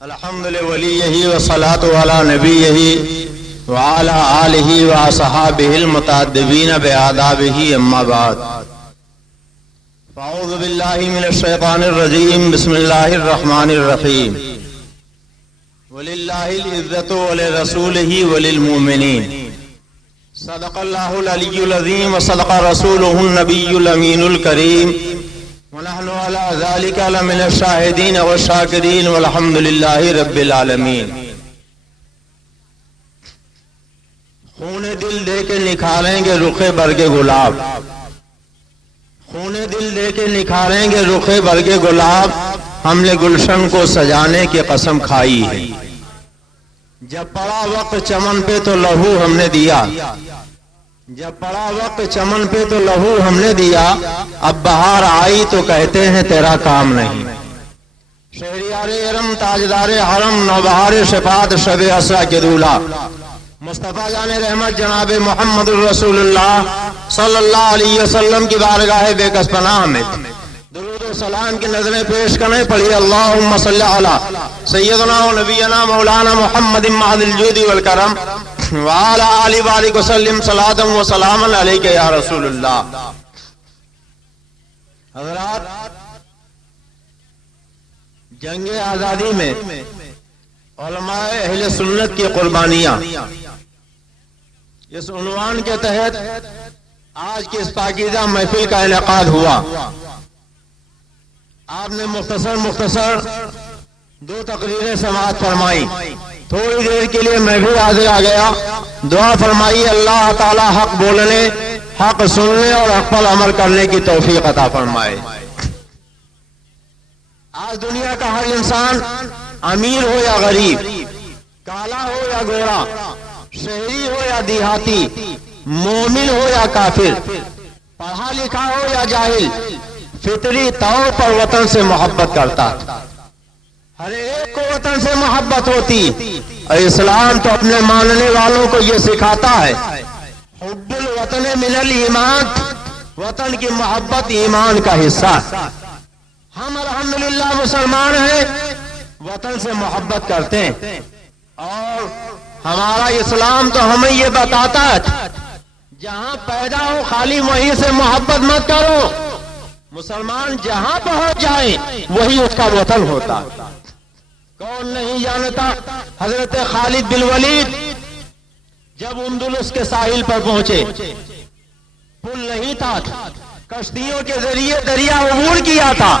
الحمد لولیہ والصلاۃ علی نبیہ وعلی آلہ واصحابہ المتأدبین بآدابہ اما بعد فاعوذ باللہ من الشیطان الرجیم بسم اللہ الرحمن الرحیم وللہ العزۃ ولرسولہ وللمؤمنین صدق اللہ العلی العظیم وصدق رسولہ النبی الامین الکریم ونحن على ذلك لمن الشاهدين والشاكرين والحمد لله رب العالمین۔ خون دل دے کے نکھاریں گے رخ برگ گلاب، خون دل دے کے نکھاریں گے رخ برگ گلاب، ہم نے گلشن کو سجانے کی قسم کھائی ہے۔ جب پڑا وقت چمن پہ تو لہو ہم نے دیا، جب پڑا وقت چمن پہ تو لہو ہم نے دیا، اب بہار آئی تو کہتے ہیں تیرا کام نہیں۔ شہریار ارم تاجدار حرم نوبہار شفاعت شب اسرا کے دولہ مصطفیٰ جان رحمت جناب محمد الرسول اللہ صلی اللہ علیہ وسلم کی بارگاہ بے کس پناہ میں درود و سلام کی نظریں پیش کرنے پڑھی۔ اللہم صلی علی سیدنا و نبینا مولانا محمد معد الجود والکرم وعلی آلہ بارک وسلم صلاۃ و سلام علیک یا رسول اللہ۔ حضرات، جنگ آزادی میں علماء اہل سنت کی قربانیاں، اس عنوان کے تحت آج کی اس پاکیزہ محفل کا انعقاد ہوا۔ آپ نے مختصر دو تقریریں سماعت فرمائی، تھوڑی دیر کے لیے میں بھی حاضر آ گیا۔ دعا فرمائی اللہ تعالی حق بولنے، حق سننے اور حق پر عمل کرنے کی توفیق عطا فرمائے۔ آج دنیا کا ہر انسان، امیر ہو یا غریب، کالا ہو یا گورا، شہری ہو یا دیہاتی، مومن ہو یا کافر، پڑھا لکھا ہو یا جاہل، فطری طور پر وطن سے محبت کرتا۔ ہر ایک کو وطن سے محبت ہوتی، اور اسلام تو اپنے ماننے والوں کو یہ سکھاتا ہے، حب الوطن من الایمان، وطن کی محبت ایمان کا حصہ۔ ہم الحمدللہ مسلمان ہیں، وطن سے محبت کرتے ہیں، اور ہمارا اسلام تو ہمیں یہ بتاتا ہے جہاں پیدا ہو خالی وہیں سے محبت مت کرو۔ مسلمان جہاں پہنچ جائے وہی اس کا وطن ہوتا۔ کون نہیں جانتا حضرت خالد بن ولید جب اندلس کے ساحل پر پہنچے، پل نہیں تھا، کشتیوں کے ذریعے دریا عبور کیا تھا،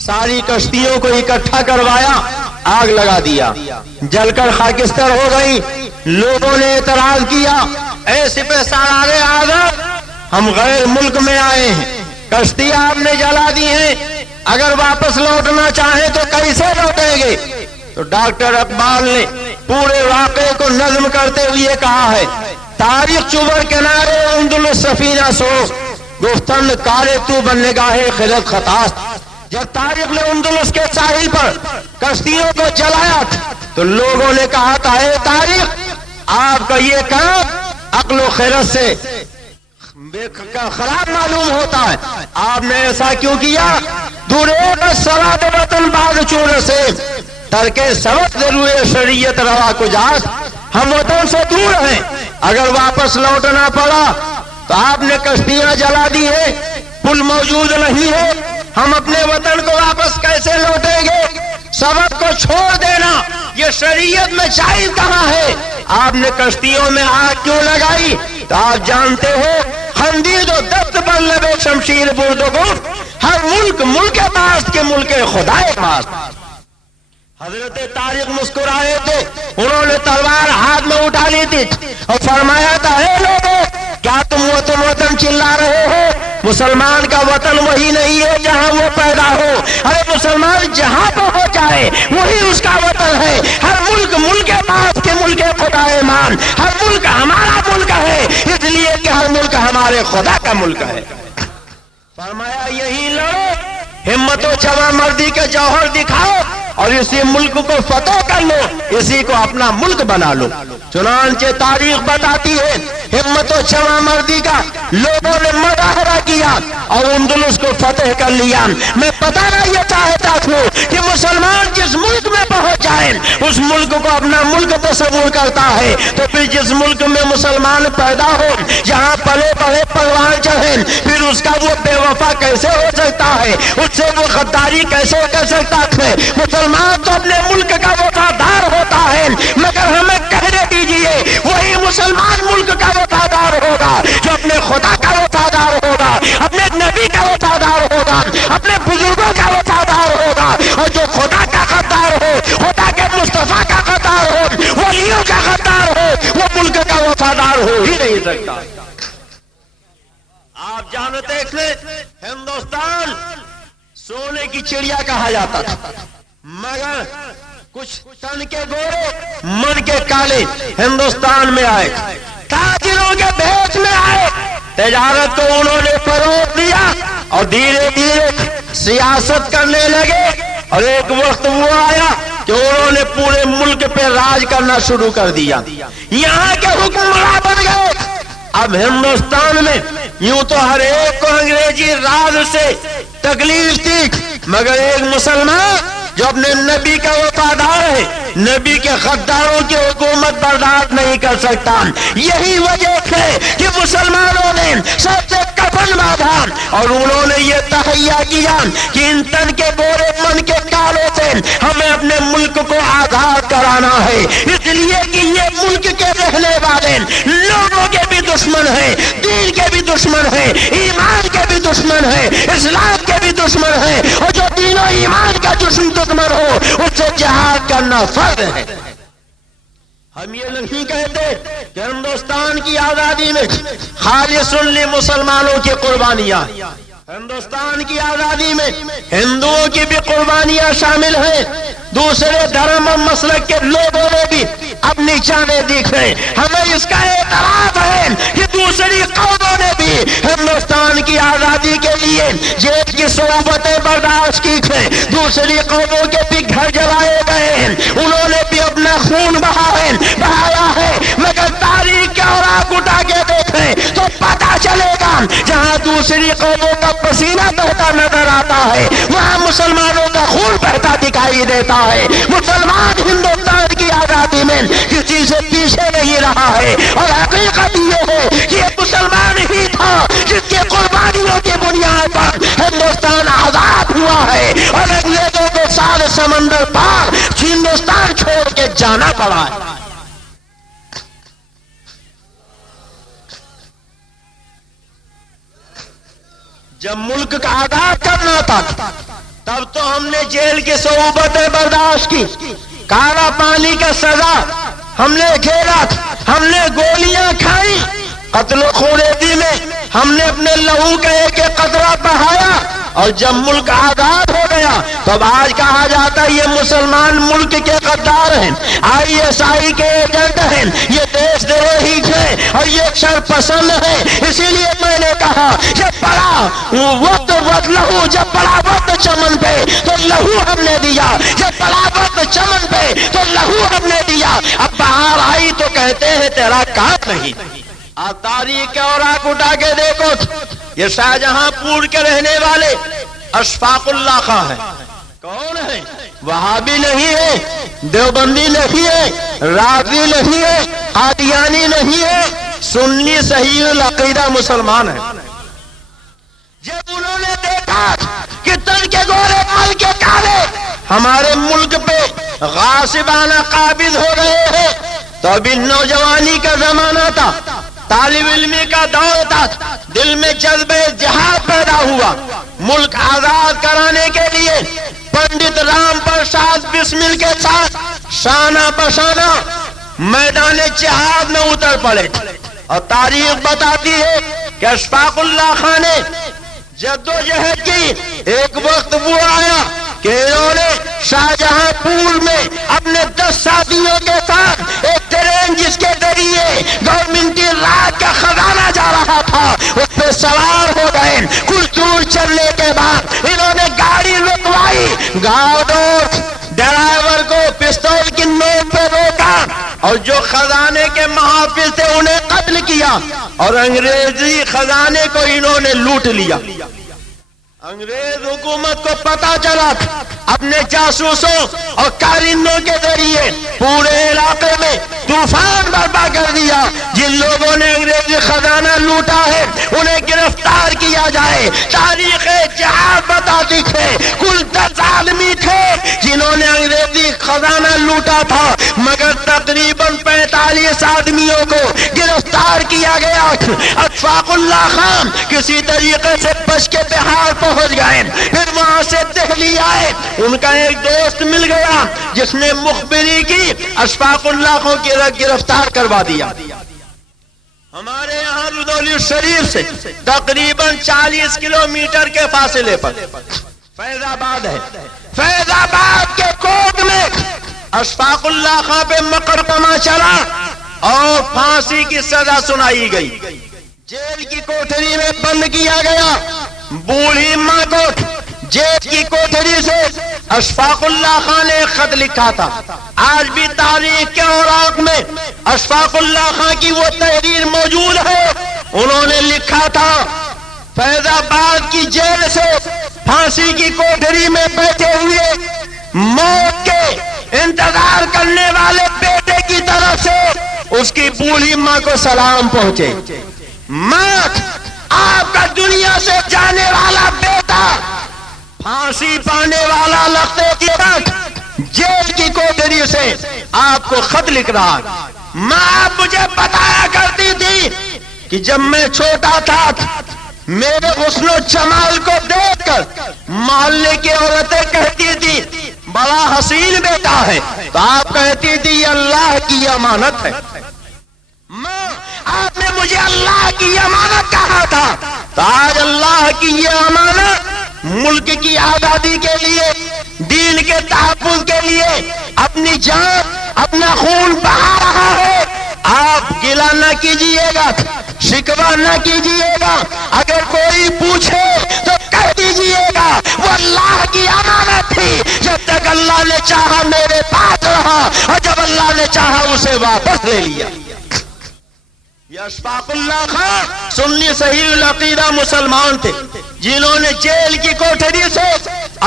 ساری کشتیوں کو اکٹھا کروایا، آگ لگا دیا، جل کر خاکستر ہو گئی۔ لوگوں نے اعتراض کیا، اے سپہ سالار اعظم، ہم غیر ملک میں آئے ہیں، کشتیاں آپ نے جلا دی ہیں، اگر واپس لوٹنا چاہیں تو کیسے لوٹیں گے؟ تو ڈاکٹر اقبال نے پورے واقعے کو نظم کرتے ہوئے کہا ہے، تاریخ چوبر کنارے اندلس سفینہ سو، گفتن کارے تو بننے گاہے خلق خطاست۔ جب تاریخ نے اندلس کے ساحل پر کشتیوں کو جلایا تو لوگوں نے کہا تھا، اے تاریخ، آپ کا یہ کام عقل و خیرت سے خراب معلوم ہوتا ہے، آپ نے ایسا کیوں کیا؟ دورے سواد وطن باز چور سے ترکے سبق ضرور شریعت روا کجاست۔ ہم وطن سے دور ہیں، اگر واپس لوٹنا پڑا تو آپ نے کشتیاں جلا دی ہیں، پل موجود نہیں ہے، ہم اپنے وطن کو واپس کیسے لوٹیں گے؟ سبق کو چھوڑ دینا یہ شریعت میں جائز کہاں ہے؟ آپ نے کشتیوں میں آگ کیوں لگائی؟ تو آپ جانتے ہو خندید و دست پر لبے شمشیر برد و گفت، ہر ملک ملک پاس کے ملک خدا پاس۔ حضرت طارق مسکرائے تھے، انہوں نے تلوار ہاتھ میں اٹھا لی تھی اور فرمایا تھا، اے لوگوں، کیا تم وطن وطن چلا رہے ہو؟ مسلمان کا وطن وہی نہیں ہے جہاں وہ پیدا ہو، ارے مسلمان جہاں پہنچ جائے وہی اس کا وطن ہے۔ ہر ملک ملک پاس کے ملک خدا مان، ہر ملک ہمارا ملک ہے، اس لیے کہ ہر ملک ہمارے خدا کا ملک ہے۔ فرمایا یہی لڑو، ہمت و جواں مردی کے جوہر دکھاؤ اور اسی ملک کو فتح کر لو، اسی کو اپنا ملک بنا لو۔ چنانچہ تاریخ بتاتی ہے ہمت و جواں مردی کا لوگوں نے مظاہرہ کیا اور اندلس کو فتح کر لیا۔ میں بتانا یہ چاہتا ہوں کہ مسلمان جس ملک میں پہنچ جائے ہے اس ملک کو اپنا ملک تصور کرتا ہے، تو پھر جس ملک میں مسلمان پیدا ہو، جہاں پلے بڑے پروان چڑھیں، پھر اس کا وہ بے وفا کیسے ہو سکتا ہے، اس سے وہ غداری کیسے کر سکتا ہے؟ مسلمان تو اپنے ملک کا وفادار ہوتا ہے، مگر ہمیں کہنے دیجئے وہی مسلمان ملک کا وفادار ہوگا جو اپنے خدا کا وفادار ہوگا، اپنے نبی کا وفادار ہوگا، اپنے بزرگوں کا وفادار ہوگا، اور جو خدا کا غدار ہو، خدا کے مصطفیٰ کا غدار ہو، ولیوں کا غدار ہو، وہ ملک کا وفادار ہو ہی نہیں سکتا۔ آپ جانتے تھے ہندوستان سونے کی چڑیا کہا جاتا تھا، مگر کچھ تن کے گورے من کے کالے ہندوستان میں آئے، تاجروں کے بھیس میں آئے، تجارت کو انہوں نے فروغ دیا اور دھیرے دھیرے سیاست کرنے لگے، اور ایک وقت وہ آیا کہ انہوں نے پورے ملک پہ راج کرنا شروع کر دیا، یہاں کے حکمراں بن گئے۔ اب ہندوستان میں یوں تو ہر ایک کو انگریزی راج سے تکلیف تھی، مگر ایک مسلمان جو اپنے نبی کا وفادار ہے، نبی کے غداروں کی حکومت برداشت نہیں کر سکتا۔ یہی وجہ ہے کہ مسلمانوں نے سب سے کفن باندھا اور انہوں نے یہ تہیا کیا کہ ان تن کے گورے من کے کالوں سے ہمیں اپنے ملک کو آزاد کرانا ہے، اس لیے کہ یہ ملک کے رہنے والے لوگوں کے بھی دشمن ہیں، دین کے بھی دشمن ہیں، ایمان کے بھی دشمن ہیں، اسلام کے بھی دشمن ہیں، اور جو دین و ایمان کا دشمن ہو اس سے جہاد کرنا فرض ہے۔ ہم یہ نہیں کہتے کہ ہندوستان کی آزادی میں خالص مسلمانوں کی قربانیاں، ہندوستان کی آزادی میں ہندوؤں کی بھی قربانیاں شامل ہیں، دوسرے دھرم اور مسلک کے لوگوں نے بھی اپنی جانیں دی ہیں۔ ہمیں اس کا اعتراف ہے کہ دوسری قوموں نے بھی ہندوستان کی آزادی کے لیے جیل کی صعوبتیں برداشت کی ہیں، دوسری قوموں کے بھی گھر جلائے گئے ہیں، انہوں نے بھی اپنا خون بہایا ہے، مگر تاریخ کے اوراق اٹھا کے دیکھیں تو پتہ چلے گا جہاں دوسری قوموں کا پسینہ بہتا نظر آتا ہے وہاں مسلمانوں کا خون بہتا دکھائی دیتا ہے۔ مسلمان ہندوستان کی آزادی میں کسی سے پیچھے نہیں رہا ہے، اور حقیقت یہ ہے کہ یہ مسلمان ہی تھا جس کے قربانیوں کی بنیاد پر ہندوستان آزاد ہوا ہے، اور انگریزوں کو سارے سمندر پار ہندوستان چھوڑ کے جانا پڑا ہے۔ جب ملک کا آزاد کرنا تھا تب تو ہم نے جیل کی صعوبتیں برداشت کی، کالا پانی کا سزا ہم نے کھیلا، ہم نے گولیاں کھائی، قتل و خونریزی میں ہم نے اپنے لہو کا ایک قطرہ بہایا، اور جب ملک آزاد ہو گیا تو اب آج کہا جاتا ہے یہ مسلمان ملک کے غدار ہیں، ISI کے ایجنٹ ہیں، یہ دیش دروہی ہیں، اور یہ شرپسند ہیں۔ اسی لیے میں نے کہا جب بڑا وقت چمن پہ تو لہو ہم نے دیا، جب بڑا وقت چمن پہ تو لہو ہم نے دیا، اب بہار آئی تو کہتے ہیں تیرا کام نہیں۔ آپ تاریخ کے اوراق اٹھا کے دیکھو، یہ شاہجہاں پور کے رہنے والے اشفاق اللہ خان ہیں، کون ہے؟ وہابی نہیں ہے، دیوبندی نہیں ہے، رافضی نہیں ہے، قادیانی نہیں ہے، سنی صحیح العقیدہ مسلمان ہے۔ جب انہوں نے دیکھا کہ تن کے گورے مل کے کالے ہمارے ملک پہ غاصبانہ قابض ہو رہے ہیں، تو ابھی نوجوانی کا زمانہ تھا، طالب علمی کا دور تھا، دل میں جذبہ جہاد پیدا ہوا، ملک آزاد کرانے کے لیے پنڈت رام پرساد بسمل کے ساتھ شانہ بشانہ میدان جہاد میں اتر پڑے، اور تاریخ بتاتی ہے کہ اشفاق اللہ خان نے جدوجہد کی۔ ایک وقت وہ آیا کہ انہوں نے شاہجہاں پور میں اپنے 10 ساتھیوں کے ساتھ ایک ٹرین جس کے ذریعے گورنمنٹی راج کا خزانہ جا رہا تھا اس پہ سوار ہو گئے۔ کچھ دور چلنے کے بعد انہوں نے گاڑی رکوائی، ڈرائیور کو پستول کی نوک پہ روکا، اور جو خزانے کے محافظ تھے انہیں قتل کیا، اور انگریزی خزانے کو انہوں نے لوٹ لیا۔ انگریز حکومت کو پتا چلا اپنے جاسوسوں اور کارندوں کے ذریعے پورے علاقے میں طوفان برپا کر دیا. جن لوگوں نے انگریزی خزانہ لوٹا ہے انہیں گرفتار کیا جائے. تاریخ جہاد بتاتی ہے کل 10 آدمی تھے جنہوں نے انگریزی خزانہ لوٹا تھا، مگر تقریباً 45 آدمیوں کو گرفتار کیا گیا. اشفاق اللہ خان کسی طریقے سے بچ کے بہار پہنچ گئے، پھر وہاں سے دہلی آئے. ان کا ایک دوست مل گیا جس نے مخبری کی، اشفاق اللہ کو گرفتار کروا دیا. ہمارے یہاں رودولی شریف سے تقریباً 40 کلومیٹر کے فاصلے پر فیض آباد ہے. فیض آباد کے کوٹ میں اشفاق اللہ خان پہ مقدمہ چلا اور پھانسی کی سزا سنائی گئی. جیل کی کوٹری میں بند کیا گیا. بوڑھی ماں کو جیل کی کوٹری سے اشفاق اللہ خان نے خط لکھا تھا. آج بھی تاریخ کے اوراق میں اشفاق اللہ خان کی وہ تحریر موجود ہے. انہوں نے لکھا تھا فیض آباد کی جیل سے پھانسی کی کوٹری میں بیٹھے ہوئے موت کے انتظار کرنے والے بیٹے کی طرف سے اس کی بوڑھی ماں کو سلام پہنچے. ماں، آپ کا دنیا سے جانے والا بیٹا پھانسی پانے والا لگتے کے وقت جیل کی کوٹری سے آپ کو خط لکھ رہا. ماں آپ مجھے بتایا کرتی تھی کہ جب میں چھوٹا تھا میرے حسن و جمال کو دیکھ کر محلے کی عورتیں کہتی تھی بڑا حسین بیٹا ہے، تو آپ کہتی تھی یہ اللہ کی امانت ہے. ماں آپ نے مجھے اللہ کی امانت کہا تھا، تو آج اللہ کی یہ امانت ملک کی آزادی کے لیے، دین کے تحفظ کے لیے اپنی جان اپنا خون بہا رہا ہے. آپ گلہ نہ کیجئے گا، شکوہ نہ کیجئے گا. اگر کوئی پوچھے تو کہہ دیجئے گا وہ اللہ کی امانت تھی، جب تک اللہ نے چاہا میرے پاس رہا اور جب اللہ نے چاہا اسے واپس لے لیا. یہ اشفاق اللہ خان سنی صحیح العقیدہ مسلمان تھے جنہوں نے جیل کی کوٹری سے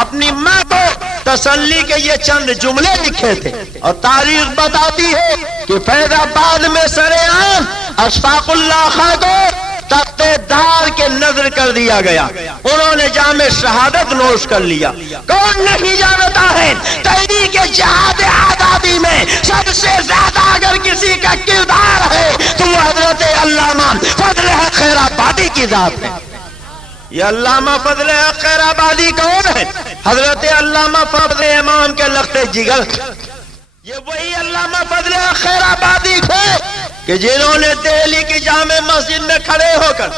اپنی ماں کو تسلی کے یہ چند جملے لکھے تھے. اور تاریخ بتاتی ہے کہ فیض آباد میں سرعام اشفاق اللہ خان کو تختے دار کے نظر کر دیا گیا. انہوں نے جام شہادت نوش کر لیا. کون نہیں جانتا ہے تحریک جہاد آزادی میں سب سے زیادہ اگر کسی کا کردار ہے تو وہ حضرت علامہ فضل حق خیر آبادی کی ذات ہے. یہ علامہ فضل حق خیر آبادی کون ہے؟ حضرت علامہ فضل امام کے لخت جگر. یہ وہی علامہ فضل حق خیر آبادی تھے کہ جنہوں نے دہلی کی جامع مسجد میں کھڑے ہو کر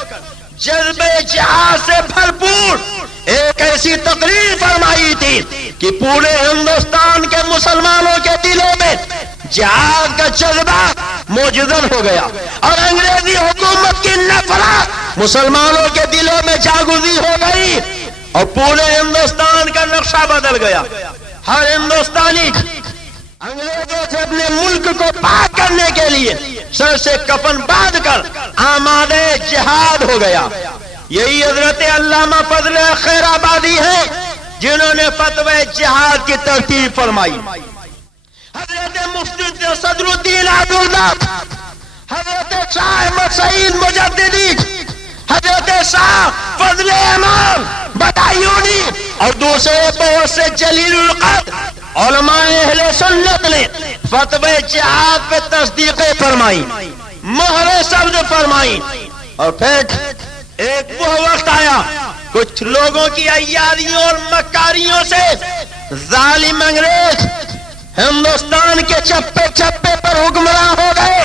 جذبے جہاد سے بھرپور ایک ایسی تقریر فرمائی تھی کہ پورے ہندوستان کے مسلمانوں کے دلوں میں جہاد کا جذبہ موجود ہو گیا اور انگریزی حکومت کی نفرت مسلمانوں کے دلوں میں جاگزی ہو گئی اور پورے ہندوستان کا نقشہ بدل گیا. ہر ہندوستانی انگریزوں سے اپنے ملک کو پاک کرنے کے لیے سر سے کفن باندھ کر آمادہ جہاد ہو گیا. یہی حضرت علامہ فضل خیر آبادی ہے جنہوں نے فتوی جہاد کی ترتیب فرمائی. حضرت مفتی صدر الدین عبداللہ، حضرت شاہ احمد سعید مجددی، حضرت شاہ فضل امام بدایونی اور دوسرے بہت سے جلیل القدر علماء اہل سنت نے فتوی جہاد پہ تصدیق فرمائی، مہر سبز فرمائی. اور پھر ایک وہ وقت آیا کچھ لوگوں کی عیاریوں اور مکاریوں سے ظالم انگریز ہندوستان کے چپے چپے پر حکمراں ہو گئے.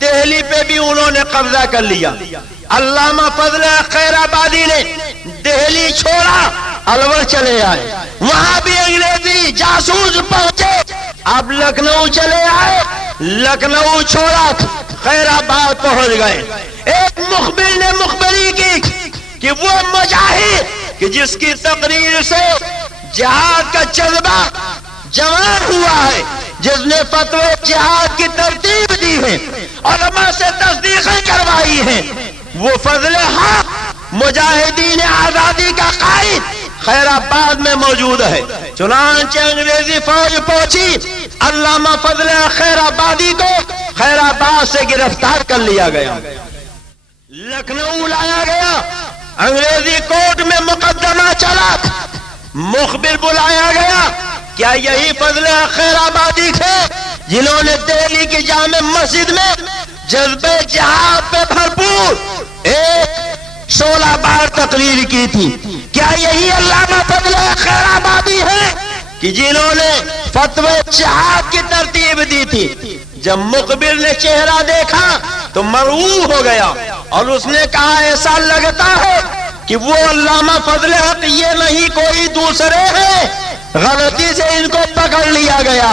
دہلی پہ بھی انہوں نے قبضہ کر لیا. علامہ فضل خیر آبادی نے دہلی چھوڑا، الور چلے آئے. وہاں بھی انگریزی جاسوس پہنچے. اب لکھنؤ چلے آئے، لکھنؤ چھوڑا، خیر آباد پہنچ گئے. ایک مخبر نے مخبری کی کہ وہ مجاہد کہ جس کی تقریر سے جہاد کا جذبہ جوان ہوا ہے، جس نے فتوی جہاد کی ترتیب دی ہے، علماء سے تصدیقیں کروائی ہیں، وہ فضل حق مجاہدین آزادی کا قائد خیر آباد میں موجود ہے. چنانچہ انگریزی فوج پہنچی، علامہ فضل خیر آبادی کو خیر آباد سے گرفتار کر لیا گیا، لکھنؤ لایا گیا، انگریزی کورٹ میں مقدمہ چلا، مخبر بلایا گیا. کیا یہی فضل خیر آبادی تھے جنہوں نے دہلی کی جامع مسجد میں جذبہ جہاد پہ بھرپور ایک 16 بار تقریر کی تھی؟ کیا یہی علامہ فضل خیر آبادی ہے کہ جنہوں نے فتوی جہاد کی ترتیب دی تھی؟ جب مخبر نے چہرہ دیکھا تو مرعوب ہو گیا اور اس نے کہا ایسا لگتا ہے کہ وہ علامہ فضل حق یہ نہیں کوئی دوسرے ہیں، غلطی سے ان کو پکڑ لیا گیا.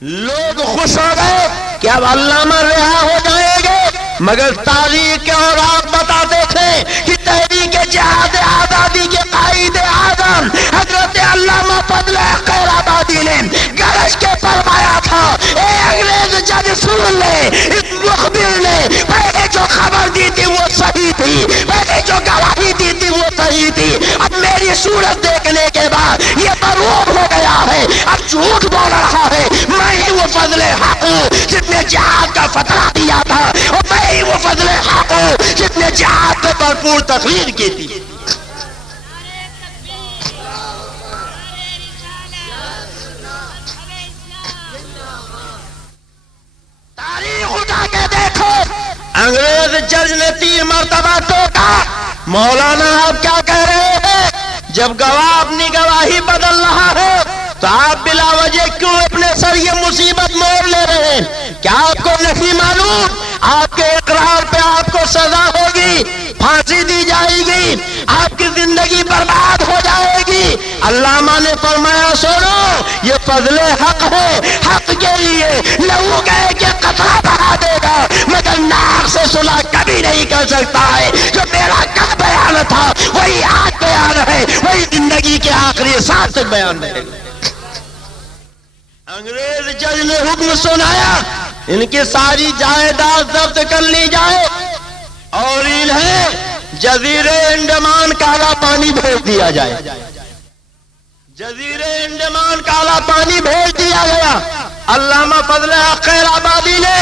لوگ خوش ہو گئے کہ اب علامہ رہا ہو جائیں گے، مگر تاریخ کے اور آپ بتاتے تھے کہ تحریک جہاد آزادی کے قائد اعظم حضرت علامہ فضل خیر آبادی نے گرج کے فرمایا تھا، اے انگریز جج سن لے، اس مخبر نے پہلے جو خبر دی تھی وہ صحیح تھی، پہلے جو گواہی دی تھی وہ صحیح تھی، اب میری صورت دیکھنے کے بعد یہ مروب ہو گیا ہے، اب جھوٹ بول رہا ہے. میں ہی وہ فضل حق ہوں جس نے جہاد کا فتویٰ دیا تھا، اور میں ہی وہ فضل حق ہوں جس نے جہاد پہ بھرپور تقریر کی تھی. تاریخ اٹھا کے دیکھو، انگریز جج نے 3 مرتبہ ٹوکا، مولانا آپ کیا کہہ رہے ہیں؟ جب گواہ اپنی گواہی بدل رہا ہے تو آپ بلا وجہ کیوں اپنے سر یہ مصیبت مول لے رہے ہیں؟ کیا آپ کو نہیں معلوم آپ کے اقرار پہ آپ کو سزا ہوگی، پھانسی دی جائے گی، آپ کی زندگی برباد ہو جائے گی؟ علامہ نے فرمایا سنو، یہ فضل حق ہے، حق کے لیے لہو گئے کہ قطرہ بہا دے گا، مگر ناک سے صلح کبھی نہیں کر سکتا ہے. جو میرا کل بیان تھا وہی آج بیان ہے، وہی زندگی کے آخری سانس تک بیان رہے گا. انگریز جج نے حکم سنایا ان کی ساری جائیداد ضبط کر لی جائے اور انہیں جزیرے انڈمان کالا پانی بھیج دیا جائے. جزیرے انڈمان کالا پانی بھیج دیا گیا. علامہ فضل خیر آبادی نے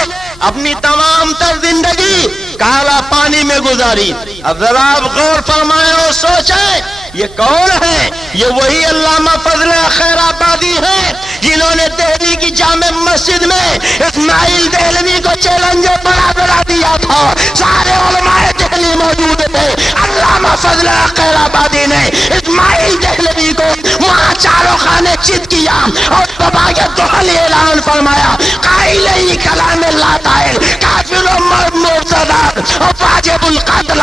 اپنی تمام تر زندگی کالا پانی میں گزاری. اب ذرا آپ غور فرمائیں اور سوچیں یہ کون ہے؟ یہ وہی علامہ فضل خیر آبادی ہے جنہوں نے دہلی کی جامع مسجد میں اسماعیل دہلوی کو چیلنج بنا دیا تھا. سارے علماء دہلی موجود تھے. علامہ فضل خیر آبادی نے اسماعیل دہلوی کو وہاں چاروں خانے چت کیا اور بابا کے دہل اعلان فرمایا، قائل ہی کلام اللہ تعالی کافر و مرتد اور واجب القتل.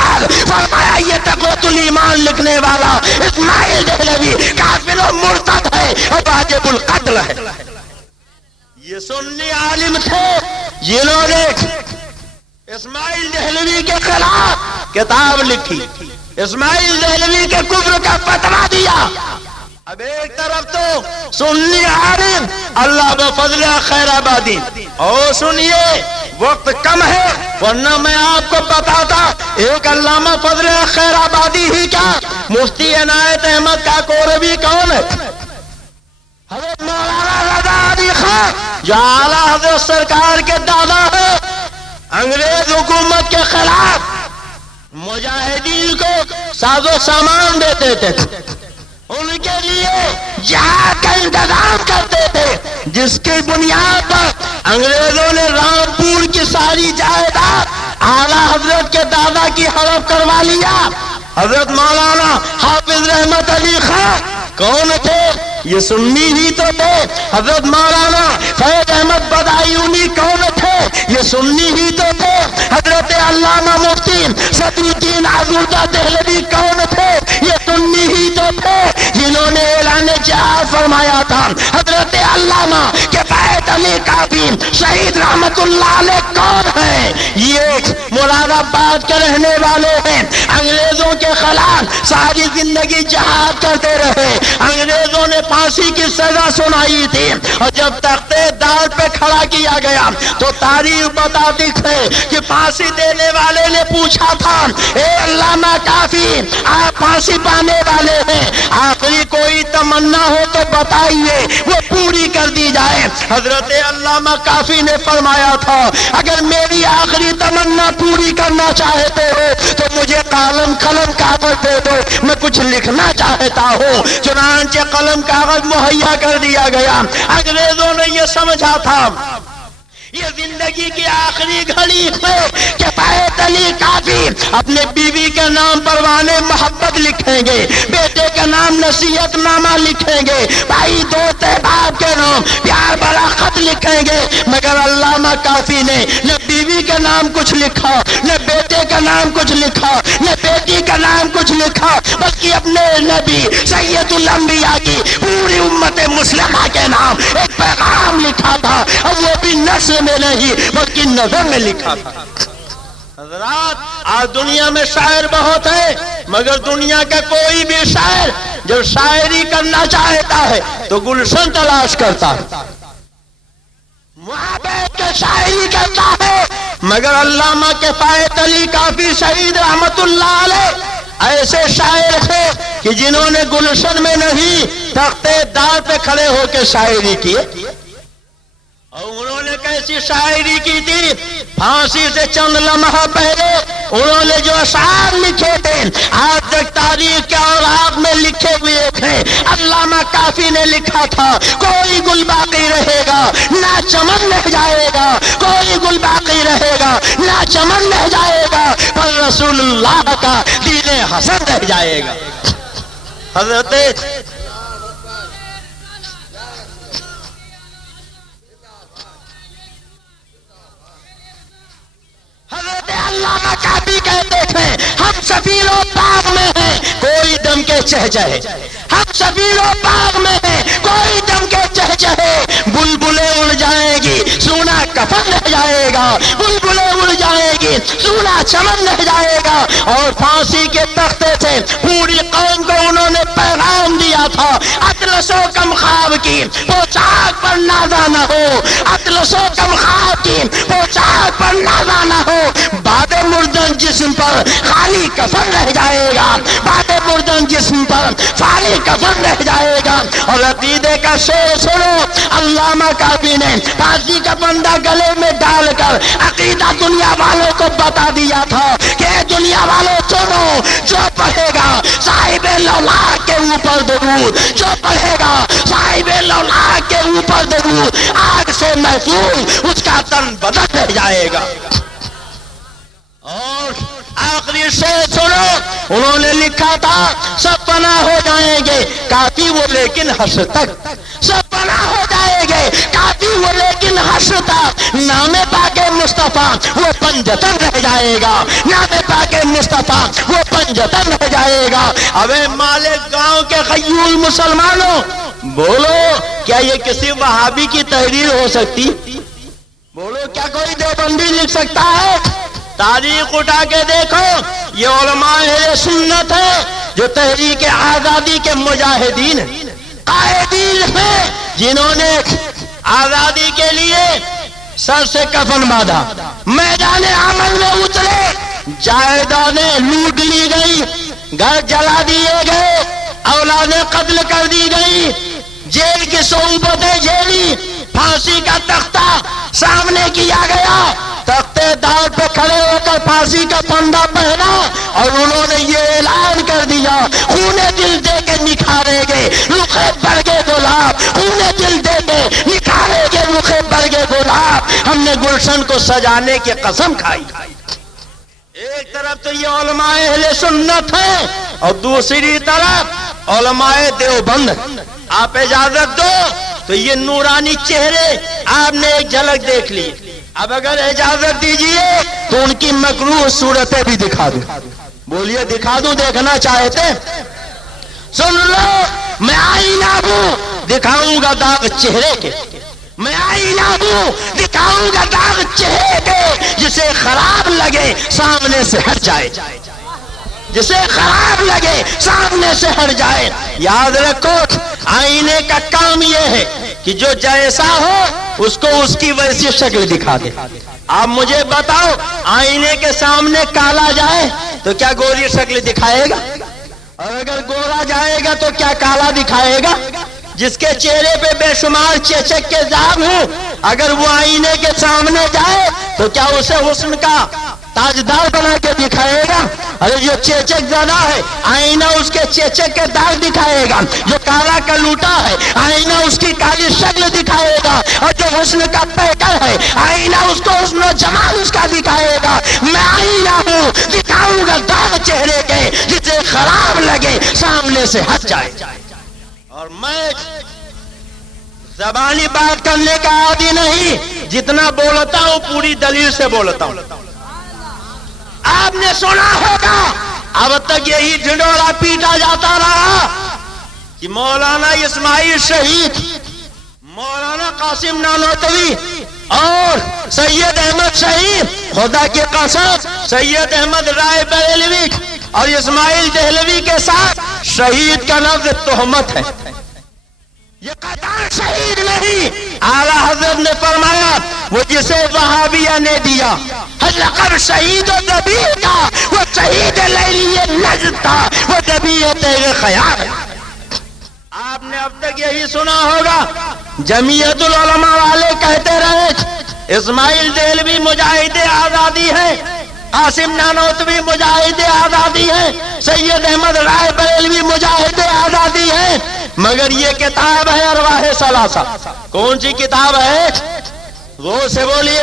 فرمایا یہ تقویۃ الایمان لکھنے والا اسماعیل دہلوی کافر و مرتد ہے اور واجب القتل ہے. یہ سنی عالم تھے جنہوں نے اسماعیل دہلوی کے خلاف کتاب لکھی، اسماعیل دہلوی کے کفر کا فتویٰ دیا. اب ایک طرف تو سنی عالم اللہ بفضل خیر آبادی، اور سنیے وقت کم ہے ورنہ میں آپ کو بتاتا ایک علامہ فضل خیر آبادی ہی کیا، مفتی عنایت احمد کاکوروی کون ہے؟ حضرت مولانا رضا علی خان جو اعلیٰ حضرت سرکار کے دادا ہے، انگریز حکومت کے خلاف مجاہدین کو ساز و سامان دیتے تھے، ان کے لیے جہاد کا انتظام کرتے تھے، جس کی بنیاد پر انگریزوں نے رامپور کی ساری جائیداد اعلیٰ حضرت کے دادا کی ہڑپ کروا لیا. حضرت مولانا حافظ رحمت علی خان کون تھے؟ یہ سنی ہی تو تھے. حضرت مولانا فیض احمد بدایونی کون تھے؟ یہ سنی ہی تو تھے. حضرت علامہ مفتی صدر الدین عبداللہ دہلوی کون تھے؟ یہ سنی ہی تو تھے جنہوں نے اعلان جہاد فرمایا تھا. حضرت علامہ کے بیعت علی کافی شہید رحمت اللہ علیہ کون ہے؟ یہ مراد آباد کے رہنے والے ہیں، انگریزوں کے خلاف ساری زندگی جہاد کرتے رہے، انگریزوں نے پھانسی کی سزا سنائی تھی، اور جب تختے دار پہ کھڑا کیا گیا تو تاریخ بتاتی ہے کہ پھانسی دینے والے نے پوچھا تھا، اے علامہ کافی آپ پھانسی پانے والے ہیں، آخری کوئی تمنا ہو تو بتائیے وہ پوری کر دی جائے۔ حضرت علامہ کافی نے فرمایا تھا اگر میری آخری تمنا پوری کرنا چاہتے ہو تو مجھے قلم کاغذ دے دو، میں کچھ لکھنا چاہتا ہوں۔ چنانچہ قلم کاغذ مہیا کر دیا گیا۔ انگریزوں نے یہ سمجھا تھا یہ زندگی کی آخری گھڑی ہے کہ کفایت علی کافی اپنے بیوی کے نام پروانِ محبت لکھیں گے، بیٹے کے نام نصیحت نامہ لکھیں گے، بھائی دوست احباب کے نام پیار بھرا خط لکھیں گے، مگر علامہ کافی نے نہ بیوی کا نام کچھ لکھا، نہ بیٹے کا نام کچھ لکھا، نہ بیٹی کا نام کچھ لکھا، بلکہ اپنے نبی سید الانبیاء کی پوری امت مسلمہ کے نام ایک پیغام لکھا تھا، اور وہ بھی نثر میں نہیں بلکہ نظر میں لکھا تھا۔ حضرات آج دنیا میں شاعر بہت ہے، مگر دنیا کا کوئی بھی شاعر جب شاعری کرنا چاہتا ہے تو گلشن تلاش کرتا ہے، وہاں بیٹھ کے شاعری کرتا ہے، مگر علامہ کفایت علی کافی شہید رحمت اللہ علیہ ایسے شاعر تھے کہ جنہوں نے گلشن میں نہیں تختے دار پہ کھڑے ہو کے شاعری کی، اور انہوں نے کیسی شاعری کی تھی؟ پھانسی سے چند لمحہ پہلے انہوں نے جو اشعار لکھے تھے آج تک تاریخ کے اوراق میں لکھے ہوئے تھے۔ علامہ کافی نے لکھا تھا کوئی گل باقی رہے گا نہ چمن رہ جائے گا، کوئی گل باقی رہے گا نہ چمن رہ جائے گا، پر رسول اللہ کا دین حسن رہ جائے گا۔ حضرت علامہ کافی کہتے تھے ہم سفیر و باغ میں ہیں کوئی دم کے چہچہے، ہم سفیر و باغ میں ہیں کوئی دم کے چہچہے، بلبلیں اڑ جائیں گی سونا کفن رہ جائے گا، بلبلیں اڑ جائیں گی سونا چمن رہ جائے گا۔ اور پھانسی کے تختے سے پوری قوم کو انہوں نے پیغام دیا تھا اطلس و کم خواب کی پوشاک پر نازا نہ ہو، اطلس و کم خواب کی پوشاک پر نازا نہ ہو، بعد مردن جسم پر خالی کفن رہ جائے گا، بعد مردن جسم پر خالی کفن رہ جائے گا۔ اور عقیدے کا شعر سنو، علامہ کافی نے پھانسی کا بندہ گلے میں ڈال کر عقیدہ دنیا والوں کو بتا دیا تھا کہ دنیا والوں سنو، جو پڑھے گا صاحب لولاک کے اوپر درود، جو پڑھے گا صاحب لولاک کے اوپر درود، آگ سے محفوظ اس کا تن بدن رہ جائے گا۔ اور آخری شعر سنو، انہوں نے لکھا تھا سب فنا ہو جائیں گے کافی وہ لیکن حشر تک، سب فنا ہو جائیں گے کافی وہ لیکن حشر تک، نام پاک مصطفیٰ وہ پنجتن رہ جائے گا، نام پاک مصطفیٰ وہ پنجتن رہ جائے گا۔ ابے مالک گاؤں کے غیور مسلمانوں بولو، کیا یہ کسی وہابی کی تحریر ہو سکتی؟ بولو، کیا کوئی دیوبندی لکھ سکتا ہے؟ تاریخ اٹھا کے دیکھو، یہ علماء اہل سنت ہے جو تحریک آزادی کے مجاہدین قائدین ہیں، جنہوں نے آزادی کے لیے سر سے کفن باندھا، میدان عمل میں اترے، جائیدادیں لوٹ لی گئی، گھر جلا دیے گئے، اولادیں قتل کر دی گئی، جیل کی صعوبتیں جھیلی، پھانسی کا تختہ سامنے کیا گیا، تختے دار پہ کھڑے ہو کر پھانسی کا پھندا پہنا، اور انہوں نے یہ اعلان کر دیا خونے دل دے کے نکھارے گے رخے برگے گلاب، خونے دل دے کے نکھارے گے رخے برگے گلاب، ہم نے گلشن کو سجانے کی قسم کھائی۔ ایک طرف تو یہ علماء اہل سنت ہیں اور دوسری طرف علماء دیوبند۔ آپ اجازت دو تو یہ نورانی چہرے آپ نے ایک جھلک دیکھ لی، اب اگر اجازت دیجئے تو ان کی مکروہ صورتیں بھی دکھا دوں۔ بولیے دکھا دوں، دیکھنا چاہتے؟ سن لو، میں آئینہ ہوں، دکھاؤں گا داغ چہرے کے، میں آئینہ ہوں، دکھاؤں گا داغ چہرے پہ، جسے خراب لگے سامنے سے ہٹ جائے، جسے خراب لگے سامنے سے ہٹ جائے۔ یاد رکھو آئینے کا کام یہ ہے کہ جو جیسا ہو اس کو اس کی ویسی شکل دکھا دے۔ آپ مجھے بتاؤ آئینے کے سامنے کالا جائے تو کیا گوری شکل دکھائے گا؟ اور اگر گورا جائے گا تو کیا کالا دکھائے گا؟ جس کے چہرے پہ بے شمار چیچک کے داغ ہوں، اگر وہ آئینے کے سامنے جائے تو کیا اسے حسن کا تاجدار بنا کے دکھائے گا؟ ارے جو چیچک زدہ ہے آئینہ اس کے چیچک کے داغ دکھائے گا، جو کالا کا لوٹا ہے آئینہ اس کی کالی شکل دکھائے گا، اور جو حسن کا پیکر ہے آئینہ اس کو حسن و جمال اس کا دکھائے گا۔ میں آئینہ ہوں، دکھاؤں گا داغ چہرے کے، جسے خراب لگے سامنے سے ہٹ جائے۔ اور میں زبانی بات کرنے کا عادی نہیں، جتنا بولتا ہوں پوری دلیل سے بولتا ہوں۔ آپ نے سنا ہوگا اب تک یہی ڈھنڈورا پیٹا جاتا رہا کہ مولانا اسماعیل شہید، مولانا قاسم نانوتوی اور سید احمد شہید، خدا کی قسم سید احمد رائے بریلوی اور اسماعیل دہلوی کے ساتھ شہید کا لفظ تہمت ہے، یہ قطعاً شہید نہیں۔ اعلیٰ حضرت نے فرمایا وہ جسے وہابیہ نے دیا لقب شہید و نبی کا، وہ شہید لیلی نجد تھا، وہ نبی تیرے خیال۔ آپ نے اب تک یہی سنا ہوگا جمعیت العلماء والے کہتے رہے اسماعیل دہلوی مجاہد آزادی ہے، قاسم نانوتوی مجاہد آزادی ہے، سید احمد رائے بریلوی مجاہد آزادی ہے، مگر یہ کتاب ہے ارواح ثلاثہ۔ کون سی کتاب ہے؟ وہ سے بولیے،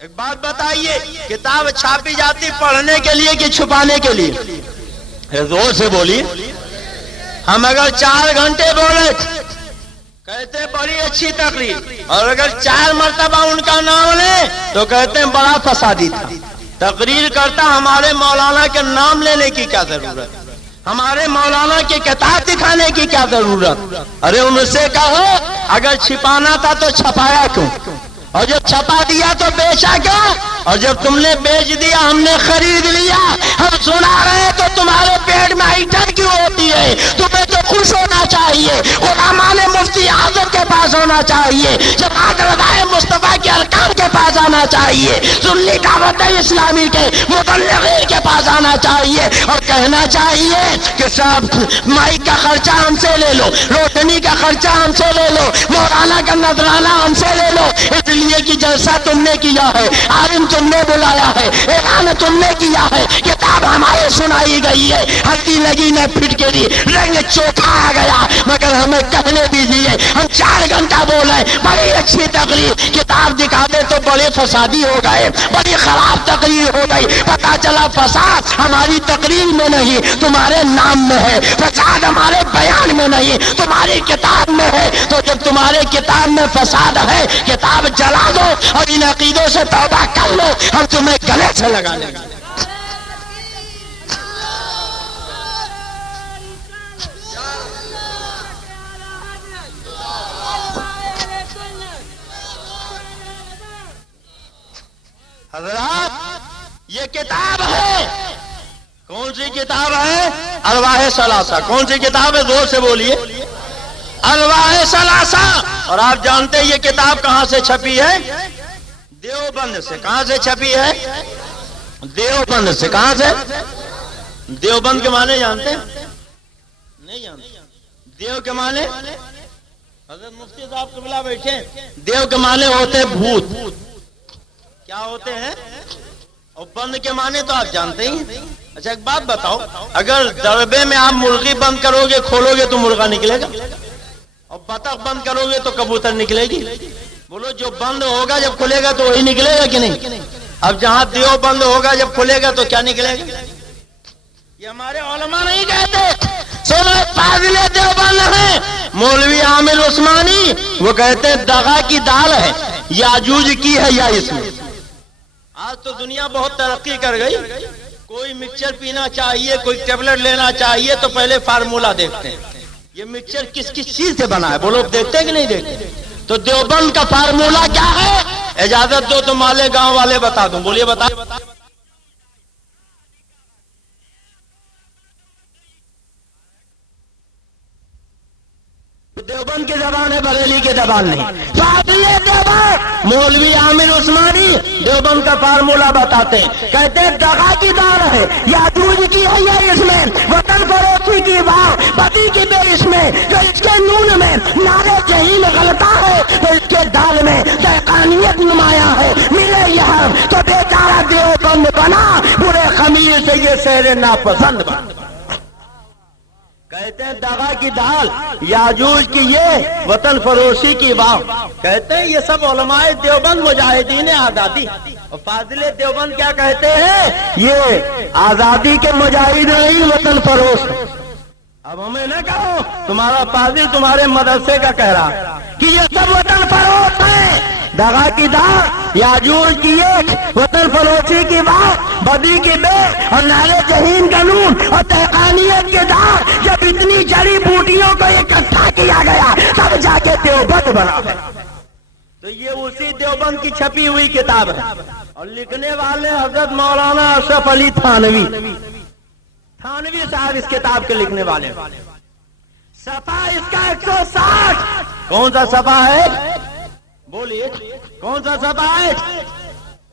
ایک بات بتائیے، کتاب چھاپی جاتی پڑھنے کے لیے کہ چھپانے کے لیے؟ زور سے بولیے۔ ہم اگر 4 گھنٹے بولے کہتے ہیں بڑی اچھی تقریر، اور اگر 4 مرتبہ ان کا نام لیں تو کہتے ہیں بڑا فسادی تھا۔ تقریر کرتا ہمارے مولانا کے نام لینے کی کیا ضرورت؟ ہمارے مولانا کی کتاب دکھانے کی کیا ضرورت؟ ارے ان سے کہو اگر چھپانا تھا تو چھپایا کیوں؟ اور جب چھپا دیا تو بیچا کیوں؟ اور جب تم نے بیچ دیا ہم نے خرید لیا، ہم سنا رہے تو تمہارے پیٹ میں ایٹھن کیوں ہوتی ہے؟ تمہیں تو خوش ہونا چاہیے، علماء مفتی اعظم کے پاس ہونا چاہیے، جماعت رضائے مصطفیٰ کے ارکان کے پاس آنا چاہیے، سنی دعوت اسلامی کے مبلغین کے پاس آنا چاہیے، اور کہنا چاہیے کہ صاحب مائک کا خرچہ ہم سے لے لو، روشنی کا خرچہ ہم سے لے لو، مولانا کا نذرانہ ہم سے لے لو، اس لیے کہ جیسا تم نے کیا ہے، عالم تم نے بلایا ہے، اعلان تم نے کیا ہے، کتاب ہمارے سنائی گئی ہے، ہلکی لگی نہ پھٹ کے دی، رنگ چوکھا آ گیا، مگر ہمیں کہنے دیجیے ہم 4 گھنٹہ بولے، بڑی اچھی تقریر، کتاب دکھا دے تو بڑے فسادی ہو گئے، بڑی خراب تقریر ہو گئی، پتا چلا فساد ہماری تقریر میں نہیں تمہارے نام میں ہے، فساد ہمارے بیان میں نہیں تمہاری کتاب میں ہے۔ تو جب تمہارے کتاب میں فساد ہے کتاب جلا دو اور ان عقیدوں سے توبہ کر لو، ہم تمہیں گلے سے لگا لیں گے۔ حضرات یہ کتاب ہے، کون سی کتاب ہے؟ ارواح ثلاثہ۔ کون سی کتاب ہے؟ زور سے بولیے۔ ارواح ثلاثہ۔ اور آپ جانتے ہیں یہ کتاب کہاں سے چھپی ہے؟ دیوبند سے۔ کہاں سے چھپی ہے؟ دیوبند سے۔ کہاں سے؟ دیوبند کے معنی جانتے ہیں؟ نہیں جانتے؟ دیو کے معنی حضرت مفتی صاحب قبلہ بیٹھے، دیو کے معنی ہوتے بھوت۔ کیا ہوتے ہیں؟ اور بند کے معنی تو آپ جانتے ہی۔ اچھا ایک بات بتاؤ، اگر دربے میں آپ مرغی بند کرو گے کھولو گے تو مرغا نکلے گا، اور بطخ بند کرو گے تو کبوتر نکلے گی؟ بولو جو بند ہوگا جب کھلے گا تو وہی نکلے گا کہ نہیں؟ اب جہاں دیو بند ہوگا جب کھلے گا تو کیا نکلے گا؟ یہ ہمارے علماء نہیں کہتے، سنو فاضل دیوبند ہیں مولوی عامر عثمانی، وہ کہتے ہیں دغا کی دال ہے، یاجوج کی ہے یا اس میں۔ آج تو دنیا بہت ترقی کر گئی، کوئی مکسچر پینا چاہیے، کوئی ٹیبلٹ لینا چاہیے تو پہلے فارمولا دیکھتے ہیں، یہ مکسچر کس کس چیز سے بنا ہے، وہ لوگ دیکھتے ہیں کہ نہیں دیکھتے؟ تو دیوبند کا فارمولہ کیا ہے؟ اجازت دو تو مالے گاؤں والے بتا دوں. بولیے بتا. دیوبند کی زبان ہے، بریلی کی زبان نہیں. فاضل دیوبند مولوی عامر عثمانی دیوبند کا فارمولہ بتاتے ہیں. کہتے ہیں دغا کی دار ہے، یاجوج کی ہے یہ اس میں، وطن فروشی کی واہ بدی کی بے اس میں، جو اس کے نون میں نارے جہیم غلطہ ہے، تو اس کے دال میں دہقانیت نمایاں ہے. ملے یہاں تو بیچارہ دیوبند بنا، برے خمیر سے یہ شہر ناپسند بنا. کہتے ہیں دغا کی دال، یاجوج کی یہ، وطن فروشی کی واو. کہتے ہیں یہ سب علماء دیوبند مجاہدین آزادی. اور فاضل دیوبند کیا کہتے ہیں؟ یہ آزادی کے مجاہد نہیں، وطن فروش. اب ہمیں نہ کہو تمہارا فاضل تمہارے مدرسے کا کہہ رہا کہ یہ سب وطن فروش ہیں. دغا کی دار، یاجوج کی ایک، وطن فروشی کی بات، بدی کی بے، اور نارے جہین کا نون، اور دہقانیت کے دار. جب اتنی جڑی بوٹیوں کو اکٹھا کیا گیا تب جا کے دیوبند بنا. تو یہ اسی دیوبند کی چھپی ہوئی کتاب ہے، اور لکھنے والے حضرت مولانا اشرف علی تھانوی صاحب اس کتاب کے لکھنے والے. صفحہ اس کا 160. کون سا صفحہ ہے؟ بولیے کون سا صفحہ ہے؟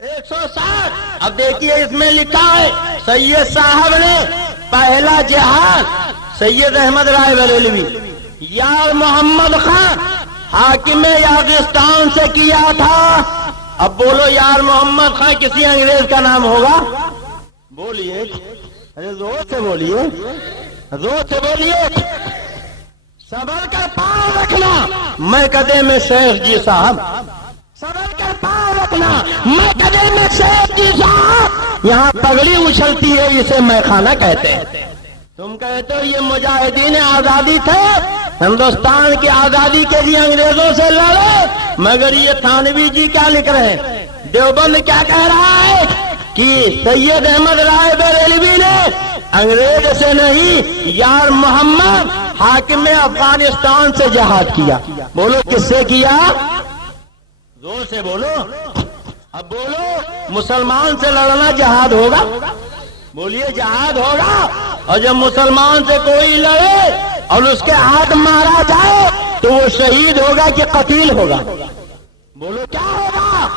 160. اب دیکھیے اس میں لکھا ہے سید صاحب نے پہلا جہاد سید احمد رائے بریلوی یار محمد خان حاکم یاغستان سے کیا تھا. اب بولو یار محمد خان کسی انگریز کا نام ہوگا؟ بولیے، ارے زور سے بولیے، زور سے بولیے. صبر کر پاؤں رکھنا، میں قدے میں شیخ جی صاحب. صبر کر پاؤں رکھنا، میں قدے میں شیخ جی صاحب. یہاں پگڑی اچھلتی ہے، اسے میں خانہ کہتے ہیں. تم کہتے ہو یہ مجاہدین آزادی تھے، ہندوستان کی آزادی کے لیے انگریزوں سے لڑے. مگر یہ تھانوی جی کیا لکھ رہے ہیں؟ دیوبند کیا کہہ رہا ہے کہ سید احمد رائے بریلوی نے انگریز سے نہیں، یار محمد حاکم افغانستان سے جہاد کیا. بولو کس سے کیا؟ زور سے بولو. اب بولو مسلمان سے لڑنا جہاد ہوگا؟ بولیے جہاد ہوگا. اور جب مسلمان سے کوئی لڑے اور اس کے ہاتھ مارا جائے تو وہ شہید ہوگا کہ قتیل ہوگا؟ بولو کیا ہوگا؟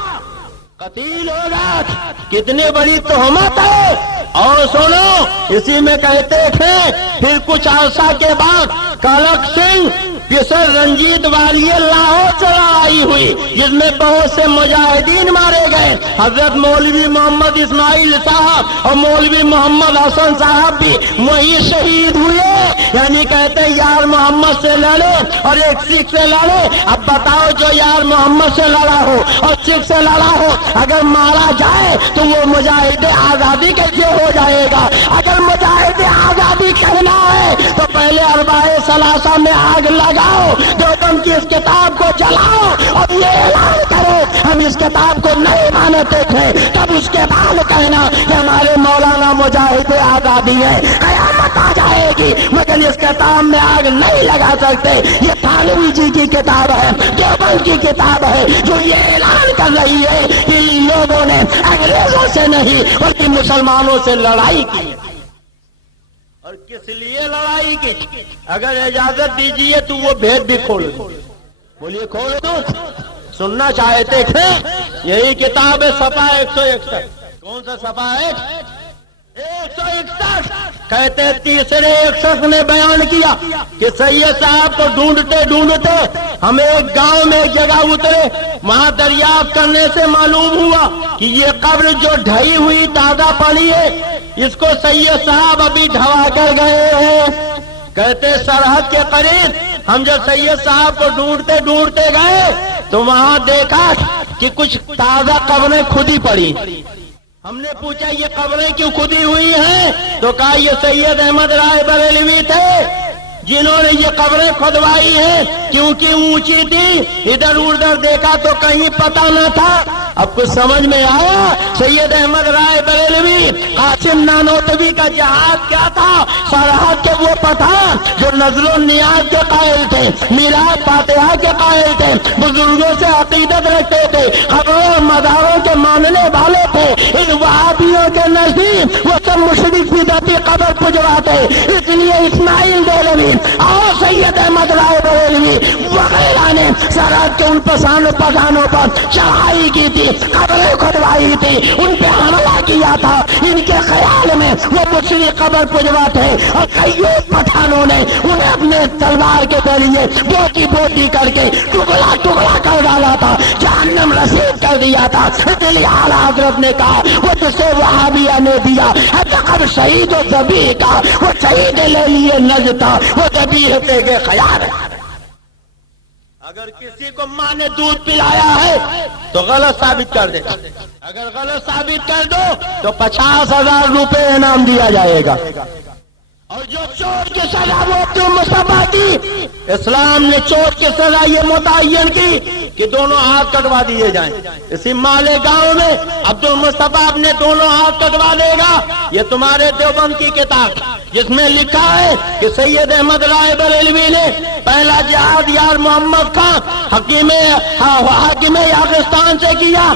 قتیل ہوگا. کتنی بڑی تہمت ہے. اور سنو اسی میں کہتے تھے پھر کچھ عرصہ کے بعد کالک سنگھ کسر رنجیت والی لاہور سے لڑائی ہوئی جس میں بہت سے مجاہدین مارے گئے. حضرت مولوی محمد اسماعیل صاحب اور مولوی محمد حسن صاحب بھی وہیں شہید ہوئے. یعنی کہتے ہیں یار محمد سے لڑے اور ایک سکھ سے لڑے. اب بتاؤ جو یار محمد سے لڑا ہو اور سکھ سے لڑا ہو اگر مارا جائے تو وہ مجاہد آزادی کیسے ہو جائے گا؟ اگر مجاہد آزادی کہنا ہے تو پہلے اربعہ ثلاثہ میں آگ لگاؤ، دیوبند کی اس کتاب کو جلاؤ اور یہ اعلان کرو ہم اس کتاب کو نہیں مانتے تھے. تب اس کے بعد کہنا کہ ہمارے مولانا مجاہد آزادی ہے. قیامت آ جائے گی مگر اس کتاب میں آگ نہیں لگا سکتے. یہ تھانوی جی کی کتاب ہے، دیوبند کی کتاب ہے جو یہ اعلان کر رہی ہے کہ ان لوگوں نے انگریزوں سے نہیں بلکہ مسلمانوں سے لڑائی کی. اور کس لیے لڑائی کی؟ اگر اجازت دیجیے تو وہ بھید بھی کھول دو. بولیے کھول دو. سننا چاہتے تھے یہی کتاب ہے صفحہ 161. کون سا صفحہ ہے؟ 161. کہتے ہیں تیسرے ایک شخص نے بیان کیا کہ سید صاحب کو ڈھونڈتے ڈھونڈتے ہم ایک گاؤں میں ایک جگہ اترے. وہاں دریافت کرنے سے معلوم ہوا کہ یہ قبر جو ڈھائی ہوئی تازہ پڑی ہے اس کو سید صاحب ابھی ڈھوا کر گئے ہیں. کہتے سرحد کے قریب ہم جب سید صاحب کو ڈھونڈتے ڈھونڈتے گئے تو وہاں دیکھا کہ کچھ تازہ قبریں کھدی پڑی. ہم نے پوچھا یہ قبریں کیوں کھدی ہوئی ہیں؟ تو کہا یہ سید احمد رائے بریلوی تھے جنہوں نے یہ قبریں کھدوائی ہیں کیونکہ اونچی تھی. ادھر ادھر دیکھا تو کہیں پتہ نہ تھا. اب کچھ سمجھ میں آیا؟ سید احمد رائے بریلوی قاسم نانوتوی کا جہاد کیا تھا؟ سرحد کے وہ پٹھان جو نظر و نیاز کے قائل تھے، میلاد فاتحہ کے قائل تھے، بزرگوں سے عقیدت رکھتے تھے، قبروں اور مزاروں کے ماننے والے تھے، ان وہابیوں کے نزدیک وہ سب مشرک بدعتی قبر پجواتے، اس لیے اسماعیل دہلوی اور سید احمد رائے بریلوی وغیرہ نے سرحد کے ان پٹھانوں پر چڑھائی کی تھی، قبریں کھدوائی تھی، ان پہ حملہ کیا تھا، ان کے خیال میں وہ مشرک قبر پجواتے، اور کئیوں پٹھانوں نے انہیں اپنے تلوار کے ذریعے بوٹی بوٹی کر کے ٹکڑا ٹکڑا کر ڈالا تھا، جہنم رسید کر دیا تھا۔ اس لیے اعلیٰ حضرت نے کہا وہ جسے وہابیہ نے دیا لقب شہید و ذبیح کا، وہ شہید لے لیے نجد تھا، وہ ذبیح پہ گئے خیال ہے۔ اگر کسی کو ماں نے دودھ پلایا ہے تو غلط ثابت کر دے، اگر غلط ثابت کر دو تو 50,000 روپے انعام دیا جائے گا۔ اور جو چور کی سزا وہ عبد المصطفیٰ دی، اسلام نے چور کی سزا یہ متعین کی کہ دونوں ہاتھ کٹوا دیے جائیں۔ اسی مالیگاؤں میں عبد المصطفیٰ اپنے دونوں ہاتھ کٹوا دے گا۔ یہ تمہارے دیوبند کی کتاب جس میں لکھا ہے کہ سید احمد رائے بریلوی نے پہلا جہاد یار محمد خان حاکم یاغستان سے کیا،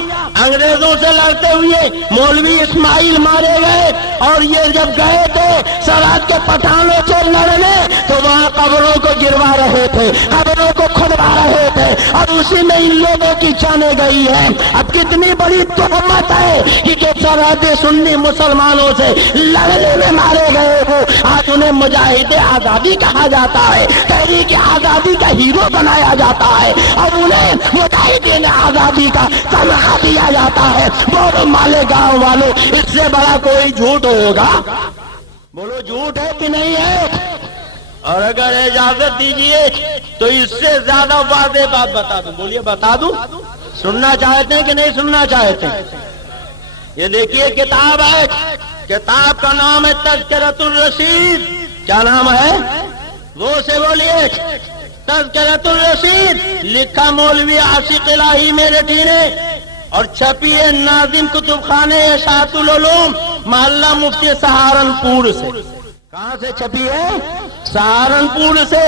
انگریزوں سے لڑتے ہوئے مولوی اسماعیل مارے گئے، اور یہ جب گئے تھے سرحد کے پٹھانوں سے لڑنے تو وہاں قبروں کو گروا رہے تھے، قبروں کو کھدوا رہے تھے، اور اسی میں ان لوگوں کی جانیں گئی ہے۔ اب کتنی بڑی تہمت ہے کہ جو سرحد سنی مسلمانوں سے لڑنے میں مارے گئے وہ آج انہیں مجاہد آزادی کہا جاتا ہے، تحریک آزادی کا ہیرو بنایا جاتا ہے، اور انہیں مجاہدین آزادی کا تمغہ دیا جاتا ہے۔ بولو مالیگاؤں والوں، اس سے بڑا کوئی جھوٹ ہوگا؟ بولو جھوٹ ہے کہ نہیں ہے؟ اور اگر اجازت دیجیے تو اس سے زیادہ واضح بات بتا دوں، بولیے بتا دوں؟ سننا چاہتے ہیں کہ نہیں سننا چاہتے ہیں؟ یہ دیکھیے کتاب ہے، کتاب کا نام ہے تذکرۃ الرشید۔ کیا نام ہے؟ وہ سے بولیے۔ تذکرۃ الرشید لکھا مولوی عاشق الہی میرٹھی نے، اور چھپی ہے ناظم کتب خانے اشاعت العلوم محلہ مفتی سہارنپور سے۔ کہاں سے چھپی ہے؟ سہارنپور سے۔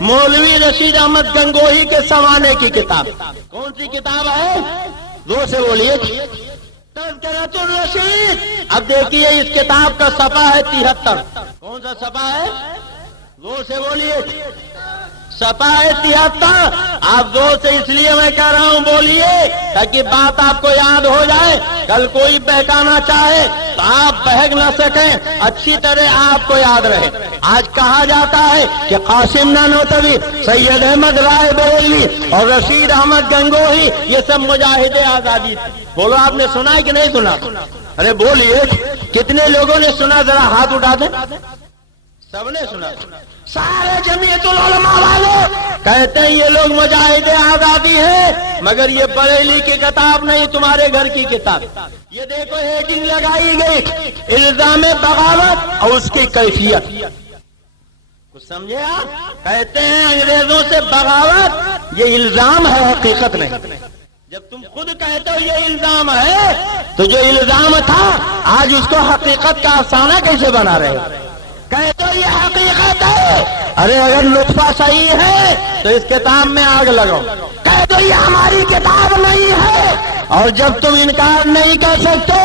مولوی رشید احمد گنگوہی کے زمانے کی کتاب۔ کون سی کتاب ہے؟ وہ سے بولیے۔ تذکرۃ الرشید۔ اب دیکھیے اس کتاب کا صفحہ ہے 73۔ کون سا صفحہ ہے؟ وہ سے بولیے۔ صفحہ ہے 73۔ آپ زور سے اس لیے میں کہہ رہا ہوں بولیے تاکہ بات آپ کو یاد ہو جائے، کل کوئی بہکانا چاہے تو آپ بہک نہ سکیں، اچھی طرح آپ کو یاد رہے۔ آج کہا جاتا ہے کہ قاسم نانوتوی، سید احمد رائے بریلوی اور رشید احمد گنگوہی یہ سب مجاہد آزادی تھے۔ بولو آپ نے سنا ہے کہ نہیں سنا؟ ارے بولیے کتنے لوگوں نے سنا؟ ذرا ہاتھ اٹھا دیں۔ سب نے سنا؟ سارے جمعیت العلماء والے کہتے ہیں یہ لوگ مجاہد آزادی ہے، مگر یہ بریلی کی کتاب نہیں، تمہارے گھر کی کتاب۔ یہ دیکھو ہیڈنگ لگائی گئی الزام بغاوت اور اس کی کیفیت۔ کچھ سمجھے آپ؟ کہتے ہیں انگریزوں سے بغاوت یہ الزام ہے، حقیقت نہیں۔ جب تم خود کہتے ہو یہ الزام ہے تو جو الزام تھا آج اس کو حقیقت کا افسانہ کیسے بنا رہے ہو؟ کہتے ہو یہ حقیقت ہے، ارے اگر لطفہ صحیح ہے تو اس کتاب میں آگ لگاؤ۔ کہتے ہو یہ ہماری کتاب نہیں ہے، اور جب تم انکار نہیں کر سکتے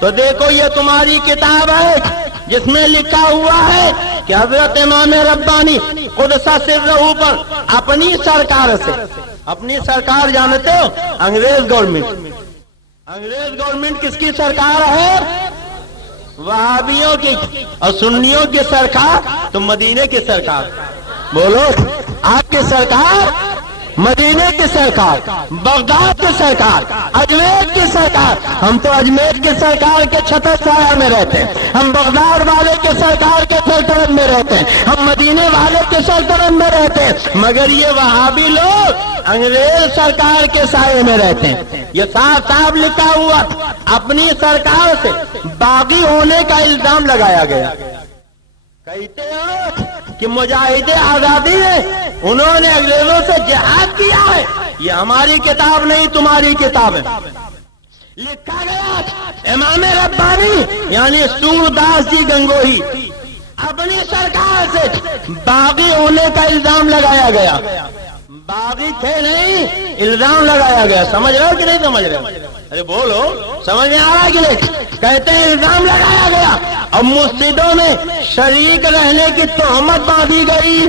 تو دیکھو یہ تمہاری کتاب ہے جس میں لکھا ہوا ہے کہ حضرت امام ربانی قدس سرہ پر اپنی سرکار سے، اپنی سرکار جانتے ہو؟ انگریز گورنمنٹ۔ انگریز گورنمنٹ کس کی سرکار ہے؟ وہابیوں کی، اور سنیوں کی سرکار تو مدینے کی سرکار۔ بولو آپ کی سرکار مدینے کی سرکار، بغداد کی سرکار، اجمیر کی سرکار۔ ہم تو اجمیر کی سرکار کے چھتر سایہ میں رہتے ہیں، ہم بغداد والے کے سرکار کے سلطنت میں رہتے ہیں، ہم مدینے والے کے سلطنت میں رہتے ہیں، مگر یہ وہابی لوگ انگریز سرکار کے سائے میں رہتے ہیں۔ یہ صاف صاف لکھا ہوا اپنی سرکار سے باغی ہونے کا الزام لگایا گیا۔ کہتے ہو کہ مجاہد آزادی ہے، انہوں نے انگریزوں سے جہاد کیا ہے۔ یہ ہماری کتاب نہیں، تمہاری کتاب ہے۔ لکھا گیا امام ربانی یعنی سورداس جی گنگوہی اپنی سرکار سے باغی ہونے کا الزام لگایا گیا. باغی تھے نہیں، الزام لگایا گیا. سمجھ رہے ہو کہ نہیں سمجھ رہے ہو؟ ارے بولو، سمجھ میں آ رہا کہ نہیں؟ کہتے ہیں الزام لگایا گیا اور مفسدوں میں شریک رہنے کی تہمت باندھی گئی.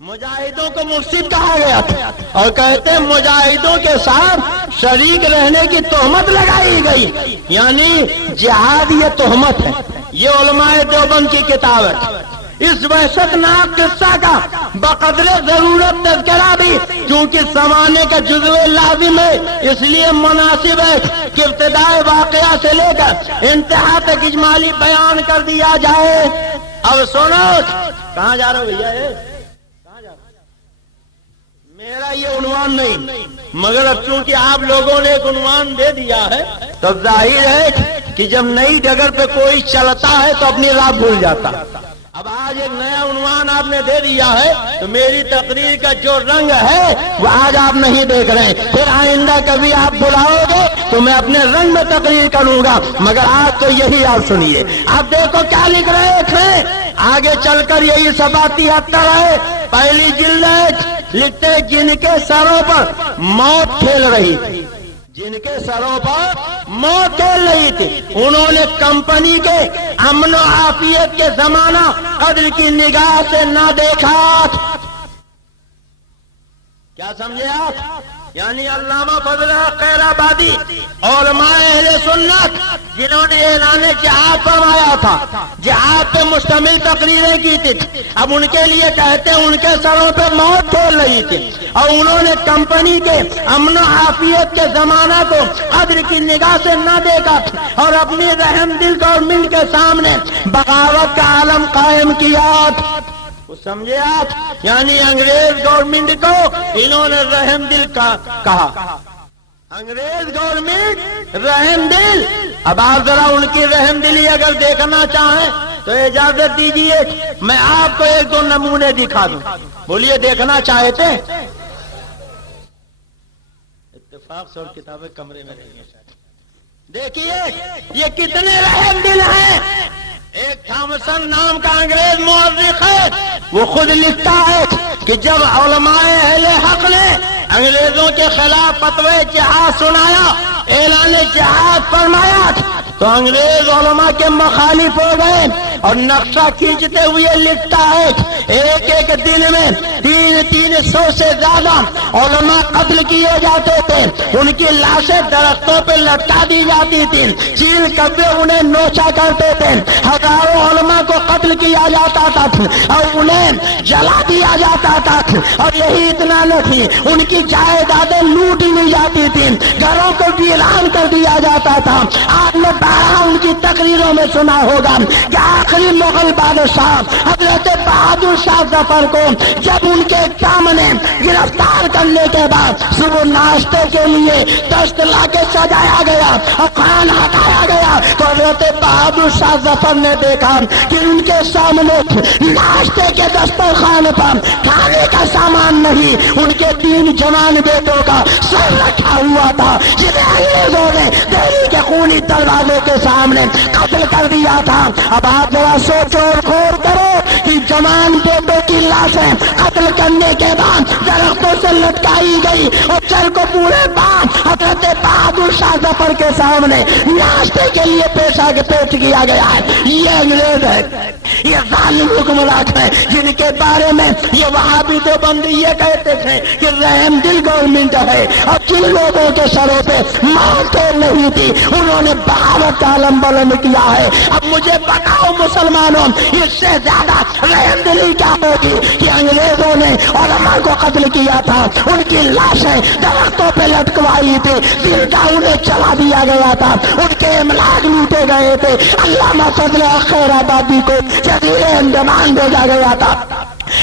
مجاہدوں کو مفسد کہا گیا تھا اور کہتے ہیں مجاہدوں کے ساتھ شریک رہنے کی تہمت لگائی گئی. یعنی جہاد یہ تہمت ہے. یہ علماء دیوبند کی کتاب ہے. اس وحشت ناک قصہ کا بقدر ضرورت تذکرہ بھی چونکہ زمانے کا جزو لازم ہے، اس لیے مناسب ہے کہ ابتدائے واقعہ سے لے کر انتہا تک اجمالی بیان کر دیا جائے. اب سنو، کہاں جا رہے ہو بھیا؟ کہاں جا رہے ہو؟ میرا یہ عنوان نہیں، مگر اب چونکہ آپ لوگوں نے ایک عنوان دے دیا ہے تو ظاہر ہے کہ جب نئی ڈگر پہ کوئی چلتا ہے تو اپنی راہ بھول جاتا. اب آج ایک نیا عنوان آپ نے دے دیا ہے تو میری تقریر کا جو رنگ ہے وہ آج آپ نہیں دیکھ رہے. پھر آئندہ کبھی آپ بلاؤ گے تو میں اپنے رنگ میں تقریر کروں گا، مگر آج تو یہی آپ سنیے. آپ دیکھو کیا لکھ رہے ہیں، آگے چل کر یہی سباتی ہتر ہے. پہلی جلد لکھتے جن کے سروں پر موت کھیل رہی تھی، جن کے سروں پر موت کھیل رہی تھی انہوں نے کمپنی کے امن و عافیت کے زمانہ قدر کی نگاہ سے نہ دیکھا. کیا سمجھے آپ؟ یعنی علامہ فضل خیر آبادی علماء اہل سنت جنہوں نے اعلان جہاد فرمایا تھا، جہاد پہ مشتمل تقریریں کی تھی، اب ان کے لیے کہتے ہیں ان کے سروں پہ موت کھیل رہی تھی اور انہوں نے کمپنی کے امن و عافیت کے زمانہ کو قدر کی نگاہ سے نہ دیکھا اور اپنی رحم دل گورنمنٹ کے سامنے بغاوت کا عالم قائم کیا. سمجھے آپ؟ یعنی انگریز گورنمنٹ کو انہوں نے رحم دل کہا. انگریز گورنمنٹ رحم دل. اب آپ ذرا ان کی رحم دلی اگر دیکھنا چاہیں تو اجازت دیجیے میں آپ کو ایک دو نمونے دکھا دوں. بولیے، دیکھنا چاہتے؟ اتفاق سے اور کتابیں کمرے میں رہی ہیں. دیکھیے یہ کتنے رحم دل ہیں. ایک تھامسن نام کا انگریز مورخ ہے، وہ خود لکھتا ہے کہ جب علماء اہل حق نے انگریزوں کے خلاف فتوی جہاد سنایا، اعلان جہاد فرمایا تو انگریز علماء کے مخالف ہو گئے اور نقشہ کھینچتے ہوئے لکھتا ہے ایک ایک دن میں 300 سے زیادہ علماء قتل کیے جاتے تھے. ان کی لاشیں درختوں پہ لٹکا دی جاتی تھی، چیل کبے انہیں نوچا کرتے تھے. ہزاروں علماء کو قتل کیا جاتا تھا اور انہیں جلا دیا جاتا تھا. اور یہی اتنا نہیں، ان کی جائیدادیں لوٹ لی جاتی تھی، گھروں کو ویران کر دیا جاتا تھا. آپ نے ان کی تقریروں میں سنا ہوگا کہ آخری مغل بادشاہ حضرت بہادر شاہ ظفر کو جب ان کے سامنے گرفتار کرنے کے بعد صبح ناشتے کے لیے دست لا کے سجایا گیا اور کھانا کھایا گیا تو حضرت بہادر شاہ ظفر نے دیکھا کہ ان کے سامنے ناشتے کے دسترخوان پر کھانے کا سامان نہیں، ان کے 3 جوان بیٹوں کا سر رکھا ہوا تھا جنہیں انگریزوں نے دہلی کے خونی دروازے کے سامنے قتل کر دیا تھا. اب آپ ذرا سوچو اور غور کرو کہ جوان بیٹوں کی لاشیں قتل کرنے کے بعد درختوں سے لٹکائی گئی اور چل کو پورے بعد حضرت بہادر شاہ ظفر کے سامنے ناشتے کے لیے پیش کیا گیا ہے. یہ انگریز ہے، یہ ظالم حکمران ہے جن کے بارے میں یہ وہابی دیوبندی یہ کہتے تھے کہ رحم دل گورنمنٹ ہے اور جن لوگوں کے سروں پہ موت نہیں تھی انہوں نے بغاوت کا علم بلند کیا ہے. اب مجھے بتاؤ مسلمانوں، اس سے زیادہ رحم دلی کیا ہوگی کہ انگریزوں نے علماء کو قتل کیا تھا، ان کی لاشیں درختوں پہ لٹکوائی تھی، زندہ انہیں چلا دیا گیا تھا، ان کے املاک لوٹے گئے تھے. علامہ فضل خیر آبادی کو جزیرے انڈمان بھیجا گیا تھا.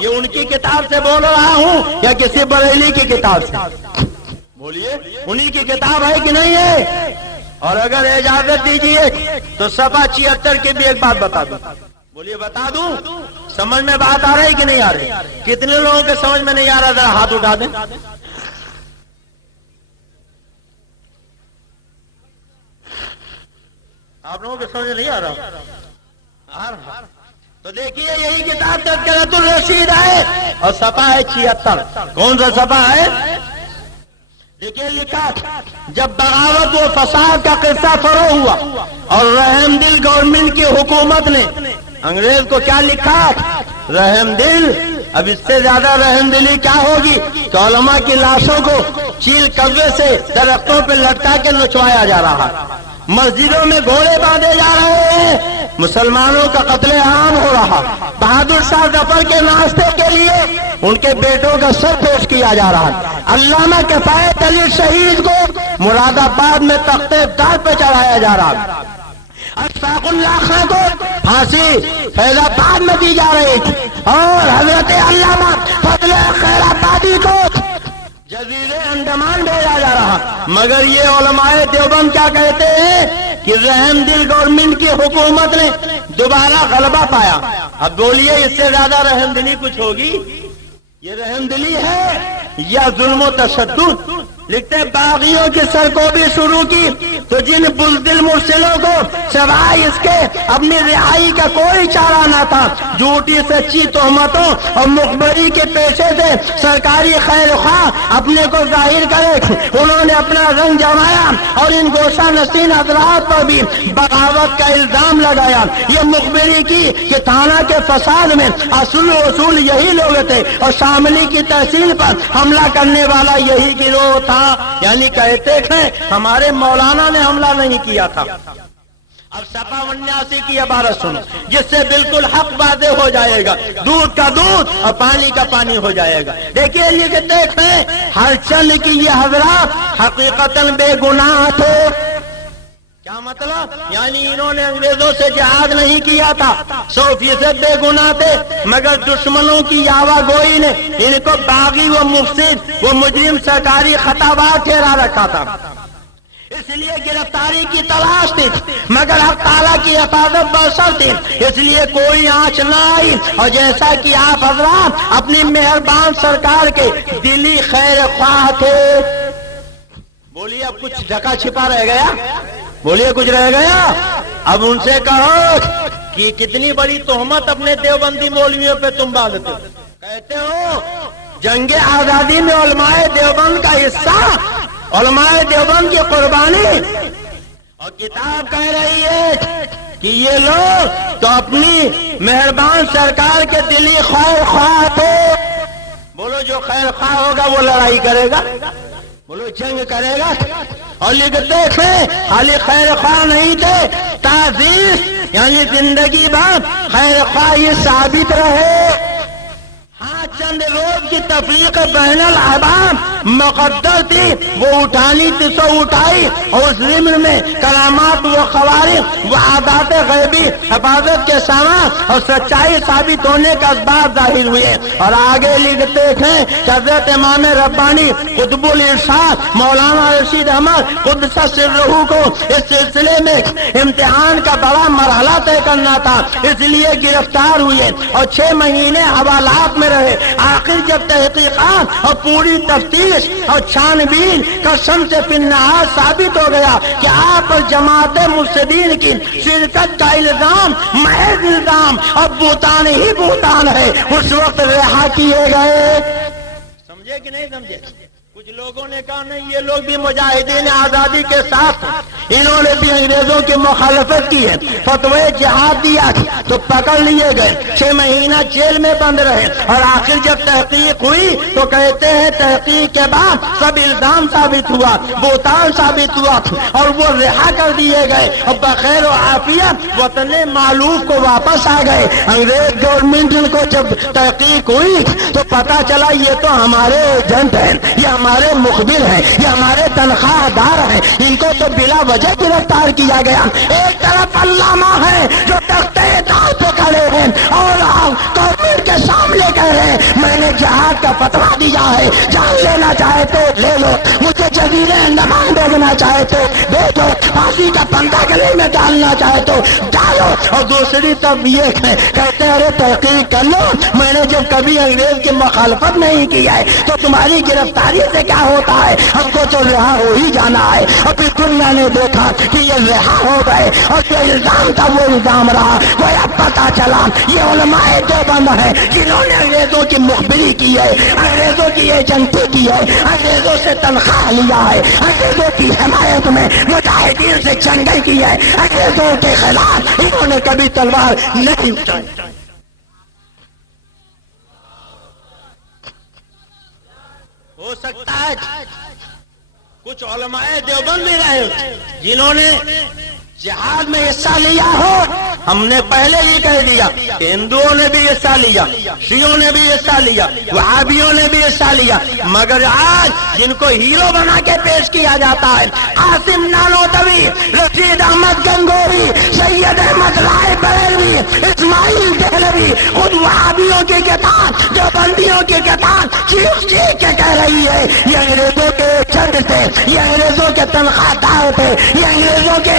یہ ان کی کتاب سے بول رہا ہوں یا کسی بریلی کی کتاب سے؟ بولیے انہی کی کتاب ہے کہ نہیں ہے؟ اور اگر اجازت دیجیے تو صفحہ 76 کی بھی ایک بات بتا دوں. بولیے بتا دوں؟ سمجھ میں بات آ رہی کہ نہیں آ رہی؟ کتنے لوگوں کے سمجھ میں نہیں آ رہا؟ ذرا ہاتھ اٹھا دیں. آپ لوگوں کے سمجھ نہیں آ رہا؟ تو دیکھیے یہی کتاب تذکرۃ الرشید ہے اور صفحہ ہے 76. کون سا صفحہ ہے؟ دیکھیے لکھا جب بغاوت و فساد کا قصہ شروع ہوا اور رحم دل گورنمنٹ کی حکومت نے انگریز کو کیا لکھا؟ رحم دل. اب اس سے زیادہ رحم دلی کیا ہوگی کہ علماء کی لاشوں کو چیل کوے سے درختوں پہ لٹکا کے نچوایا جا رہا ہے، مسجدوں میں گھوڑے باندھے جا رہے ہیں، مسلمانوں کا قتل عام ہو رہا، بہادر شاہ ظفر کے ناشتے کے لیے ان کے بیٹوں کا سر پیش کیا جا رہا ہے، علامہ کفایت علی شہید کو مراد آباد میں تخت دار پہ چڑھایا جا رہا ہے، اشفاق اللہ خان کو پھانسی فیض آباد میں دی جا رہی تھی، اور حضرت علامہ فضل خیر آبادی کو جزیرے انڈمان بھیجا جا رہا. مگر یہ علماء دیوبند کیا کہتے ہیں کہ رحم دل گورنمنٹ کی حکومت نے دوبارہ غلبہ پایا. اب بولیے اس سے زیادہ رحم دلی کچھ ہوگی؟ یہ رحم دلی ہے یا ظلم و تشدد؟ لکھتے ہیں باغیوں کی سرکوبی شروع کی تو جن بزدل مرسلوں کو سوائے اس کے اپنی رہائی کا کوئی چارہ نہ تھا، جھوٹی سچی تہمتوں اور مخبری کے پیشے سے سرکاری خیر خواہ اپنے کو ظاہر کرے، انہوں نے اپنا رنگ جمایا اور ان گوشہ نشین حضرات پر بھی بغاوت کا الزام لگایا. یہ مخبری کی کہ تھانہ کے فساد میں اصول یہی لوگ تھے اور شاملی کی تحصیل پر حملہ کرنے والا یہی گروہ تھا. یعنی کہتے ہیں ہمارے مولانا نے حملہ نہیں کیا تھا. اب صفحہ 79 کی عبارت سنو جس سے بالکل حق واضح ہو جائے گا، دودھ کا دودھ اور پانی کا پانی ہو جائے گا. دیکھیے یہ کہ دیکھیں ہر چل کی یہ حضرات حقیقتاً بے گناہ تھے. کیا مطلب؟ یعنی انہوں نے انگریزوں سے جہاد نہیں کیا تھا، 100% بے گناہ تھے، مگر دشمنوں کی یاوہ گوئی نے ان کو باغی و مفسد و مجرم سرکاری خطابات ٹھہرا رکھا تھا. اس لیے گرفتاری کی تلاش تھی، مگر حق تعالیٰ کی حفاظت برسر تھی، اس لیے کوئی آنچ نہ آئی. اور جیسا کہ آپ حضرات اپنی مہربان سرکار کے دلی خیر خواہ تھے. بولیے اب کچھ ڈھکا چھپا رہ گیا؟ بولیے کچھ رہ گیا؟ اب ان سے کہو کہ کتنی بڑی تہمت اپنے دیوبندی مولویوں پہ تم باندھتے ہو. کہتے ہو جنگ آزادی میں علماء دیوبند کا حصہ، علماء دیوبند کی قربانی، اور کتاب کہہ رہی ہے کہ یہ لوگ تو اپنی مہربان سرکار کے دلی خیر خواہ تھے. بولو جو خیر خواہ ہوگا وہ لڑائی کرے گا، بولو جنگ کرے گا. اور لکھتے تھے خالی خیر خواہ نہیں تھے، تعزیز یعنی زندگی بھر خیر خواہ یہ ثابت رہے. ہاں چند روز کی تفریق بین الاحباب مقدر تھی، وہ اٹھانی تھی سو اٹھائی، اور اس ضمن میں کرامات و خوارق و عادات غیبی حفاظت کے سامان اور سچائی ثابت ہونے کا اسباب ظاہر ہوئے. اور آگے لکھتے ہیں کہ حضرت امام ربانی قطب الارشاد مولانا رشید احمد قدس سرہ کو اس سلسلے میں امتحان کا بڑا مرحلہ طے کرنا تھا، اس لیے گرفتار ہوئے اور 6 مہینے حوالات میں رہے. آخر جب تحقیقات اور پوری تفتیش اور چھانبین کا شمس پنہار ثابت ہو گیا کہ آپ پر جماعت مفسدین کی شرکت کا الزام محض الزام اور بہتان ہی بہتان ہے، اس وقت رہا کیے گئے. سمجھے کہ نہیں سمجھے؟ کچھ لوگوں نے کہا نہیں یہ لوگ بھی مجاہدین آزادی کے ساتھ، انہوں نے بھی انگریزوں کی مخالفت کی ہے، فتوی جہاد دیا تو پکڑ لیے گئے، 6 مہینہ جیل میں بند رہے. اور آخر جب تحقیق ہوئی تو کہتے ہیں تحقیق کے بعد سب الزام ثابت ہوا، بہتان ثابت ہوا، اور وہ رہا کر دیے گئے اور بخیر و عافیت وطن معلوف کو واپس آ گئے. انگریز گورنمنٹ کو جب تحقیق ہوئی تو پتا چلا یہ تو ہمارے ایجنٹ ہیں، یہ ہمارے مخبر ہیں، یہ ہمارے تنخواہ دار ہیں، ان کو تو بلا وجہ گرفتار کیا گیا. ایک طرف علامہ ہے جو تختے دار پہ کھڑے ہیں اور گورنمنٹ کے سامنے کہہ رہے ہیں میں نے جہاد کا فتویٰ دیا ہے، جان لینا چاہے تو لے لو، مجھے جزیرے انڈمان بھیجنا چاہے تو بھیجو، پھانسی کا پنڈا گلے میں ڈالنا چاہے تو ڈالو۔ اور دوسری طرف یہ کہتے ہیں ارے تحقیق کر لو، میں نے جب کبھی انگریز کی مخالفت نہیں کی ہے تو تمہاری گرفتاری سے کیا ہوتا ہے، ہم کو تو رہا ہو ہی جانا ہے۔ اور پھر دنیا نے دیکھا کہ یہ رہا ہو گئے اور جو الزام تھا وہ الزام رہا، وہ اب پتا چلا یہ علماء دیوبند ہے جنہوں نے انگریزوں کی مخبری کی ہے، انگریزوں کی ایجنٹی کی ہے، انگریزوں سے تنخواہ لیا ہے، انگریزوں کی حمایت میں مجاہدین سے جنگیں کی ہے، انگریزوں کے خلاف انہوں نے کبھی تلوار نہیں اٹھائی۔ ہو سکتا ہے کچھ علماء دیوبند بھی رہے جنہوں نے جہاد میں حصہ لیا ہو، ہم نے پہلے ہی کہہ دیا کہ ہندوؤں نے بھی حصہ لیا، شیعوں نے بھی حصہ لیا، وہابیوں نے بھی حصہ لیا، مگر آج جن کو ہیرو بنا کے پیش کیا جاتا ہے، قاسم نانوتوی، رشید احمد گنگوہی، سید احمد رائے بریلوی، اسماعیل دہلوی، خود وہابیوں کی کتاب، دیوبندیوں کی کتاب چیخ چیخ کے کہہ رہی ہے یہ انگریزوں کے چند تھے، یہ انگریزوں کے تنخواہ دار تھے، یہ انگریزوں کے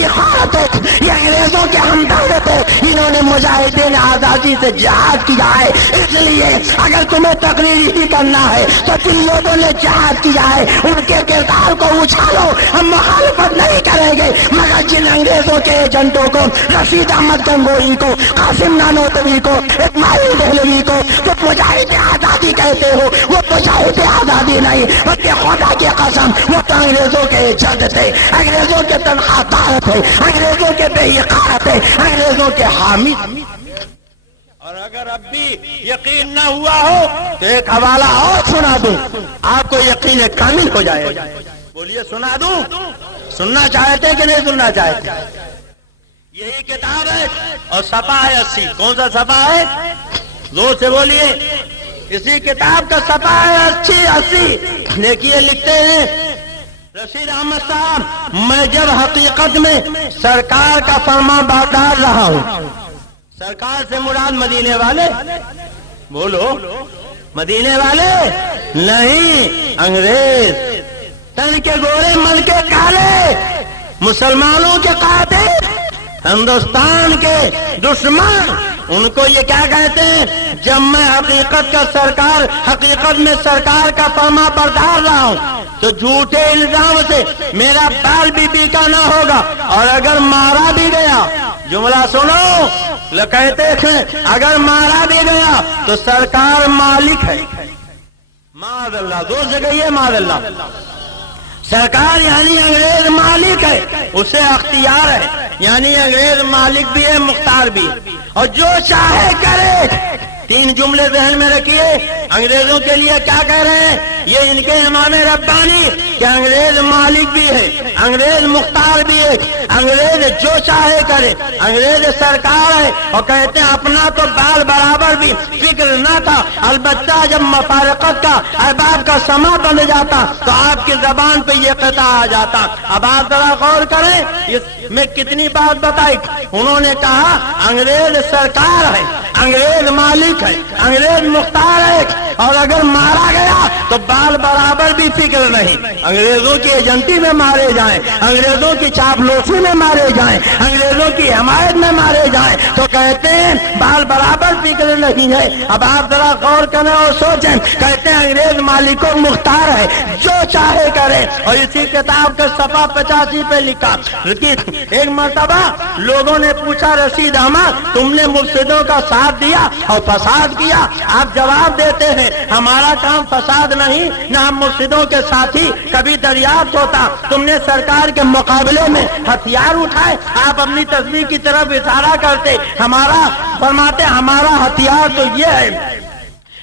یہ انگریزوں کے ہمدرد تھے، انہوں نے مجاہدین آزادی سے جہاد کیا ہے۔ اس لیے اگر تمہیں تقریر ہی کرنا ہے تو جن لوگوں نے جہاد کیا ہے ان کے کردار کو اچھالو، ہم مخالفت نہیں کریں گے، مگر جن انگریزوں کے ایجنٹوں کو، رشید احمد گنگوہی کو، قاسم نانوتوی کو، اسماعیل دہلوی کو جو مجاہد آزادی کہتے ہو، وہ مجاہد آزادی نہیں بلکہ خدا کی قسم وہ تو انگریزوں کے ایجنٹ تھے، انگریزوں کے تنخواہ دار تھے، انگریزوں کے بے اقرار تھے، انگریزوں کے حامی۔ اور اگر اب بھی یقین نہ ہوا ہو تو ایک حوالہ اور سنا دوں، آپ کو یقین کامل ہو جائے گا۔ بولیے سنا دوں؟ سننا چاہتے کہ نہیں سننا چاہتے؟ یہی کتاب ہے اور صفحہ ہے 80۔ کون سا صفحہ ہے؟ زور سے بولیے۔ اسی کتاب کا صفحہ ہے 80۔ دیکھیے لکھتے ہیں رشید احمد صاحب، میں جب حقیقت میں سرکار کا فرما بردار رہا ہوں، سرکار سے مراد مدینے والے، بولو مدینے والے نہیں، انگریز، تن کے گورے مل کے کالے، مسلمانوں کے قاتل، ہندوستان کے دشمن، ان کو یہ کیا کہتے ہیں؟ جب میں حقیقت میں سرکار کا فرما بردار رہا ہوں تو جھوٹے الزام سے میرا بال بھی بیکا نہ ہوگا، اور اگر مارا بھی گیا، جملہ سنو، کہتے ہیں اگر مارا بھی گیا تو سرکار مالک ہے، معاذ اللہ، دو جگہ یہ معاذ اللہ، سرکار یعنی انگریز مالک ہے، اسے اختیار ہے، یعنی انگریز مالک بھی ہے، مختار بھی ہے، اور جو چاہے کرے۔ تین جملے ذہن میں رکھیے، انگریزوں کے لیے کیا کہہ رہے ہیں؟ یہ ان کے امام ربانی کہ انگریز مالک بھی ہے، انگریز مختار بھی ہے، انگریز جو چاہے کرے، انگریز سرکار ہے، اور کہتے ہیں اپنا تو بال برابر بھی فکر نہ تھا، البتہ جب مفارقت کا احباب کا سما بن جاتا تو آپ کی زبان پہ یہ قطع آ جاتا۔ اب آپ ذرا غور کریں، اس میں کتنی بات بتائی۔ انہوں نے کہا انگریز سرکار ہے، انگریز مالک ہے، انگریز مختار ہے، اور اگر مارا گیا تو بال برابر بھی فکر نہیں، انگریزوں کی ایجنٹی میں مارے جائیں، انگریزوں کی چاپلوسی میں مارے جائیں، انگریزوں کی حمایت میں مارے جائیں تو کہتے ہیں بال برابر فکر نہیں ہے۔ اب آپ ذرا غور کریں اور سوچیں، کہتے ہیں انگریز مالک و مختار ہے، جو چاہے کرے، اور اسی کتاب کا صفحہ 85 پہ لکھا۔ ایک مرتبہ لوگوں نے پوچھا رشید احمد تم نے مفسدوں کا ساتھ دیا اور فساد کیا، آپ جواب دیتے ہیں ہمارا کام فساد نہیں، نہ ہم مفسدوں کے ساتھی، کبھی دریافت ہوتا تم نے سرکار کے مقابلے میں ہتھیار اٹھائے، آپ اپنی تصویر کی طرف اشارہ کرتے، ہمارا فرماتے ہمارا ہتھیار تو یہ ہے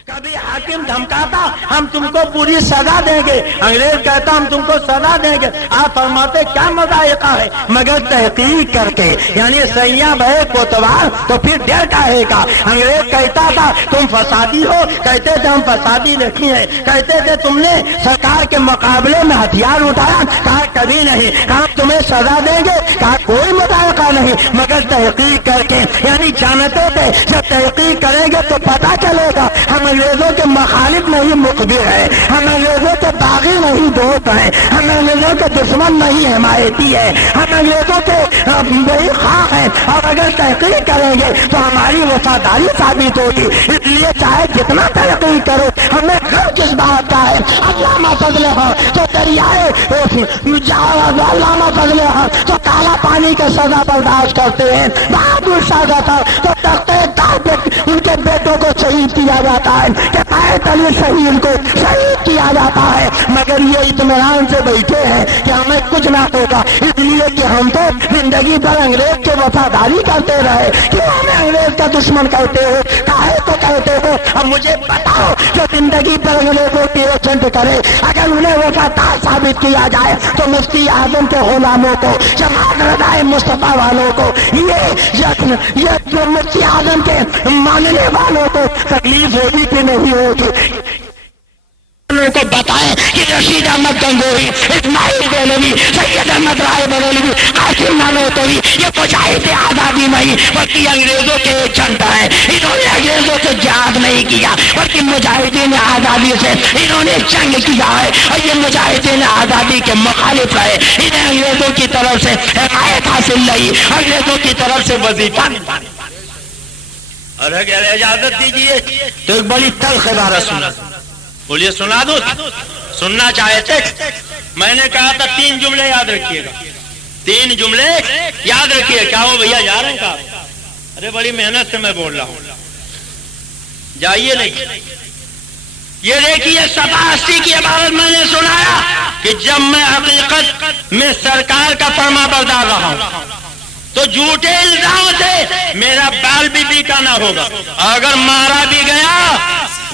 کبھی حاکم دھمکاتا ہم تم کو پوری سزا دیں گے، انگریز کہتا ہم تم کو سزا دیں گے، آپ فرماتے کیا مذائقہ ہے مگر تحقیق کر کے، یعنی سیاں بھائی کوتوال تو پھر ڈر کاہے کا۔ انگریز کہتا تھا تم فسادی ہو، کہتے تھے ہم فسادی نہیں ہیں، کہتے تھے تم نے سرکار کے مقابلے میں ہتھیار اٹھایا، کہا کبھی نہیں، کہا تمہیں سزا دیں گے، کہا کوئی مذائقہ نہیں مگر تحقیق کر کے، یعنی جانتے تھے جب تحقیق کریں گے تو پتہ چلے گا ہم انگریزوں کے مخالف نہیں مخبر ہے، ہم انگریزوں کے باغی نہیں دوست ہیں، ہم انگریزوں کے دشمن نہیں حمایتی ہے، ہم انگریزوں کے وہی خواہ ہیں، اور اگر تحقیق کریں گے تو ہماری وفاداری ثابت ہوگی، اس لیے چاہے جتنا تحقیق کرو ہمیں غم کس بات کا ہے۔ علامہ فضل ہاں تو دریائے علامہ فضل ہاں تو کالا پانی کا سزا برداشت کرتے ہیں، بہادر شاہ تھا تو تختے دار پہ ان کے بیٹوں کو شہید کیا جاتا ہے، کہ قائد علی شہید کو شہید کیا جاتا ہے، مگر یہ اطمینان سے بیٹھے ہیں کہ ہمیں کچھ نہ ہوگا، اس لیے کہ ہم تو زندگی بھر انگریز کے وفاداری کرتے رہے، کیوں ہمیں انگریز کا دشمن کہتے ہو، کاہے تو کہتے ہو؟ اب مجھے بتاؤ جو زندگی پر انگریزوں کی ایجنٹ کرے اگر انہیں وفادار ثابت کیا جائے تو مفتی اعظم کے غلاموں کو، جماعت رضائے مصطفیٰ والوں کو، یہ مفتی اعظم کے ماننے والوں کو تکلیف ہوگی کہ نہیں ہوگی؟ ان کو بتائیں کہ رشید احمد گنگوہی، اسماعیل دہلوی، سید احمد رائے بریلوی، قاسم نانوتوی یہ مجاہد آزادی نہیں بلکہ انگریزوں کے ایجنٹ ہیں، انہوں نے انگریزوں سے جہاد نہیں کیا بلکہ مجاہدین آزادی سے انہوں نے جنگ کیا ہے، اور یہ مجاہدین آزادی کے مخالف ہے، انہیں انگریزوں کی طرف سے حمایت حاصل نہیں، انگریزوں کی طرف سے وظیفہ نہیں۔ اور اگر اجازت دیجیے تو ایک بڑی تلخ عبارت سنا، بولیے سنا دو، سننا چاہتے؟ میں نے کہا تھا 3 جملے یاد رکھیے گا، 3 جملے یاد رکھیے۔ کیا وہ بھیا جا رہے ہیں کہا؟ ارے بڑی محنت سے میں بول رہا ہوں، جائیے نہیں۔ یہ دیکھیے 87 کی عبارت میں نے سنایا کہ جب میں حقیقت میں سرکار کا فرما بردار رہا ہوں تو جھوٹے الزام سے میرا بال بھی بیٹا نہ ہوگا، اگر مارا بھی گیا،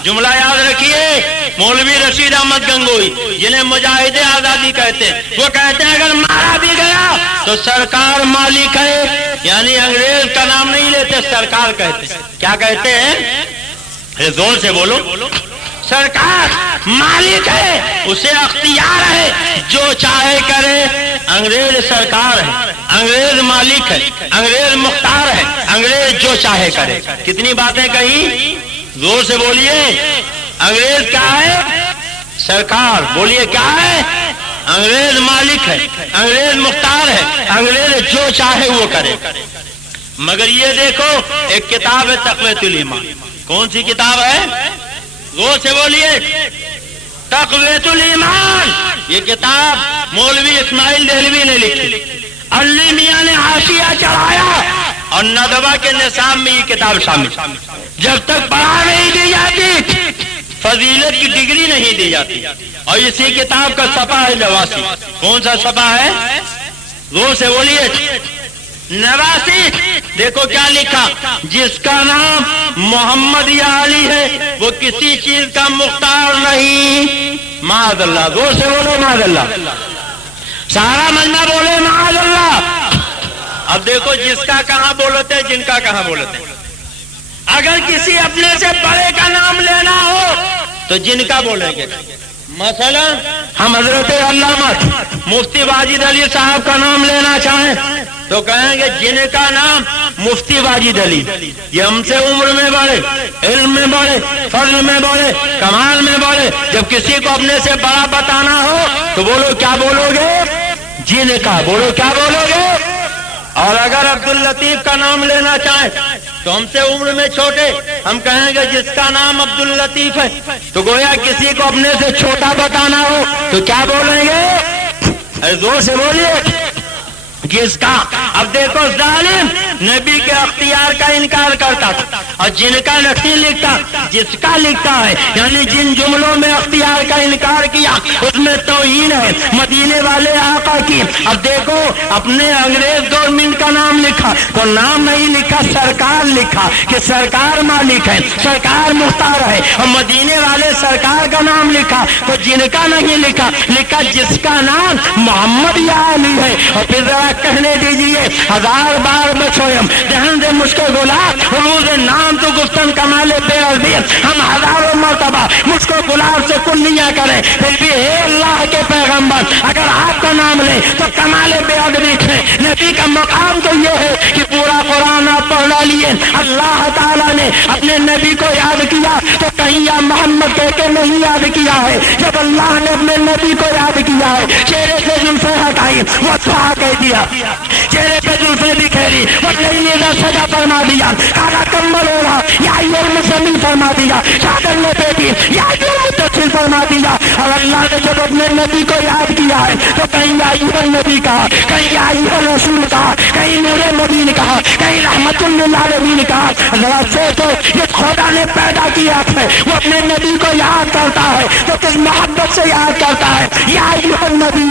جملہ یاد رکھیے، مولوی رشید احمد گنگوہی جنہیں مجاہد آزادی کہتے ہیں، وہ کہتے ہیں اگر مارا بھی گیا تو سرکار مالک ہے، یعنی انگریز کا نام نہیں لیتے، سرکار کہتے ہیں۔ کیا کہتے ہیں؟ زور سے بولو۔ سرکار مالک ہے، اسے اختیار ہے، جو چاہے کرے۔ انگریز سرکار ہے، انگریز مالک ہے، انگریز مختار ہے، انگریز جو چاہے کرے۔ کتنی باتیں کہی؟ زور سے بولیے۔ انگریز کیا ہے؟ سرکار۔ بولیے کیا ہے؟ انگریز مالک ہے، انگریز مختار ہے، انگریز جو چاہے وہ کرے۔ مگر یہ دیکھو ایک کتاب ہے تقویۃ الایمان، کون سی کتاب ہے؟ زور سے بولیے۔ تقویۃ الایمان، یہ کتاب مولوی اسماعیل دہلوی نے لکھی، علی میاں نے حاشیہ چڑھایا اور ندوہ کے نصاب میں یہ کتاب شامل۔ جب تک پڑھا نہیں دی جاتی فضیلت کی ڈگری نہیں دی جاتی۔ اور اسی کتاب کا صفحہ ہے 89۔ کون سا صفحہ ہے؟ زور سے بولیے۔ 89۔ دیکھو کیا لکھا، جس کا نام محمد یا علی ہے وہ کسی چیز کا مختار نہیں۔ معاذ اللہ، زور سے بولو معاذ اللہ، سارا مجمع بولے معاذ اللہ۔ اب دیکھو جس کا کہاں بولتے، جن کا کہاں بولتے۔ اگر کسی اپنے سے بڑے کا نام لینا ہو تو جن کا بولیں گے۔ مثلا ہم حضرت علامہ مفتی واجد علی صاحب کا نام لینا چاہیں تو کہیں گے جن کا نام مفتی واجد علی، یہ ہم سے عمر میں بڑے، علم میں بڑے، فضل میں بڑے، کمال میں بڑے۔ جب کسی کو اپنے سے بڑا بتانا ہو تو بولو کیا بولو گے؟ جن کا۔ بولو کیا بولو گے؟ اور اگر عبداللطیف کا نام لینا چاہیں تو ہم سے عمر میں چھوٹے، ہم کہیں گے جس کا نام عبداللطیف ہے۔ تو گویا کسی کو اپنے سے چھوٹا بتانا ہو تو کیا بولیں گے؟ زور سے بولیے۔ کس کا؟ اب دیکھو ظالم نبی کے اختیار کا انکار کرتا تھا، اور جن کا نہیں لکھتا جس کا لکھتا ہے، یعنی جن جملوں میں اختیار کا انکار کیا اس میں توہین ہے مدینے والے آقا کی۔ اب دیکھو اپنے انگریز گورنمنٹ کا نام لکھا تو نام نہیں لکھا، سرکار لکھا کہ سرکار مالک ہے، سرکار مختار ہے، اور مدینے والے سرکار کا نام لکھا تو جن کا نہیں لکھا لکھا جس کا نام محمد یا علی ہے۔ اور پھر ذرا کہنے دیجئے 1000 بار بچویم دہن دے مشکل گلاب روز نام تو گفتن کمال بے عربی، ہم ہزاروں مرتبہ مشکل گلاب سے کلیاں کریں پھر بھی اے اللہ کے پیغمبر اگر آپ کا نام لیں تو کمال بے عربی ہے۔ نبی کا مقام تو یہ ہے کہ پورا قرآن آپ پڑھا لیے، اللہ تعالیٰ نے اپنے نبی کو یاد کیا تو کہیں یا محمد کہہ کے نہیں یاد کیا ہے، جب اللہ نے اپنے نبی کو یاد کیا ہے چہرے سے زلفیں ہٹائی وہ دعا کہہ دیا، چہرے پہ زلفیں بکھیری وہ لیلا سجا فرما دیا، کالا کمبل اوڑھا یا المسلم فرما دیا، چادر لپیٹی یا متصل فرما دیا، اور اللہ نے جب اپنے نبی کو یاد کیا ہے تو کہیں یا نبی کہا، کہیں یا رسول کہا، کہیں نور مبین کہا، کہیں رحمت للعالمین کہا۔ ذرا سوچو جس خدا نے پیدا کیا ہے وہ اپنے نبی کو یاد کرتا ہے تو کس محبت سے یاد کرتا ہے، یا ایھا النبی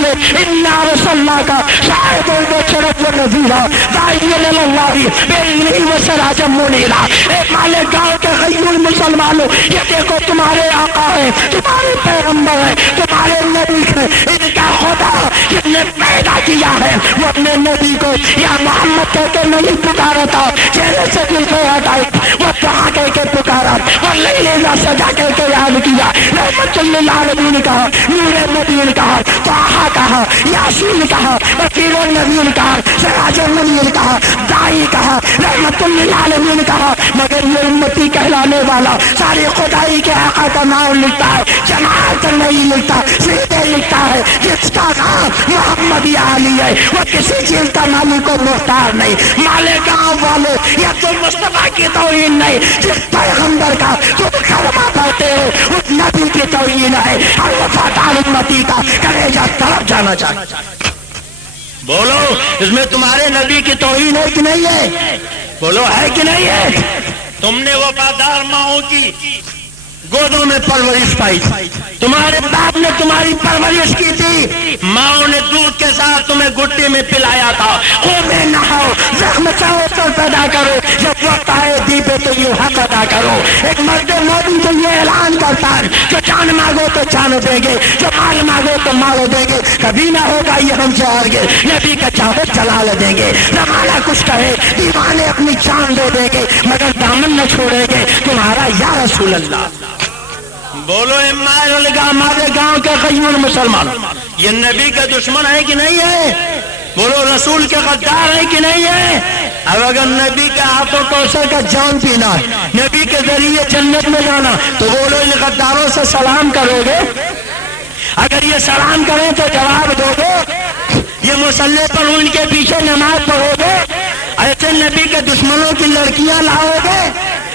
انا ارسلناک شاہدا وبشیرا ونذیرا داعیا الی اللہ باذنہ وسراجا منیرا۔ اے مالے گاؤں کے غیور مسلمانوں، یہ دیکھو تمہارے آقا ہے، تمہارے پیغمبر ہے، تمہارے نبی ہے، ان کا خدا جس نے پیدا کیا ہے وہ اپنے نبی کو یا محمد کہہ کے نہیں پکارا تھا، چہرے سے زلفیں ہٹائی وہ دعا کہہ کے پکارا اور لیلا سجا کہہ کے یاد کیا، رحمت للعالمین کہا، نور مبین کہا، طٰہٰ کہا، یاسین کہا، بشیر النذیر کہا، سراج المنیر کہا، داعی کہا، رحمت للعالمین کہا، مگر یہ امتی کہلانے والا ساری خدائی کے آقا کا نام لکھتا ہے، جماعت نہیں لکھتا، سیدھے لکھتا ہے جس کا نام محمد علی ہے وہ کسی چیز کا مالک و مختار نہیں۔ مالے گاؤں والے یا تم مصطفیٰ کی توہین نہیں، جس پیغمبر کا تم کلمہ پڑھتے ہو اس نبی کی توہین ہے، ہر وفادار امتی کا کلیجہ طرف جانا چاہتا۔ بولو اس میں تمہارے نبی کی توہین ہے کہ نہیں ہے؟ بولو ہے کہ نہیں ہے؟ تم نے وفادار ماؤں کی گودوں میں پرورش پائی تھی، تمہارے باپ نے تمہاری پرورش کی تھی، ماؤں نے دودھ کے ساتھ تمہیں گٹی میں پلایا تھا، خون میں نہاؤ، زخم چاہو تو پیدا کرو، جب وقت آئے دی پہ تو یہ حق ادا کرو۔ ایک مرد مومن تو یہ اعلان کرتا ہے کہ جان مانگو تو جان دیں گے، جو مال مانگو تو مال دیں گے، کبھی نہ ہوگا یہ ہم سے ہارگے، نبی کا چاہو جلال دیں گے، زمانہ کچھ کہے دیوانے اپنی جان دے دیں گے مگر دامن نہ چھوڑیں گے تمہارا یا رسول اللہ۔ بولو ہمارے گاؤں کے غیور مسلمان یہ نبی کا دشمن ہے کہ نہیں ہے؟ بولو رسول کے غدار ہے کہ نہیں ہے؟ اب اگر نبی کے ہاتھوں کوثر کا جام پینا ہے، نبی کے ذریعے جنت میں جانا تو بولو ان غداروں سے سلام کرو گے؟ اگر یہ سلام کریں تو جواب دو گے؟ یہ مصلی پر ان کے پیچھے نماز پڑھو گے؟ ایسے نبی کے دشمنوں کی لڑکیاں لاؤ گے،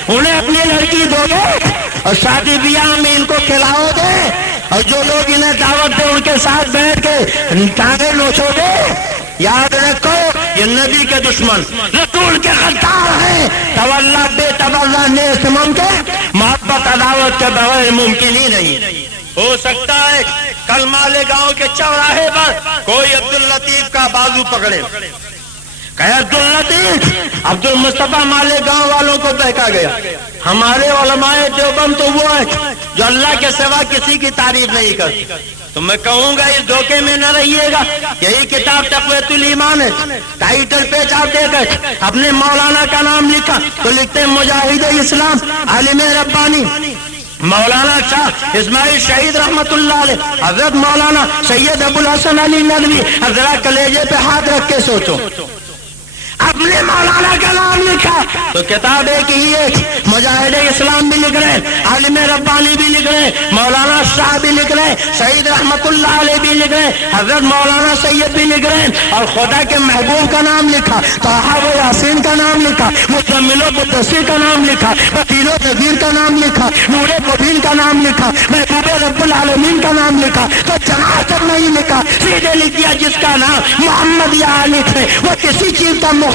انہیں اپنی لڑکی دو گے اور شادی بیاہ میں ان کو کھلاؤ گے، اور جو لوگ انہیں دعوت دے ان کے ساتھ بیٹھ کے ٹانگیں نوچو گے؟ یاد رکھو یہ نبی کے دشمن رسول کے غدار ہیں۔ تولا بے تولا نیست ممکن، محبت عداوت کے بغیر ممکن ہی نہیں ہو سکتا ہے۔ کل مالے گاؤں کے چوراہے پر کوئی عبداللطیف کا بازو پکڑے، کہ عبداللطیف عبد المصطفیٰ مالے گاؤں والوں کو بہکا گیا۔ ہمارے علماء دیوبند تو وہ ہے جو اللہ کے سوا کسی کی تعریف نہیں کرتے، تو میں کہوں گا اس دھوکے میں نہ رہیے گا۔ یہی کتاب تقویۃ الایمان ہے، ٹائٹل پیج آپ دیکھ کر اپنے مولانا کا نام لکھا تو لکھتے ہیں مجاہد اسلام عالم ربانی مولانا شاہ اسماعیل شہید رحمت اللہ علیہ، حضرت مولانا سید ابو الحسن علی ندوی۔ حضرات کلیجے پہ ہاتھ رکھ کے سوچو، اپنے مولانا کا نام لکھا تو کتاب ایک ہی ہے، مجاہد اسلام بھی لکھ رہے ہیں، عالم ربانی بھی لکھ رہے ہیں، مولانا شاہ بھی لکھ رہے ہیں، سعید رحمت اللہ علیہ بھی لکھ رہے ہیں، حضرت مولانا سید بھی لکھ رہے ہیں، اور خدا کے محبوب کا نام لکھا، طٰہٰ و یاسین کا نام لکھا، مزمل و مدثر کا نام لکھا، بشیر و نذیر کا نام لکھا، نور مبین کا نام لکھا، محبوب رب العالمین کا نام لکھا، تو جناب نہیں لکھا، سیدھے لکھ دیا جس کا نام محمد یا علی ہے وہ کسی چیز کا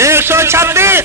126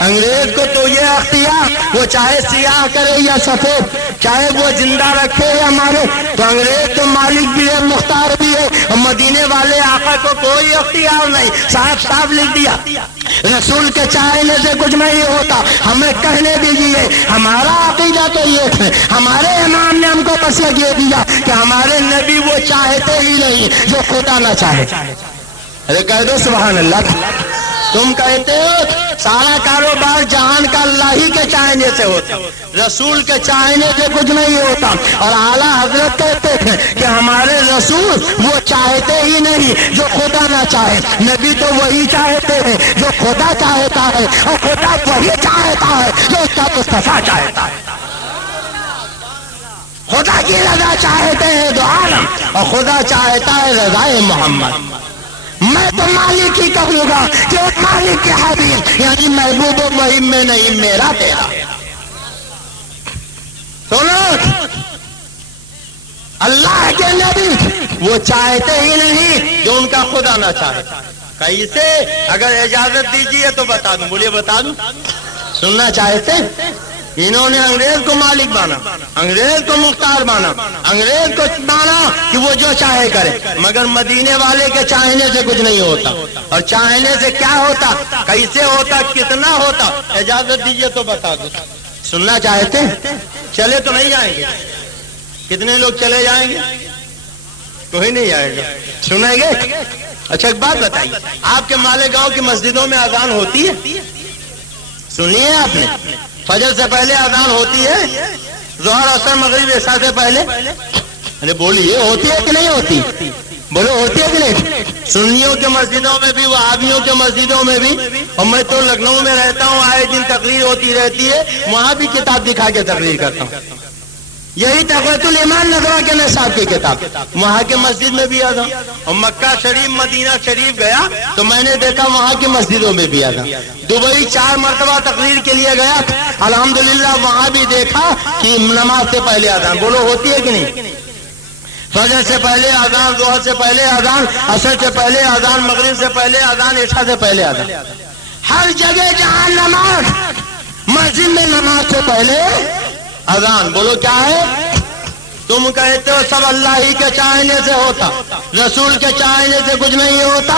انگریز کو تو یہ اختیار، وہ چاہے سیاہ کرے یا سفید، چاہے وہ زندہ رکھے یا مارے. تو انگریز تو مالک بھی ہے، مختار بھی ہے، اور مدینے والے آقا کو کوئی اختیار نہیں. صاف صاف لکھ دیا رسول کے چاہنے سے کچھ نہیں ہوتا. ہمیں کہنے دیجیے، ہمارا عقیدہ تو یہ ہے، ہمارے امام نے ہم کو بس یہ دیا کہ ہمارے نبی وہ چاہتے ہی نہیں جو خدا نہ چاہے. ارے کہہ دو سبحان اللہ. تم کہتے ہو سارا کاروبار جہان کا اللہ ہی کے چاہنے سے ہوتا، رسول کے چاہنے سے کچھ نہیں ہوتا. اور اعلیٰ حضرت کہتے تھے کہ ہمارے رسول وہ چاہتے ہی نہیں جو خدا نہ چاہے. نبی تو وہی چاہتے ہیں جو خدا چاہتا ہے، اور خدا وہی چاہتا ہے جو اس کا مصطفیٰ چاہتا ہے. خدا کی رضا چاہتے ہیں دو عالم، اور خدا چاہتا ہے رضائے محمد. میں تو مالک ہی کہوں گا کہ وہ مالک کے حبیب یعنی محبوب و مہم میں نہیں میرا تیرا. سنو، اللہ کے نبی وہ چاہتے ہی نہیں جو ان کا خدا نہ چاہے. کیسے؟ اگر اجازت دیجیے تو بتا دوں. بولیے بتا دوں. سننا چاہتے؟ انہوں نے انگریز کو مالک مانا، انگریز کو مختار مانا، انگریز کو مانا کہ وہ جو چاہے کرے. مگر مدینے والے کے چاہنے سے کچھ نہیں ہوتا. اور چاہنے سے کیا ہوتا، کیسے ہوتا، کتنا ہوتا؟ اجازت دیجیے تو بتا دوں. سننا چاہتے؟ چلے تو نہیں جائیں گے. کتنے لوگ چلے جائیں گے؟ کوئی نہیں جائے گا. سنیں گے؟ اچھا ایک بات بتائیے، آپ کے مالیگاؤں کی مسجدوں میں اذان ہوتی ہے؟ سنیے آپ نے، فجر سے پہلے اذان ہوتی ہے، ظہر عصر مغرب عشاء سے پہلے. ارے بولیے، ہوتی ہے کہ نہیں ہوتی؟ بولو ہوتی ہے کہ نہیں؟ سنیوں کے مسجدوں میں بھی، وہابیوں کے مسجدوں میں بھی. اور میں تو لکھنؤ میں رہتا ہوں، آئے دن تقریر ہوتی رہتی ہے، وہاں بھی کتاب دکھا کے تقریر کرتا ہوں. یہی تقویت الایمان نظرہ کے نصاب کی کتاب، وہاں کے مسجد میں بھی آتا. اور مکہ شریف مدینہ شریف گیا تو میں نے دیکھا وہاں کی مسجدوں میں بھی آتا. دبئی 4 مرتبہ تقریر کے لیے گیا، الحمدللہ وہاں بھی دیکھا کہ نماز سے پہلے اذان. بولو ہوتی ہے کہ نہیں؟ فجر سے پہلے اذان، ظہر سے پہلے اذان، عصر سے پہلے اذان، مغرب سے پہلے اذان، عشاء سے پہلے اذان. ہر جگہ جہاں نماز، مسجد میں نماز سے پہلے اذان. بولو کیا ہے؟ تم کہتے ہو سب اللہ ہی کے چاہنے سے ہوتا، رسول کے چاہنے سے کچھ نہیں ہوتا.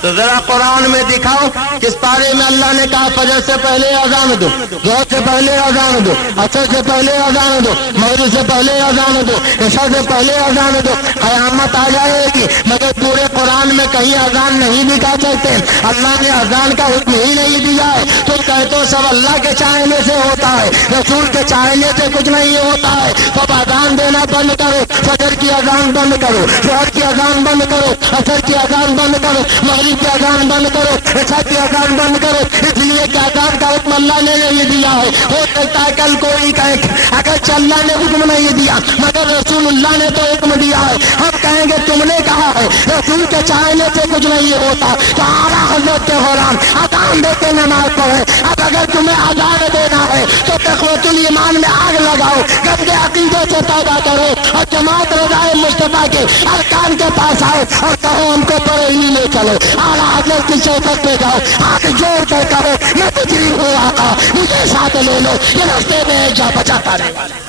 تو ذرا قرآن میں دکھاؤ کس پارے میں اللہ نے کہا فجر سے پہلے اذان دو، ظہر سے پہلے اذان دو، عصر سے پہلے اذان دو، مغرب سے پہلے اذان دو، عشاء سے پہلے اذان دو. قیامت آ جائے گی مگر پورے قرآن میں کہیں اذان نہیں دکھا سکتے. اللہ نے اذان کا حکم ہی نہیں دیا ہے. تم کہتے ہو سب اللہ کے چاہنے سے ہوتا ہے، رسول کے چاہنے سے کچھ نہیں ہوتا ہے. تو اذان دینا بند کرو، فجر کی اذان بند کرو، ظہر کی اذان بند کرو، عصر کی اذان بند کرو، مغرب کی اذان بند کرو، عشاء کی اذان بند کرو. اس لیے کہ اذان کا حکم اللہ نے نہیں دیا ہے. ہو سکتا ہے کل کوئی کہے اگر اللہ نے حکم نہیں دیا مگر رسول اللہ نے تو حکم دیا ہے. ہم کہیں گے تم نے کہا ہے رسول کے چاہنے سے کچھ نہیں ہوتا. تو اعلیٰ حضرت کے غلام اذان دے کے نماز پڑھے. اب اگر تمہیں اذان دینا ہے تو تقویت الایمان میں آگ لگاؤ، گندے عقیدے سے توبہ کرو، اور جماعت رضائے مصطفیٰ کے ارکان کے پاس آؤ اور کہو ہم کو بریلی لے چلو. اعلیٰ حضرت کی شوکت پہ جاؤ، ہاتھ جوڑ کر کرو میں تجری ہوں آقا مجھے ساتھ لے لو، یہ راستے میں جا بچاتا رہے والا.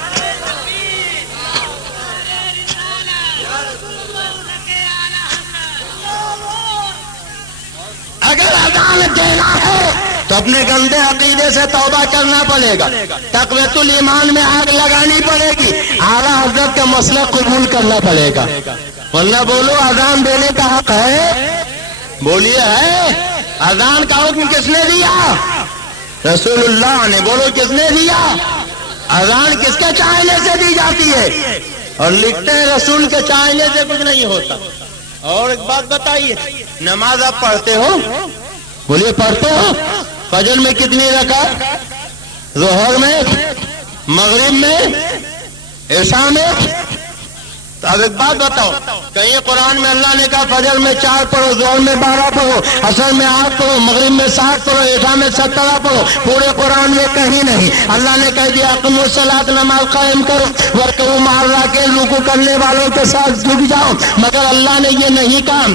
اگر اذان دینا ہے تو اپنے گندے عقیدے سے توبہ کرنا پڑے گا، تقویت الایمان میں آگ لگانی پڑے گی، اعلیٰ حضرت کا مسئلہ قبول کرنا پڑے گا. ورنہ بولو اذان دینے کا حق ہے؟ بولیے ہے؟ اذان کا حکم کس نے دیا؟ رسول اللہ نے. بولو کس نے دیا؟ اذان کس کے چاہنے سے دی جاتی ہے؟ اور لکھتے ہیں رسول کے چاہنے سے کچھ نہیں ہوتا. اور ایک بات بتائیے، نماز آپ پڑھتے ہو؟ بولیے پڑھتے ہو؟ فجر میں کتنی رکعت، ظہر میں، مغرب میں، عشاء میں. تو اب ایک بات بتاؤ، کہیں قرآن میں اللہ نے کہا فجر میں 4 پڑھو، ظہر میں 12 پڑھو، عصر میں 8 پڑھو، مغرب میں 60 پڑھو، عشاء میں 17 پڑھو؟ پورے قرآن میں کہیں نہیں. اللہ نے کہہ دیا اقیموا الصلاۃ، نماز قائم کرو، وارکعوا مع الراکعین، رکوع کرنے والوں کے ساتھ جھک جاؤ. مگر اللہ نے یہ نہیں کہا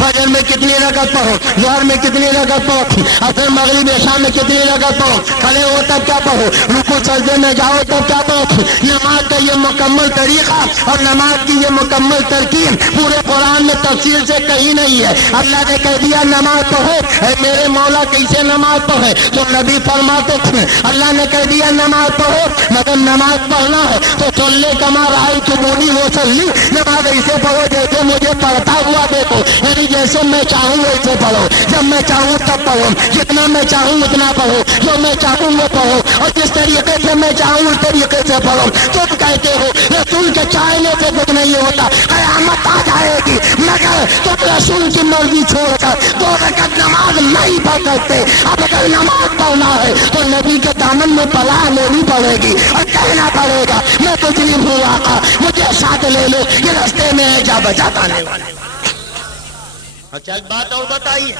فجر میں کتنی رکعت پڑھو، ظہر میں کتنی رکعت پڑھو، عصر مغرب عشاء میں کتنی رکعت پڑھو، کھڑے ہو تب کیا پڑھو، رکوع سجدے میں جاؤ تب کیا پڑھو۔ نماز کا یہ مکمل طریقہ اور نماز کی یہ مکمل ترکیب پورے قرآن میں تفصیل سے کہیں نہیں ہے۔ اللہ نے کہہ دیا نماز پڑھو، اے میرے مولا کیسے نماز پڑھے؟ تو نبی فرماتے تھے اللہ نے کہہ دیا نماز پڑھو، مگر نماز پڑھنا ہے تو صلی کما رأیتمونی وصلی، نماز ایسے پڑھو جیسے مجھے پڑھتا ہوا دیکھو، یعنی جیسے میں چاہوں ویسے پڑھو، جب میں چاہوں تب پڑھو، جتنا میں چاہوں اتنا پڑھو، جو میں چاہوں وہ پڑھو، اور جس طریقے سے میں چاہوں اس طریقے سے پڑھو۔ تم کہتے ہو رسول کے چاہنے سے کچھ نہیں ہوتا، قیامت آ جائے گی مگر تم رسول کی مرضی چھوڑ کر 2 رکعت نماز نہیں پڑھ سکتے۔ اب اگر نماز پڑھنا ہے تو نبی کے دامن میں پناہ لینی پڑے گی اور کہنا پڑے گا میں مجرم ہوں آقا، مجھے ساتھ لے لو، یہ راستے میں جا بجا پانے والے۔ اچھا ایک بات اور بتائیے،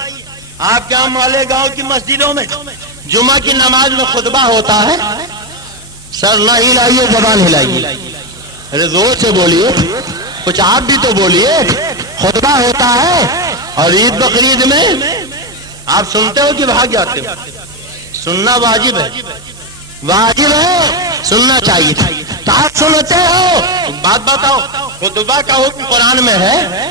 آپ کے مالیگاؤں کی مسجدوں میں جمعہ کی نماز میں خطبہ ہوتا ہے؟ سر نہ ہلائیے، زبان ہلائیے، ارے زور سے بولیے، کچھ آپ بھی تو بولیے۔ خطبہ ہوتا ہے اور عید بقرعید میں آپ سنتے ہو کہ بھاگ جاتے ہو؟ سننا واجب ہے، واجب ہے، سننا چاہیے۔ تو آپ سنتے ہو، بات بتاؤ، خطبہ کا حکم قرآن میں ہے؟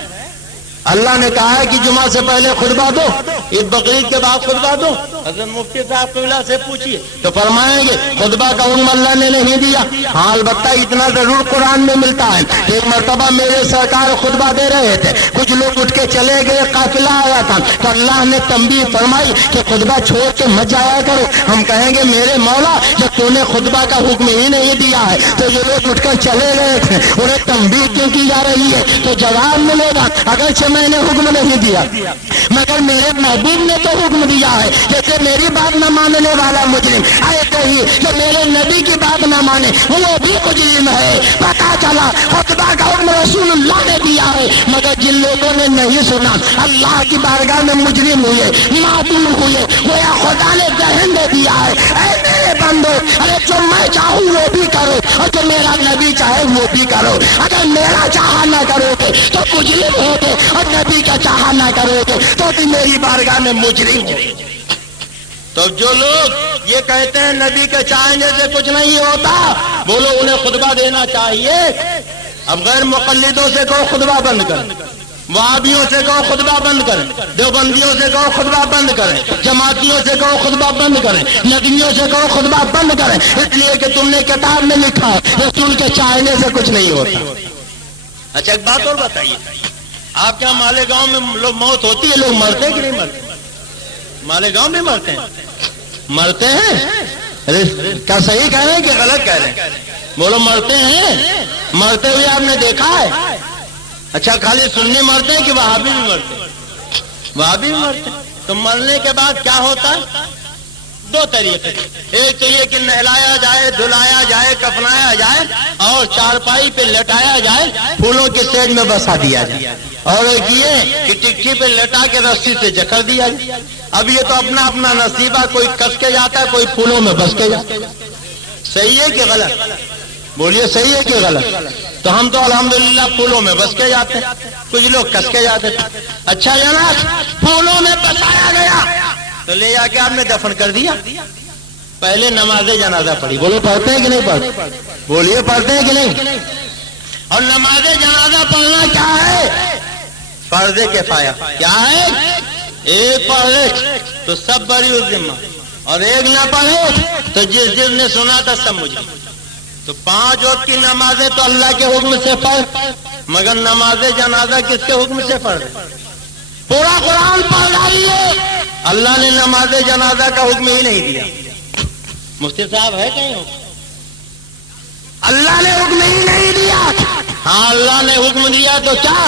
اللہ نے کہا ہے کہ جمعہ سے پہلے خطبہ دو، عید بقرعید کے بعد خطبہ دو۔ حضرت مفتی صاحب قبلہ سے پوچھیے تو فرمائیں گے خطبہ کا حکم اللہ نے نہیں دیا، ہاں البتہ اتنا ضرور قرآن میں ملتا ہے۔ ایک مرتبہ میرے سرکار خطبہ دے رہے تھے، کچھ لوگ اٹھ کے چلے گئے، قافلہ آیا تھا تو اللہ نے تنبیہ فرمائی کہ خطبہ چھوڑ کے مت جایا کرو۔ ہم کہیں گے میرے مولا جب تو نے خطبہ کا حکم ہی نہیں دیا ہے تو جو لوگ اٹھ کر چلے گئے تھے انہیں تنبیہ کیوں کی جا رہی ہے؟ تو جواب ملے گا اگرچہ میں نے حکم نہیں دیا مگر میرے محبوب نے تو حکم دیا ہے، جیسے میری بات نہ ماننے والا مجرم آئے کہیں جو میرے نبی کی بات نہ مانے وہ بھی مجرم ہے۔ پتا چلا خطبہ کا حکم رسول اللہ نے دیا ہے مگر جن لوگوں نے نہیں سنا اللہ کی بارگاہ میں مجرم ہوئے، معدوم ہوئے، گویا خدا نے ذہن دے دیا ہے اے میرے بندو، ارے جو میں چاہوں وہ بھی کرو اور جو میرا نبی چاہے وہ بھی کرو۔ اگر میرا چاہا نہ کرو گے تو مجرم ہوگے اور نبی کا چاہا نہ کرو گے تو بھی میری بارگاہ میں مجرم ہو۔ تو جو لوگ یہ کہتے ہیں نبی کے چاہنے سے کچھ نہیں ہوتا، بولو انہیں خطبہ دینا چاہیے۔ اب غیر مقلدوں سے کہو خطبہ بند کریں، وہابیوں سے کہو خطبہ بند کریں، دیوبندیوں سے کہو خطبہ بند کریں، جماعتیوں سے کہو خطبہ بند کریں، ندویوں سے کہو خطبہ بند کریں، اس لیے کہ تم نے کتاب میں لکھا ہے رسول کے چاہنے سے کچھ نہیں ہوتا۔ اچھا ایک بات اور بتائیے، آپ کے یہاں مالیگاؤں میں لوگ موت ہوتی ہے، لوگ مرتے ہیں کہ نہیں مرتے؟ مالیگاؤں میں مرتے ہیں، مرتے ہیں، کیا صحیح کہہ رہے ہیں کہ غلط کہہ رہے ہیں؟ بولو مرتے ہیں، مرتے ہوئے آپ نے دیکھا ہے؟ اچھا خالی سنی مرتے ہیں کہ وہابی بھی مرتے ہیں؟ وہابی بھی مرتے ہیں۔ تو مرنے کے بعد کیا ہوتا ہے؟ 2 طریقے، ایک تو یہ کہ نہلایا جائے، دھلایا جائے، کفنایا جائے اور چارپائی پہ لٹایا جائے، پھولوں کے سیج میں بسا دیا جائے، اور ایک یہ کہ ٹکٹی پہ لٹا کے رسی سے جکڑ دیا جائے۔ اب یہ تو اپنا اپنا نصیبہ، کوئی کس کے جاتا ہے، کوئی پھولوں میں بس کے جاتا ہے۔ صحیح ہے کہ غلط؟ بولیے صحیح ہے کہ غلط؟ تو ہم تو الحمدللہ پھولوں میں بس کے جاتے ہیں، کچھ لوگ کس کے جاتے ہیں۔ اچھا جناب پھولوں میں بسایا گیا تو لے جا کے آپ نے دفن کر دیا، پہلے نماز جنازہ پڑھی، بولو پڑھتے ہیں کہ نہیں پڑھتے؟ بولیے پڑھتے ہیں کہ نہیں؟ اور نماز جنازہ پڑھنا کیا ہے؟ فرض کفایہ۔ کیا ہے؟ ایک پڑھے تو سب بری ذمہ، اور ایک نہ پڑھے تو جس نے سنا تھا سب مجھے۔ تو 5 وقت کی نمازیں تو اللہ کے حکم سے فرض، مگر نماز جنازہ کس کے حکم سے فرض؟ پورا قرآن پڑھ ڈالیے، اللہ نے نماز جنازہ کا حکم ہی نہیں دیا۔ مفتی صاحب ہے کہیں ہو؟ اللہ نے حکم ہی نہیں دیا۔ ہاں اللہ نے حکم دیا تو کیا؟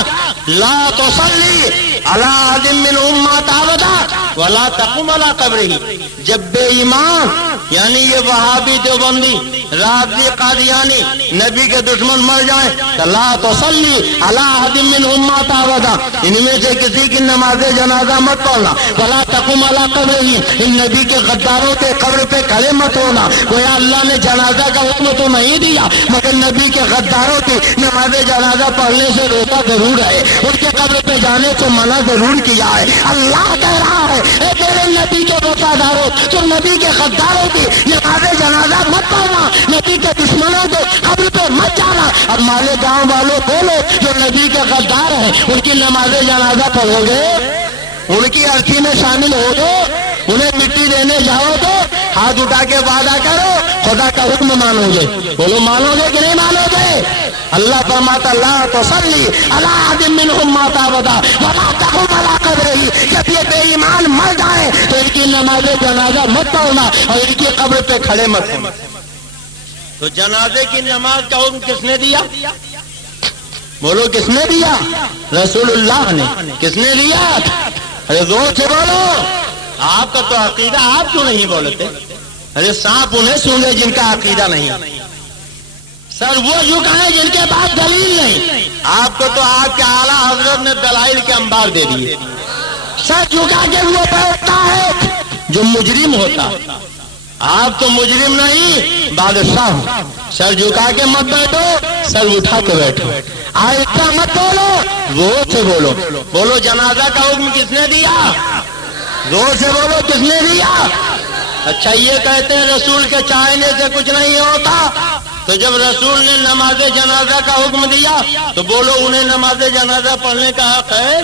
لا تصلی علی احد منهم مات ابدا ولا تقم علی قبرہ۔ جب بے ایمان یعنی یہ وہابی دیوبندی رافضی قادیانی نبی کے دشمن مر جائیں تو لا تصلی علی احد منہم مات ابدا، ان میں سے کسی کی نماز جنازہ مت پڑھنا، ولا تقم علی قبرہ، ان نبی کے غداروں کے قبر پہ کھڑے مت ہونا۔ گویا اللہ نے جنازہ کا حکم تو نہیں دیا مگر نبی کے غداروں کی نماز جنازہ پڑھنے سے روکا ضرور ہے، ان کے قبر پہ جانے کو منع ضرور کیا ہے۔ اللہ کہہ رہا ہے اے میرے نبی کے وفاداروں، تم نبی کے غداروں کی نماز جنازہ مت پڑھنا، نبی کے دشمنوں کے قبر پہ مت جانا۔ اب مالے گاؤں والوں بولو جو نبی کے غدار ہیں ان کی نماز جنازہ پڑھو گے، ان کی ارتھی میں شامل ہو گے، انہیں مٹی دینے جاؤ تو ہاتھ اٹھا کے وعدہ کرو خدا کا حکم مانو گے؟ بولو مانو گے کہ نہیں مانو گے؟ اللہ فرماتا لا تصلی علی احد منہم مات ابدا ولا تقم علی قبرہ، جب یہ بے ایمان مر جائیں تو ان کی نماز جنازہ مت پڑھنا اور ان کی قبر پہ کھڑے مت ہونا۔ تو جنازے کی نماز کا حکم کس نے دیا؟ بولو کس نے دیا؟ رسول اللہ نے۔ کس نے دیا؟ ارے زور سے بولو، آپ کا تو عقیدہ آپ کیوں نہیں بولتے؟ ارے سانپ انہیں سونگے جن کا عقیدہ نہیں، سر وہ جھکائیں جن کے پاس دلیل نہیں۔ آپ کو تو آپ کے اعلیٰ حضرت نے دلائل کے انبار دے دیے، سر جھکا کے وہ بیٹھتا ہے جو مجرم ہوتا۔ آپ تو مجرم نہیں بادشاہ ہو، سر جھکا کے مت بیٹھو، سر اٹھا کے بیٹھو، آہستہ مت بولو، زور سے بولو۔ بولو جنازہ کا حکم کس نے دیا؟ زور سے بولو کس نے دیا؟ اچھا یہ کہتے ہیں رسول کے چاہنے سے کچھ نہیں ہوتا، تو جب رسول نے نماز جنازہ کا حکم دیا تو بولو انہیں نماز جنازہ پڑھنے کا حق ہے؟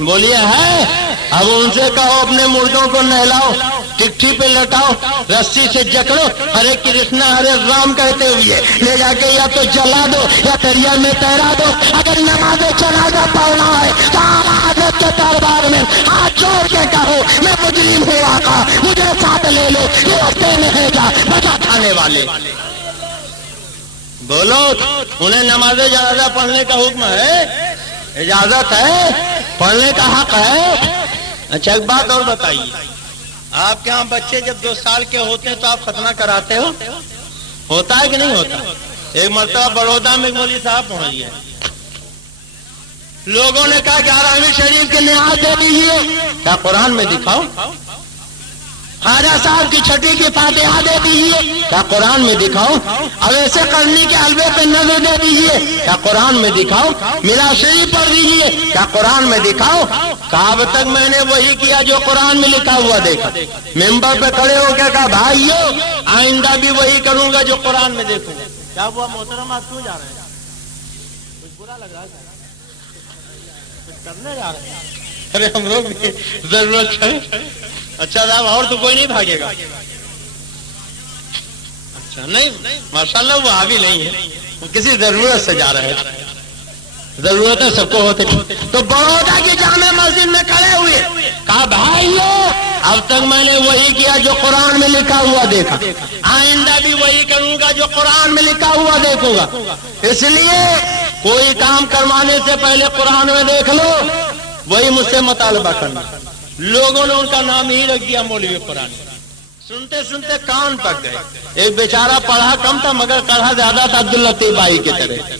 بولیے ہے۔ اب ان سے کہو اپنے مردوں کو نہلاؤ، ٹکٹھی پہ لٹاؤ، رسی سے جکڑو، ہرے کرشنا ہرے رام کہتے ہوئے لے جا کے یا تو جلا دو یا دریا میں تیرا دو۔ اگر نماز جنازہ پڑھنا ہے تو حضرت کے دربار میں ہاتھ جوڑ کے کہو میں مجرم ہوں آقا، مجھے ساتھ لے لو، یہ رستے میں ہے گا بجا کھانے والے۔ بولو انہیں نماز جنازہ پڑھنے کا حکم ہے، اجازت ہے، پڑھنے کا حق ہے۔ اچھا ایک بات اور بتائیے، آپ کے ہاں بچے جب 2 سال کے ہوتے ہیں تو آپ ختنہ کراتے ہو؟ ہوتا ہے کہ نہیں ہوتا؟ ایک مرتبہ بڑودہ میں مولوی صاحب پہنچ گئے، لوگوں نے کہا 11ویں شریف کے نعت دے دیجیے، کیا قرآن میں دکھاؤ؟ خواجہ صاحب کی چھٹی کی فاتحہ دے دیجیے، کیا قرآن میں دکھاؤ؟ اویسے قرنی کے حلوے پہ نظر دے دیجیے، کیا قرآن میں دکھاؤ؟ میرا شریف پڑھ دیجیے، کیا قرآن میں دکھاؤ؟ کہا اب تک میں نے وہی کیا جو قرآن میں لکھا ہوا دیکھا۔ ممبر پہ کھڑے ہو کے کہا بھائیو آئندہ بھی وہی کروں گا جو قرآن میں دیکھوں گا۔ کیا ہوا محترم، آپ کیوں جا رہے ہیں؟ کچھ برا لگ رہا ہے؟ کچھ کرنے جا رہے ہیں؟ ارے ہم لوگ بھی ضرورت ہے۔ اچھا صاحب اور تو کوئی نہیں بھاگے گا؟ اچھا نہیں، ماشاءاللہ وہ حاوی نہیں ہے، وہ کسی ضرورت سے جا رہے تھے، ضرورت ہے سب کو ہوتے۔ تو بڑودہ کی جامع مسجد میں کھڑے ہوئے، کہا بھائیو اب تک میں نے وہی کیا جو قرآن میں لکھا ہوا دیکھا، آئندہ بھی وہی کروں گا جو قرآن میں لکھا ہوا دیکھوں گا، اس لیے کوئی کام کروانے سے پہلے قرآن میں دیکھ لو، وہی مجھ سے مطالبہ کرنا۔ لوگوں نے ان کا نام ہی رکھ دیا مولوی قرآن۔ سنتے سنتے کان پک گئے۔ ایک بیچارہ پڑھا کم تھا مگر کڑھا زیادہ تھا، عبداللطیف بھائی کی طرح۔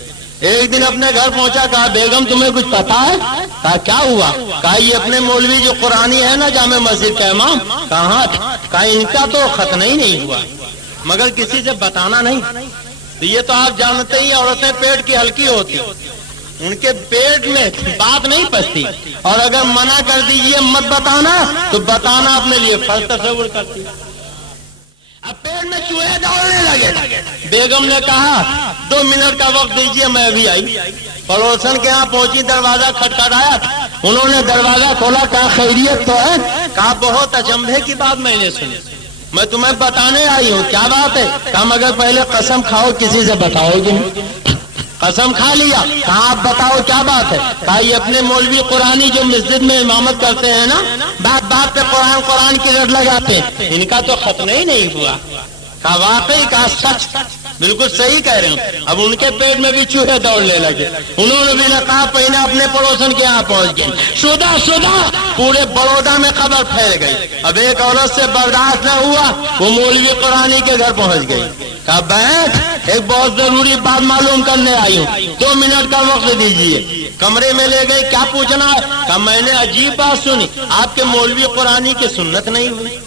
ایک دن اپنے گھر پہنچا، کہا بیگم تمہیں کچھ پتا ہے؟ کہا کیا ہوا؟ کہا یہ اپنے مولوی جو قرآنی ہے نا جامع مسجد کا امام، کہاں؟ کہا ان کا تو ختنہ ہی نہیں ہوا مگر کسی سے بتانا نہیں۔ یہ تو آپ جانتے ہی عورتیں پیٹ کی ہلکی ہوتی، ان کے پیٹ میں بات نہیں پستی، اور اگر منع کر دیجئے مت بتانا تو بتانا اپنے لیے فرض تصور کرتی۔ اب پیٹ میں چوہے دوڑنے لگے، بیگم نے کہا 2 منٹ کا وقت دیجئے، میں ابھی آئی۔ پڑوسن کے ہاں پہنچی، دروازہ کھٹکھٹایا، انہوں نے دروازہ کھولا، کہا خیریت تو ہے؟ کہا بہت اچنبھے کی بات میں نے سنی، میں تمہیں بتانے آئی ہوں، کیا بات ہے؟ کہا مگر پہلے قسم کھاؤ کسی سے بتاؤ گی نہیں۔ قسم کھا لیا، کہا آپ بتاؤ کیا بات ہے؟ کہا یہ اپنے مولوی قرآنی جو مسجد میں امامت کرتے ہیں نا، بات بات پہ قرآن کی رٹ لگاتے ہیں، ان کا تو ختنہ ہی نہیں ہوا۔ کہا واقعی؟ کہا سچ۔ بالکل صحیح کہہ رہے ہیں. اب ان کے پیٹ میں بھی چوہے دوڑنے لگے, انہوں نے بھی نقاب پہنے اپنے پڑوسن کے یہاں پہنچ گئے. شدہ پورے بڑودا میں خبر پھیل گئی. اب ایک عورت سے برداشت نہ ہوا, وہ مولوی قرآنی کے گھر پہنچ گئی. کہا بیٹھ, ایک بہت ضروری بات معلوم کرنے آئی ہوں, 2 منٹ کا وقت دیجیے. کمرے میں لے گئی. کیا پوچھنا ہے؟ کہا میں نے عجیب بات سنی, آپ کے مولوی قرآنی کی سنت نہیں ہوئی.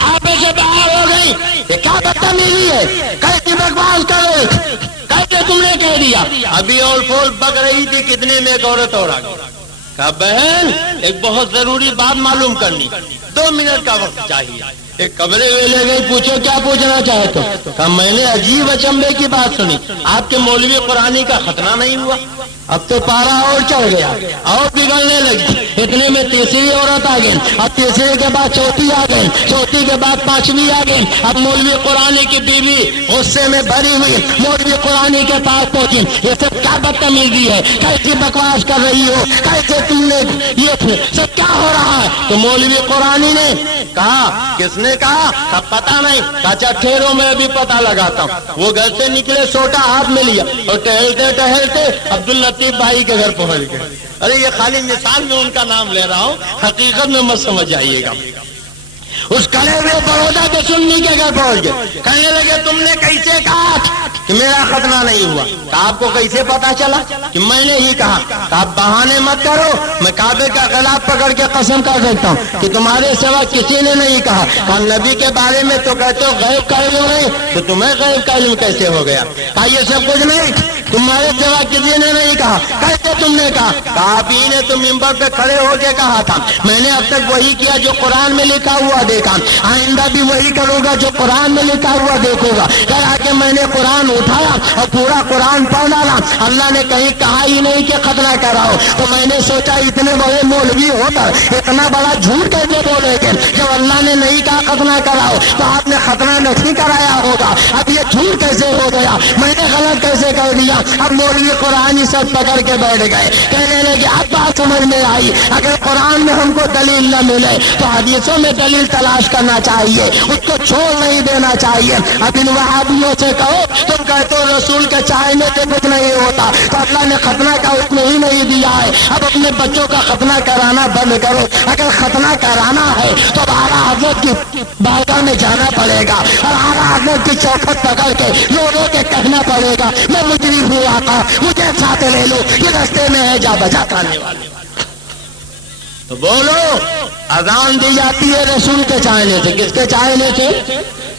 آپ سے باہر ہو گئی. یہ کیا بدتمیزی ہے, کیسی بکواس کر رہے, کیسے تم نے کہہ دیا؟ ابھی اور پھول بک رہی تھی, کتنے میں ایک عورت اور آ گئی. کہا بہن ایک بہت ضروری بات معلوم کرنی, 2 منٹ کا وقت چاہیے. ایک کمرے میں لے گئی. پوچھو کیا پوچھنا چاہتے ہو؟ کہا میں نے عجیب اچنبے کی بات سنی, آپ کے مولوی قرآنی کا ختنہ نہیں ہوا. اب تو پارا اور چڑھ گیا, اور بگڑنے لگی. اتنے میں تیسری عورت آ گئی. اب تیسرے کے بعد چوتھی آ گئی, چوتھی کے بعد 5ویں آ گئی. اب مولوی قرآنی کی بیوی غصے میں بھری ہوئی مولوی قرآنی کے پاس پہنچی. یہ سب کیا بدتمیزی ہے, کیسی بکواس کر رہی ہو, کیسے تم نے یہ سب کیا ہو رہا ہے؟ تو مولوی قرآنی نے کہا. کس نے کہا؟ پتا نہیں. اچھا ٹھہرو میں ابھی پتا لگاتا ہوں. وہ گھر سے نکلے, سوٹا ہاتھ میں لیا اور ٹہلتے ٹہلتے عبداللطیف بھائی کے گھر پہنچ گئے. ارے یہ خالی مثال میں ان کا نام لے رہا ہوں, حقیقت میں مت سمجھ جائیے گا. اس کڑے ہوئے بڑودا کے سنی کے گھر پہنچ گئے. کہنے لگے تم نے کیسے کہا کہ میرا ختنہ نہیں ہوا؟ آپ کو کیسے پتا چلا کہ میں نے ہی کہا؟ آپ بہانے مت کرو, میں کعبے کا غلاف پکڑ کے قسم کر دیتا ہوں کہ تمہارے سوا کسی نے نہیں کہا. اور نبی کے بارے میں تو کہتے ہو غیب کا علم نہیں, تو تمہیں غیب کا علم کیسے ہو گیا؟ یہ سب کچھ نہیں, تمہارے سوا کسی نے نہیں کہا. کیسے تم نے کہا؟ آپ ہی نے تو ممبر پہ کھڑے ہو کے کہا تھا. میں نے اب تک وہی کیا جو قرآن میں لکھا ہوا دیکھا, آئندہ بھی وہی کروں گا جو قرآن میں لکھا ہوا دیکھوں گا. کرا کے میں نے قرآن اٹھایا اور پورا قرآن پڑھ ڈالا. اللہ نے کہیں کہا ہی نہیں کہ ختنہ کراؤ. تو میں نے سوچا اتنے بڑے مولوی ہو کر اتنا بڑا جھوٹ کیسے بولے گے؟ جب اللہ نے نہیں کہا ختنہ کراؤ تو آپ نے ختنہ نہیں کرایا ہوگا. اب یہ جھوٹ کیسے ہو گیا, میں نے غلط کیسے کر دیا؟ اب مولوی قرآن سب پکڑ کے بیٹھ گئے. کہنے لگے اب بات سمجھ میں آئی, اگر قرآن میں ہم کو دلیل نہ ملے تو حدیثوں میں دلیل تلاش کرنا چاہیے, اس کو چھوڑ نہیں دینا چاہیے. اب ان وہابیوں سے کہو تم کہتے ہو رسول کے چاہنے سے کچھ نہیں ہوتا, تو اللہ نے ختنہ کا حکم ہی نہیں دیا ہے. اب اپنے بچوں کا ختنہ کرانا بند کرو. اگر ختنہ کرانا ہے تو اعلیٰ حضرت کی بارگاہ میں جانا پڑے گا اور اعلیٰ حضرت کی چوکھٹ پکڑ کے رو کے کہنا پڑے گا میں مجرم ہوں آقا, مجھے ساتھ لے لو, یہ راستے میں ہے جا بجا کرنے والے. تو بولو, اذان دی جاتی ہے رسول کے چاہنے سے. کس کے چاہنے سے؟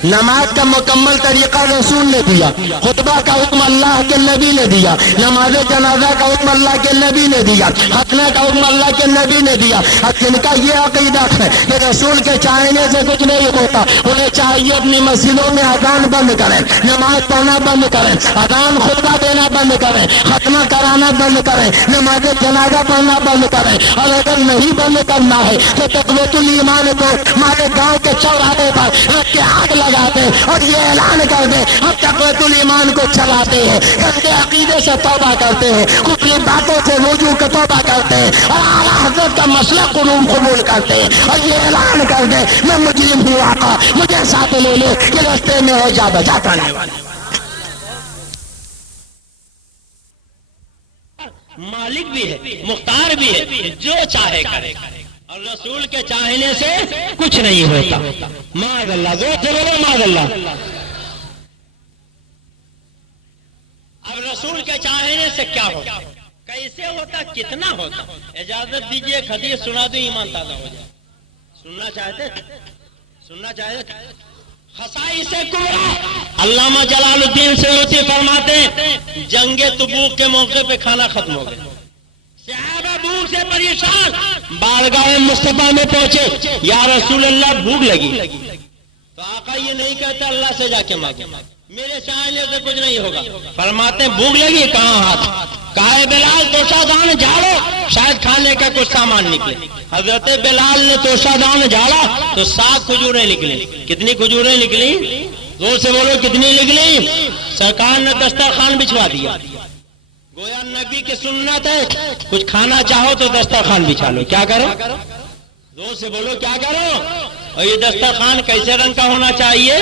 نماز کا مکمل طریقہ رسول نے دیا, خطبہ کا حکم اللہ کے نبی نے دیا, نماز جنازہ کا حکم اللہ کے نبی نے دیا, ختنہ کا حکم اللہ کے نبی نے دیا. اب جن کا یہ عقیدہ ہے کہ رسول کے چاہنے سے کچھ نہیں ہوتا, انہیں چاہیے اپنی مسجدوں میں اذان بند کریں, نماز پڑھنا بند کریں, اذان خطبہ دینا بند کریں, ختنہ کرانا بند کریں, نماز جنازہ پڑھنا بند کریں. اور اگر نہیں بند کرنا ہے تو تقویت الایمان کو ہمارے گاؤں کے چوراہے پر رکھ کے آگ لگاتے اور یہ اعلان کر دیں ہم تقویت الایمان کو چلاتے ہیں, گندے عقیدے سے توبہ کرتے ہیں, کفری باتوں سے رجوع کا توبہ کرتے ہیں اور اعلیٰ حضرت کا مسئلہ قبول کرتے ہیں اور یہ اعلان کر دیں میں مجرم ہوں آقا, مجھے ساتھ لے لو, کہ راستے میں ہو جا بجا کرنے والے. مالک بھی ہے, مختار بھی ہے, جو چاہے کرے, اور رسول کے چاہنے سے کچھ نہیں ہوتا. معاذ اللہ, وہ ضرور معاذ اللہ. اب رسول کے چاہنے سے کیا ہوتا, کیسے ہوتا, کتنا ہوتا؟ اجازت دیجیے ایک حدیث سنا دوں, ایمان تازہ ہو جائے. سننا چاہتے خصائص کبریٰ. علامہ جلال الدین سیوطی فرماتے ہیں جنگ تبوک کے موقع پہ کھانا ختم ہو گیا, صحابہ بھوک سے پریشان, بارگاہ مصطفیٰ میں پہنچے, یا رسول اللہ بھوک لگی. تو آقا یہ نہیں کہتے اللہ سے جا کے مانگے, میرے چاہنے سے کچھ نہیں ہوگا. فرماتے ہیں بھوک لگی, کہاں ہاتھ؟ کہا بلال توشہ دان جھاڑو, شاید کھانے کا کچھ سامان نکلے. حضرت بلال نے توشہ دان جھاڑا تو 7 کھجوریں نکلی. کتنی کھجوریں نکلی؟ زور سے بولو کتنی نکلی؟ سرکار نے دسترخوان بچھوا دیا. گویا نبی کی سنت ہے کچھ کھانا چاہو تو دسترخوان بچھا لو. کیا کرو؟ زور سے بولو کیا کرو؟ اور یہ دسترخوان کیسے رنگ کا ہونا چاہیے؟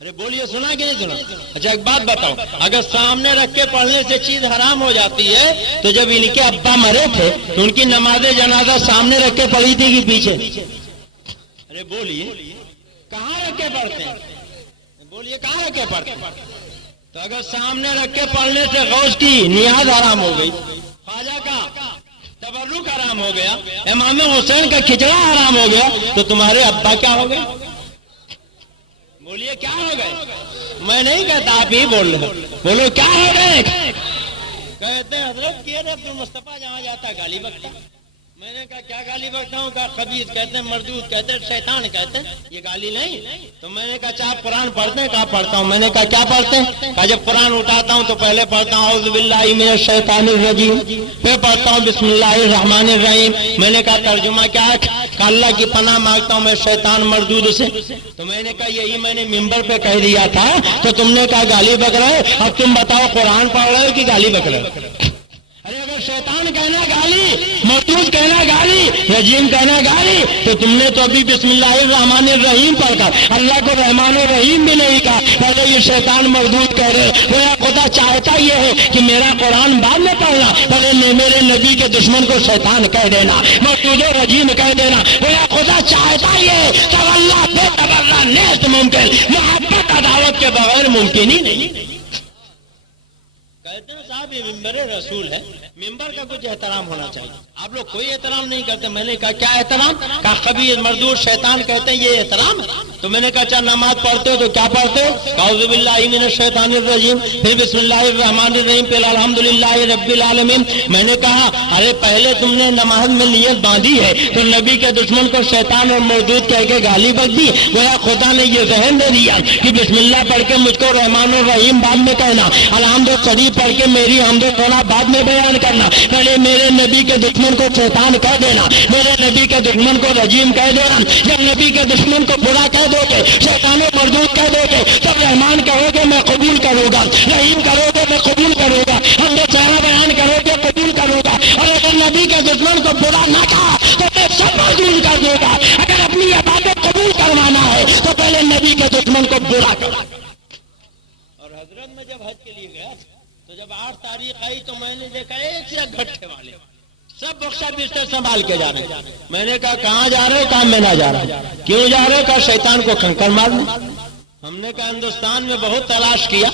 ارے بولیے سنا کہ نہیں سنا؟ اچھا ایک بات بتاؤ، اگر سامنے رکھ کے پڑھنے سے چیز حرام ہو جاتی ہے تو جب ان کے ابا مرے تھے تو ان کی نماز جنازہ سامنے رکھ کے پڑھی تھی کہ پیچھے؟ ارے بولیے کہاں رکھ کے پڑھتے ہیں؟ بولیے کہاں رکھ کے پڑھتے ہیں؟ تو اگر سامنے رکھ کے پڑھنے سے غوث کی نیاز حرام ہو گئی، خواجہ کا تبرک حرام ہو گیا، امام حسین کا کھچڑا حرام ہو گیا، تو تمہارے ابا کیا ہو گئے؟ بولیے کیا ہو گئے؟ میں نہیں کہتا، آپ ہی بول رہے، بولو کیا ہو گئے؟ کہتے ہیں حضرت کی عبد المصطفیٰ جہاں جاتا گالی بکتا۔ میں نے کہا کیا گالی بکتا ہوں؟ کہا خبیث کہتے ہیں، مردود کہتے ہیں، شیطان کہتے ہیں، یہ گالی نہیں۔ تو میں نے کہا اچھا آپ قرآن پڑھتے ہیں؟ کہا پڑھتا ہوں۔ میں نے کہا کیا پڑھتے ہیں؟ کہا جب قرآن اٹھاتا ہوں تو پہلے پڑھتا ہوں اعوذ باللہ من الشیطان الرجیم، پھر پڑھتا ہوں بسم اللہ الرحمن الرحیم۔ میں نے کہا ترجمہ کیا ہے؟ کہا اللہ کی پناہ مانگتا ہوں میں شیطان مردود سے۔ تو میں نے کہا یہی میں نے ممبر پہ کہہ دیا تھا، تو تم نے کہا گالی بک رہے، اب تم بتاؤ قرآن پڑھ رہے ہو کہ گالی بک رہے ہو؟ ارے اگر شیطان کہنا گالی، مردود کہنا گالی، رجیم کہنا گالی، تو تم نے تو ابھی بسم اللہ الرحمن الرحیم پڑھ کر اللہ کو رحمان الرحیم بھی نہیں کہا، پہلے یہ شیطان مردود کہہ رہے۔ وہ خدا چاہتا یہ ہے کہ میرا قرآن بعد میں پڑھنا، پہلے میرے نبی کے دشمن کو شیطان کہہ دینا، مردود و رجیم کہہ دینا۔ وہ خدا چاہتا یہ ہے کہ اللہ بے تبرہ نیست ممکن، محبت عداوت کے بغیر ممکن ہی نہیں۔ کہتے ہیں صاحب یہ ممبر رسول ہے، ممبر کا کچھ احترام ہونا چاہیے، آپ لوگ کوئی احترام نہیں کرتے۔ میں نے کہا کیا احترام؟ کہا خبیث مردود شیطان کہتے ہیں یہ احترام ہے؟ تو میں نے کہا اچھا نماز پڑھتے ہو تو کیا پڑھتے ہو؟ اعوذ باللہ من الشیطان الرجیم، پھر بسم اللہ الرحمن الرحیم، پھر الحمدللہ رب العالمین۔ میں نے کہا ارے پہلے تم نے نماز میں نیت باندھی ہے تو نبی کے دشمن کو شیطان اور مردود کہہ کے گالی بک دی، گویا خدا نے یہ ذہن دے دیا کہ بسم اللہ پڑھ کے مجھ کو رحمان الرحیم بعد میں کہنا، الحمد شریف پڑھ کے میری حمد و ثنا بعد میں بیان کرنا، پہلے میرے نبی کے دشمن کو شیطان کہہ دینا، میرے نبی کے دشمن کو رجیم کہہ دینا۔ جب نبی کے دشمن کو برا کہہ دو گے، شیطان و مردود کہہ دو گے، تب رحمان کہو گے میں قبول کروں گا، رحیم کرو گے میں قبول کروں گا، حمد و ثنا بیان کرو گے قبول کروں گا۔ اور اگر نبی کے دشمن کو برا نہ کہا تو میں سب مردود کر دوں گا۔ اگر اپنی عبادت قبول کروانا ہے تو پہلے نبی کے دشمن کو برا کرو۔ اور حضرت میں جب حج کے لیے گیا تو جب 8 تاریخ آئی تو میں نے دیکھا ایک سے گھٹے والے سب بخشا بستر سنبھال کے جا رہے ہیں۔ میں نے کہا کہاں جا رہے ہو؟ کہاں میں نہ جا رہا۔ کیوں جا رہے ہو؟ کہا شیطان کو کنکر مارنے۔ ہم نے کہا ہندوستان میں بہت تلاش کیا،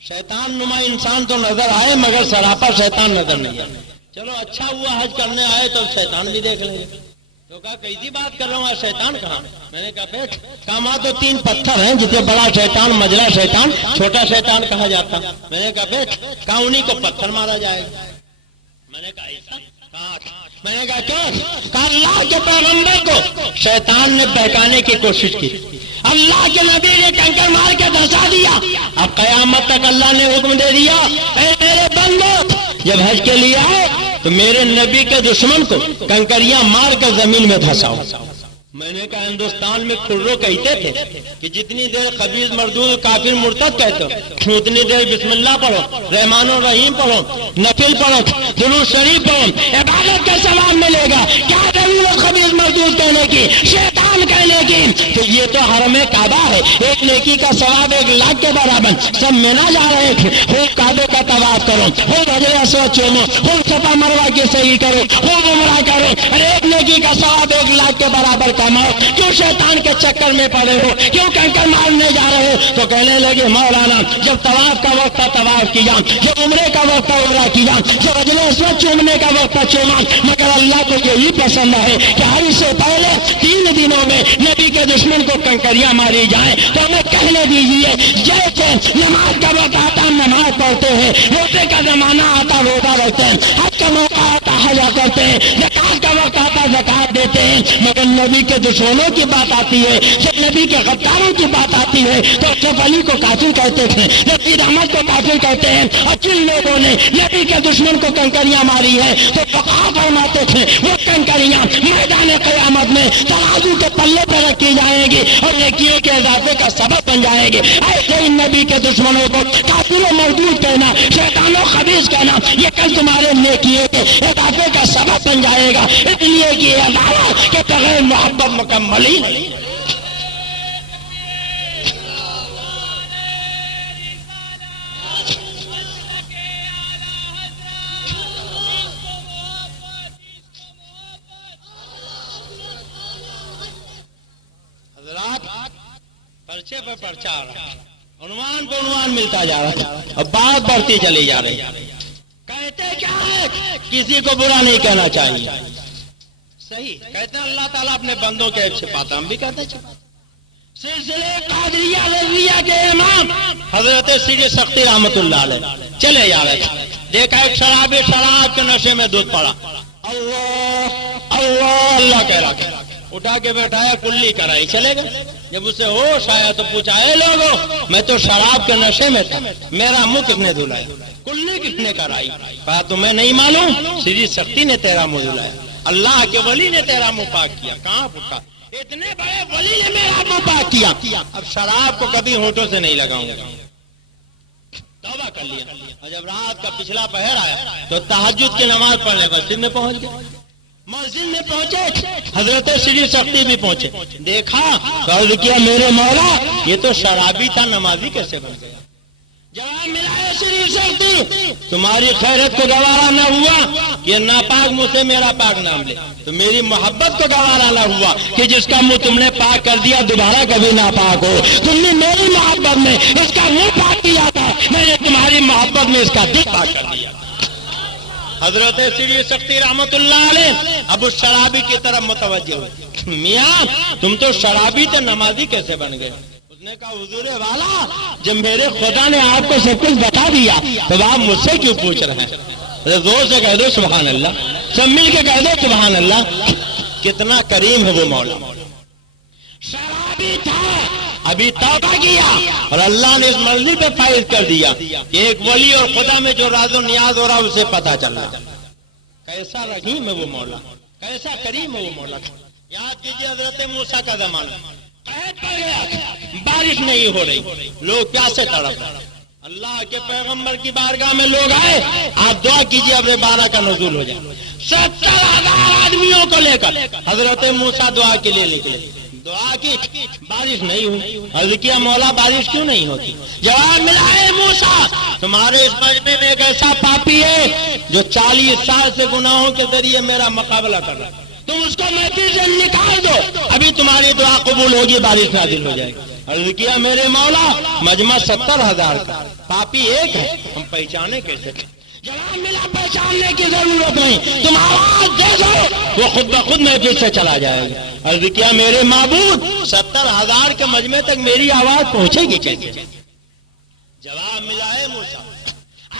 شیطان نما انسان تو نظر آئے مگر سراپا شیطان نظر نہیں آئے۔ چلو اچھا ہوا حج کرنے آئے تو شیطان بھی دیکھ لیں گے۔ تو کہا کیسی بات کر رہا ہوں شیطان کہاں؟ میں نے کہا بیٹھ، کہاں تو 3 پتھر ہیں، جتنے بڑا شیطان مجرا شیطان چھوٹا شیطان کہا جاتا۔ میں نے کہا بیٹھ، کہاں انہیں کو پتھر مارا جائے گا۔ میں نے کہا ایسا؟ میں نے کہا کیوں؟ کہا اللہ کے پیغمبر کو شیطان نے بہکانے کی کوشش کی، اللہ کے نبی نے کنکر مار کے دھسا دیا۔ اب قیامت تک اللہ نے حکم دے دیا اے میرے بندو جب حج کے لیے آئے تو میرے نبی کے دشمن کو کنکریاں مار کر زمین میں دھساؤ۔ میں نے کہا ہندوستان میں کھرو کہتے تھے کہ جتنی دیر خبیث مردود کافر مرتد کہتے ہو اتنی دیر بسم اللہ پڑھو، رحمان الرحیم پڑھو، نفل پڑھو، درود شریف پڑھو، عبادت کا ثواب ملے گا۔ کیا ضرورت خبیث مردود کہنے کی، شیطان کہنے کی؟ تو یہ تو حرم کعبہ ہے، ایک نیکی کا ثواب 1 لاکھ کے برابر۔ سب مینا جا رہے تھے، خوب کعبے کا طواف کرو، خوب حجر اسود چومو، خوب صفا مروہ کی صحیح کرو، خوب عمرہ کرو، اور ایک نیکی کا ثواب 1 لاکھ کے برابر کماؤ۔ کیوں شیطان کے چکر میں پڑے ہو؟ کیوں کنکر مارنے جا رہے ہو؟ تو کہنے لگے مولانا جب طواف کا وقت تھا طواف کیا، جب عمرے کا وقت تھا عمرہ کیا، جب حجر اسود چومنے کا وقت تھا چوما، مگر اللہ کو یہی پسند ہے کہ حج سے پہلے 3 دنوں میں نبی کے دشمن کو کنکریاں ماری جائیں۔ تو ہمیں کہنے دیجیے جیسے نماز کا وقت آتا نماز پڑھتے ہیں، روزے کا زمانہ آتا روزہ رکھتے ہیں، حج کا موقع آتا حج کرتے ہیں، زکات کا وقت آتا زکات دیتے ہیں، مگر نبی کے دشمنوں کی بات آتی ہے، جب نبی کے غداروں کی بات آتی ہے تو اشرف علی کو کافر کہتے تھے، نصیر احمد کو کافر کہتے ہیں، اور جن لوگوں نے نبی کے دشمن کو کنکریاں ماری ہے تو فقہا فرماتے تھے وہ کنکریاں میدان قیامت میں ترازو کے پلے پر رکھی جائیں گی اور نیکیوں کے اضافے کا سبب بن جائیں گے۔ ایسے ہی نبی کے دشمنوں کو کافر و مردود کہنا، شیطان و خبیث کہنا، یہ کل تمہارے نیکیوں کے اضافے کا سبب بن جائے گا، اس لیے کہ یہ عدالت کے بغیر محبت مکمل ہی نہیں۔ پرچے پہ پرچہ آ رہا ہے، عنوان پہ عنوان ملتا جا رہا ہے، اب بات بڑھتی چلی جا رہی ہے۔ کہتے کیا ہے؟ کسی کو برا نہیں کہنا چاہیے، صحیح کہتے ہیں اللہ تعالیٰ اپنے بندوں کے عیب چھپاتا، ہم بھی کہتے ہیں چھپاتا۔ سلسلے قادریہ رضویہ کے امام حضرت سیدی سختی رحمت اللہ علیہ چلے جا رہے تھے، دیکھا ایک شرابی شراب کے نشے میں دودھ پڑا، اللہ اللہ اللہ کہہ رہا، اٹھا کے بیٹھایا، کلی کرائی، چلے گئے۔ جب اسے ہوش آیا تو پوچھا، اے لوگوں میں تو شراب کے نشے میں تھا، میرا منہ کس نے دھلایا، کلی کس نے کرائی؟ کہا تمہیں نہیں معلوم، سیدی سختی نے تیرا منہ دھلایا، اللہ کے ولی نے تیرا منہ پاک کیا۔ کہاں پوچھا؟ اتنے بڑے ولی نے میرا منہ پاک کیا، اب شراب کو کبھی ہونٹوں سے نہیں لگاؤں گا۔ توبہ کر لیا، اور جب رات کا پچھلا پہر آیا تو تہجد کی نماز پڑھنے مسجد میں پہنچ گئے۔ مسجد میں پہنچے، حضرت سیدی سختی بھی پہنچے، دیکھا تو عرض کیا، میرے مولا یہ تو شرابی تھا، نمازی کیسے بن گیا؟ جواب ملا ہے سیدی سختی، تمہاری خیرت کو گوارا نہ ہوا کہ ناپاک منہ سے میرا پاک نام لے، تو میری محبت کو گوارا نہ ہوا کہ جس کا منہ تم نے پاک کر دیا دوبارہ کبھی ناپاک ہو۔ تم نے میری محبت میں اس کا منہ پاک کیا تھا، میں نے تمہاری محبت میں اس کا دل پاک کر دیا۔ حضرت سیدی سختی رحمت اللہ علیہ اب اس شرابی کی طرف متوجہ ہوئے، میاں تم تو شرابی تھے، نمازی کیسے بن گئے؟ اس نے کہا، حضور والا جب میرے خدا نے آپ کو سب کچھ بتا دیا تو آپ مجھ سے کیوں پوچھ رہے ہیں؟ زور سے کہہ دو سبحان اللہ، سب مل کے کہہ دو سبحان اللہ۔ کتنا کریم ہے وہ مولا، شرابی تھا ابھی توبہ کیا اور اللہ نے اس مرضی پہ فائز کر دیا کہ ایک ولی اور خدا میں جو راز و نیاز ہو رہا اسے پتا چل رہا۔ کیسا رحیم ہے وہ مولا، کیسا کریم ہے وہ مولا۔ یاد کیجئے حضرت موسیٰ کا زمانہ، قحط پڑ گیا، بارش نہیں ہو رہی، لوگ پیاسے تڑپ رہے، اللہ کے پیغمبر کی بارگاہ میں لوگ آئے، آپ دعا کیجئے ابر بارہ کا نزول ہو جائے۔ 70,000 آدمیوں کو لے کر حضرت موسیٰ دعا کے لیے نکلے، دعا کی، بارش نہیں ہوئی، عرض کیا مولا بارش کیوں نہیں ہوتی؟ جواب ملا ہے موسیٰ تمہارے اس مجمع میں ایک ایسا پاپی ہے جو 40 سال سے گناہوں کے ذریعے میرا مقابلہ کر رہا ہے، تم اس کو محفل سے نکال دو، ابھی تمہاری دعا قبول ہوگی، بارش نازل ہو جائے گی۔ عرض کیا میرے مولا مجمع 70,000 کا، پاپی ایک ہے، ہم پہچانے کیسے؟ جواب ملا پہچاننے کی ضرورت نہیں، تم آواز دے دو وہ خود بخود محفل سے چلا جائے گا۔ عرض کیا میرے معبود 70,000 کے مجمع تک میری آواز پہنچے گی کیسے؟ جواب ملا ہے موسیٰ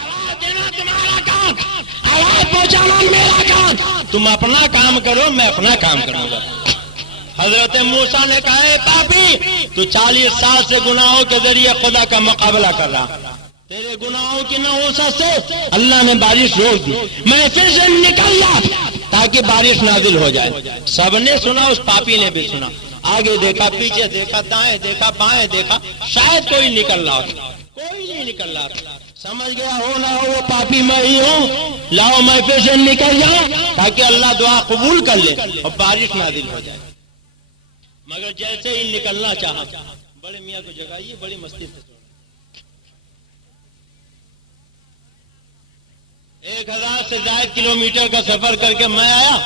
آواز دینا تمہارا کام، آواز پہنچانا میرا کام، تم اپنا کام کرو میں اپنا کام کروں گا۔ حضرت موسیٰ نے کہا اے پاپی تو 40 سال سے گناہوں کے ذریعے خدا کا مقابلہ کر رہا، تیرے گناہوں کی نحوست سے اللہ نے بارش روک دی، میں پھر سے نکل رہا تاکہ بارش نازل ہو جائے۔ سب نے سنا، اس پاپی نے بھی سنا، آگے دیکھا، پیچھے دیکھا، دائیں دیکھا، بائیں دیکھا، شاید کوئی نکل رہا تھا، کوئی نہیں نکل رہا تھا۔ سمجھ گیا ہو نہ ہو وہ پاپی میں ہی ہوں، لاؤ میں پھر سے نکل جاؤں تاکہ اللہ دعا قبول کر لے اور بارش نازل ہو جائے۔ مگر جیسے ہی نکلنا چاہا، بڑے میاں کو جگائیے، بڑی مستی سے 1000 سے زائد کلومیٹر کا سفر کر کے میں آیا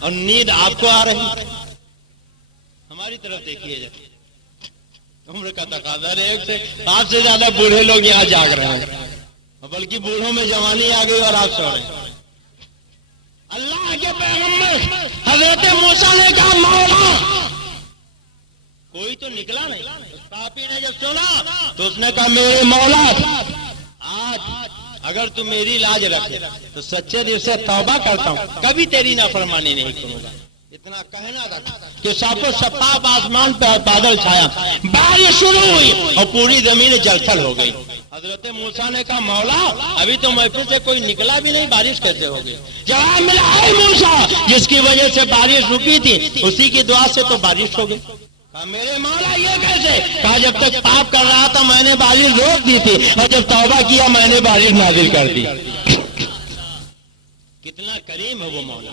اور نیند آپ کو آ رہی، ہماری طرف دیکھیے جائے، عمر کا تقاضا ہے، ایک سے آپ سے زیادہ بوڑھے لوگ یہاں جاگ رہے ہیں، بلکہ بوڑھوں میں جوانی آ گئی اور آپ سو رہے ہیں۔ اللہ کے پیغمبر حضرت موسیٰ نے کہا مولا کوئی تو نکلا نہیں، پاپی نے جب سنا تو اس نے کہا میرے مولا آج اگر تم میری لاج رکھے تو سچے دل سے توبہ کرتا ہوں، کبھی تیری نافرمانی نہیں کروں گا۔ اتنا کہنا رکھا کہ صاف و شفاف آسمان پہ بادل چھایا، بارش شروع ہوئی اور پوری زمین جل تھل ہو گئی۔ حضرت موسیٰ نے کہا مولا ابھی تو محفل سے کوئی نکلا بھی نہیں، بارش کیسے ہو گئی؟ جواب ملا اے موسیٰ جس کی وجہ سے بارش رکی تھی اسی کی دعا سے تو بارش ہو گئی۔ کہا میرے مولا یہ کیسے؟ کہا جب تک پاپ کر رہا تھا میں نے بارش روک دی تھی اور جب توبہ کیا میں نے بارش نازل کر دی۔ کتنا کریم ہے وہ مولا،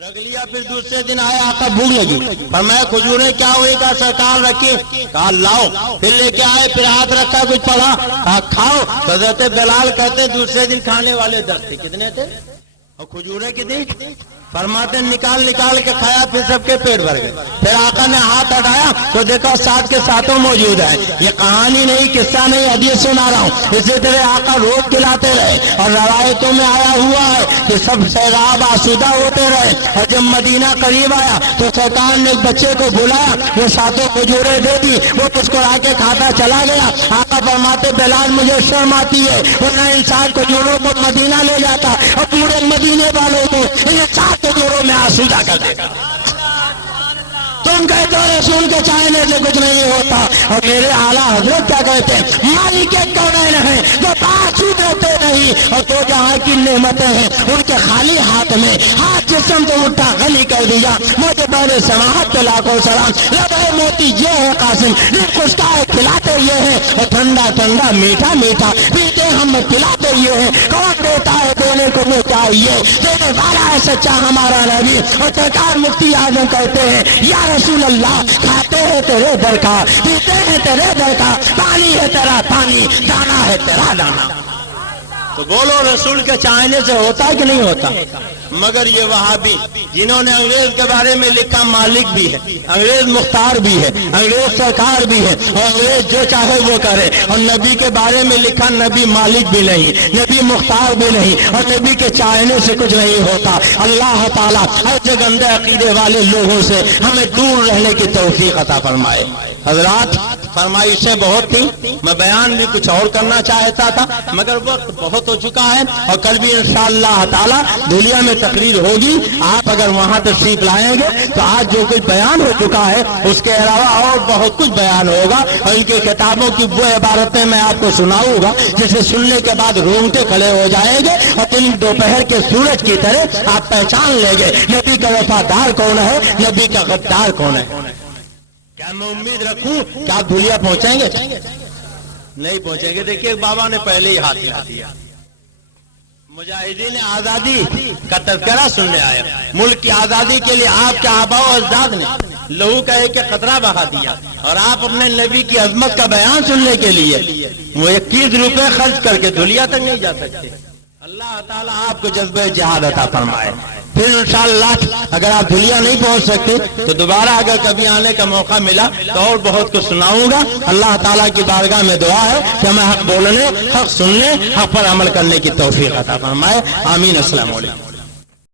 رکھ لیا. پھر دوسرے دن آیا, آقا بھوک لگی, فرمایا کھجوریں کیا ہوئی؟ کہا سرکار رکھی. کہا لاؤ. پھر لے کے آئے, پھر ہاتھ رکھا, کچھ پڑھا, کہا کھاؤ. حضرت بلال کہتے دوسرے دن کھانے والے 10 تھے. کتنے تھے؟ اور کھجوریں کتنی؟ فرماتے نکال نکال کے کھایا, پھر سب کے پیٹ بھر گئے. پھر آقا نے ہاتھ ہٹایا تو دیکھا ساتھ کے ساتھوں موجود ہیں. یہ کہانی نہیں, قصہ نہیں, حدیث سنا رہا ہوں. اسی طرح آقا روز کھلاتے رہے, اور روایتوں میں آیا ہوا ہے کہ سب سیلاب آسودہ ہوتے رہے. اور جب مدینہ قریب آیا تو سرکار نے ایک بچے کو بلایا, وہ ساتوں کھجوریں دے دی, وہ مسکرا کے کھاتا چلا گیا. آقا فرماتے بلال مجھے شرم آتی ہے, ورنہ انسان کھجوروں کو مدینہ لے جاتا اور پورے مدینے والوں کو کھجوروں میں آسودہ کر دے گا. تم کہتے ہو رسول کے چاہنے سے کچھ نہیں ہوتا, اور میرے اعلیٰ حضرت کیا کہتے ہیں؟ مالک کونین ہیں جو تعصب ہوتے نہیں, اور تو جہاں کی نعمتیں ہیں ان کے خالی ہاتھ میں ہاتھ جسم تو اٹھا غنی کر دیا. مجھے بڑے سماحت پہ لاکھوں سلام. لبے موتی یہ ہے قاسم, اس کا کھلاتے یہ ہے, اور ٹھنڈا ٹھنڈا میٹھا میٹھا پیتے ہم پلاتے یہ ہے. کون دیتا ہے دینے کو وہ چاہیے, دینے والا ہے سچا ہمارا نبی. اور سرکار مفتی اعظم کہتے ہیں یا رسول اللہ, کھاتے ہیں تیرے در کا, پیتے ہیں تیرے در کا, پانی ہے تیرا پانی, دانا ہے تیرا دانا. تو بولو رسول کے چاہنے سے ہوتا کہ نہیں ہوتا؟ مگر یہ وہابی جنہوں نے انگریز کے بارے میں لکھا مالک بھی ہے, انگریز مختار بھی ہے, انگریز سرکار بھی ہے, اور انگریز جو چاہے وہ کرے, اور نبی کے بارے میں لکھا نبی مالک بھی نہیں, نبی مختار بھی نہیں, اور نبی کے چاہنے سے کچھ نہیں ہوتا. اللہ تعالیٰ ایسے گندے عقیدے والے لوگوں سے ہمیں دور رہنے کی توفیق عطا فرمائے. حضرات فرمائشیں بہت تھی, میں بیان بھی کچھ اور کرنا چاہتا تھا مگر وقت بہت ہو چکا ہے, اور کل بھی انشاءاللہ تعالیٰ دھولیا میں تقریر ہوگی. آپ اگر وہاں تشریف لائیں گے تو آج جو کچھ بیان ہو چکا ہے اس کے علاوہ اور بہت کچھ بیان ہوگا, اور ان کی کتابوں کی وہ عبارتیں میں آپ کو سناؤں گا جسے سننے کے بعد رونگٹے کھڑے ہو جائیں گے, اور دن دوپہر کے سورج کی طرح آپ پہچان لیں گے نبی کا وفادار کون ہے, نبی کا غدار کون ہے. کیا میں امید رکھوں کہ آپ دھولیا پہنچیں گے؟ نہیں پہنچیں گے. دیکھیے بابا نے پہلے ہی ہاتھ ہلا دیا. مجاہدین آزادی کا تذکرہ سننے آیا. ملک کی آزادی کے لیے آپ کے آباء و اجداد نے لہو کا ایک قطرہ بہا دیا, اور آپ اپنے نبی کی عظمت کا بیان سننے کے لیے وہ 21 روپے خرچ کر کے دھولیا تک نہیں جا سکتے. اللہ تعالیٰ آپ کو جذبہ جہاد عطا فرمائے. پھر انشاءاللہ اگر آپ دھولیا نہیں پہنچ سکتے تو دوبارہ اگر کبھی آنے کا موقع ملا تو اور بہت کچھ سناؤں گا. اللہ تعالیٰ کی بارگاہ میں دعا ہے کہ ہمیں حق بولنے, حق سننے, حق پر عمل کرنے کی توفیق عطا فرمائے. آمین. السلام علیکم.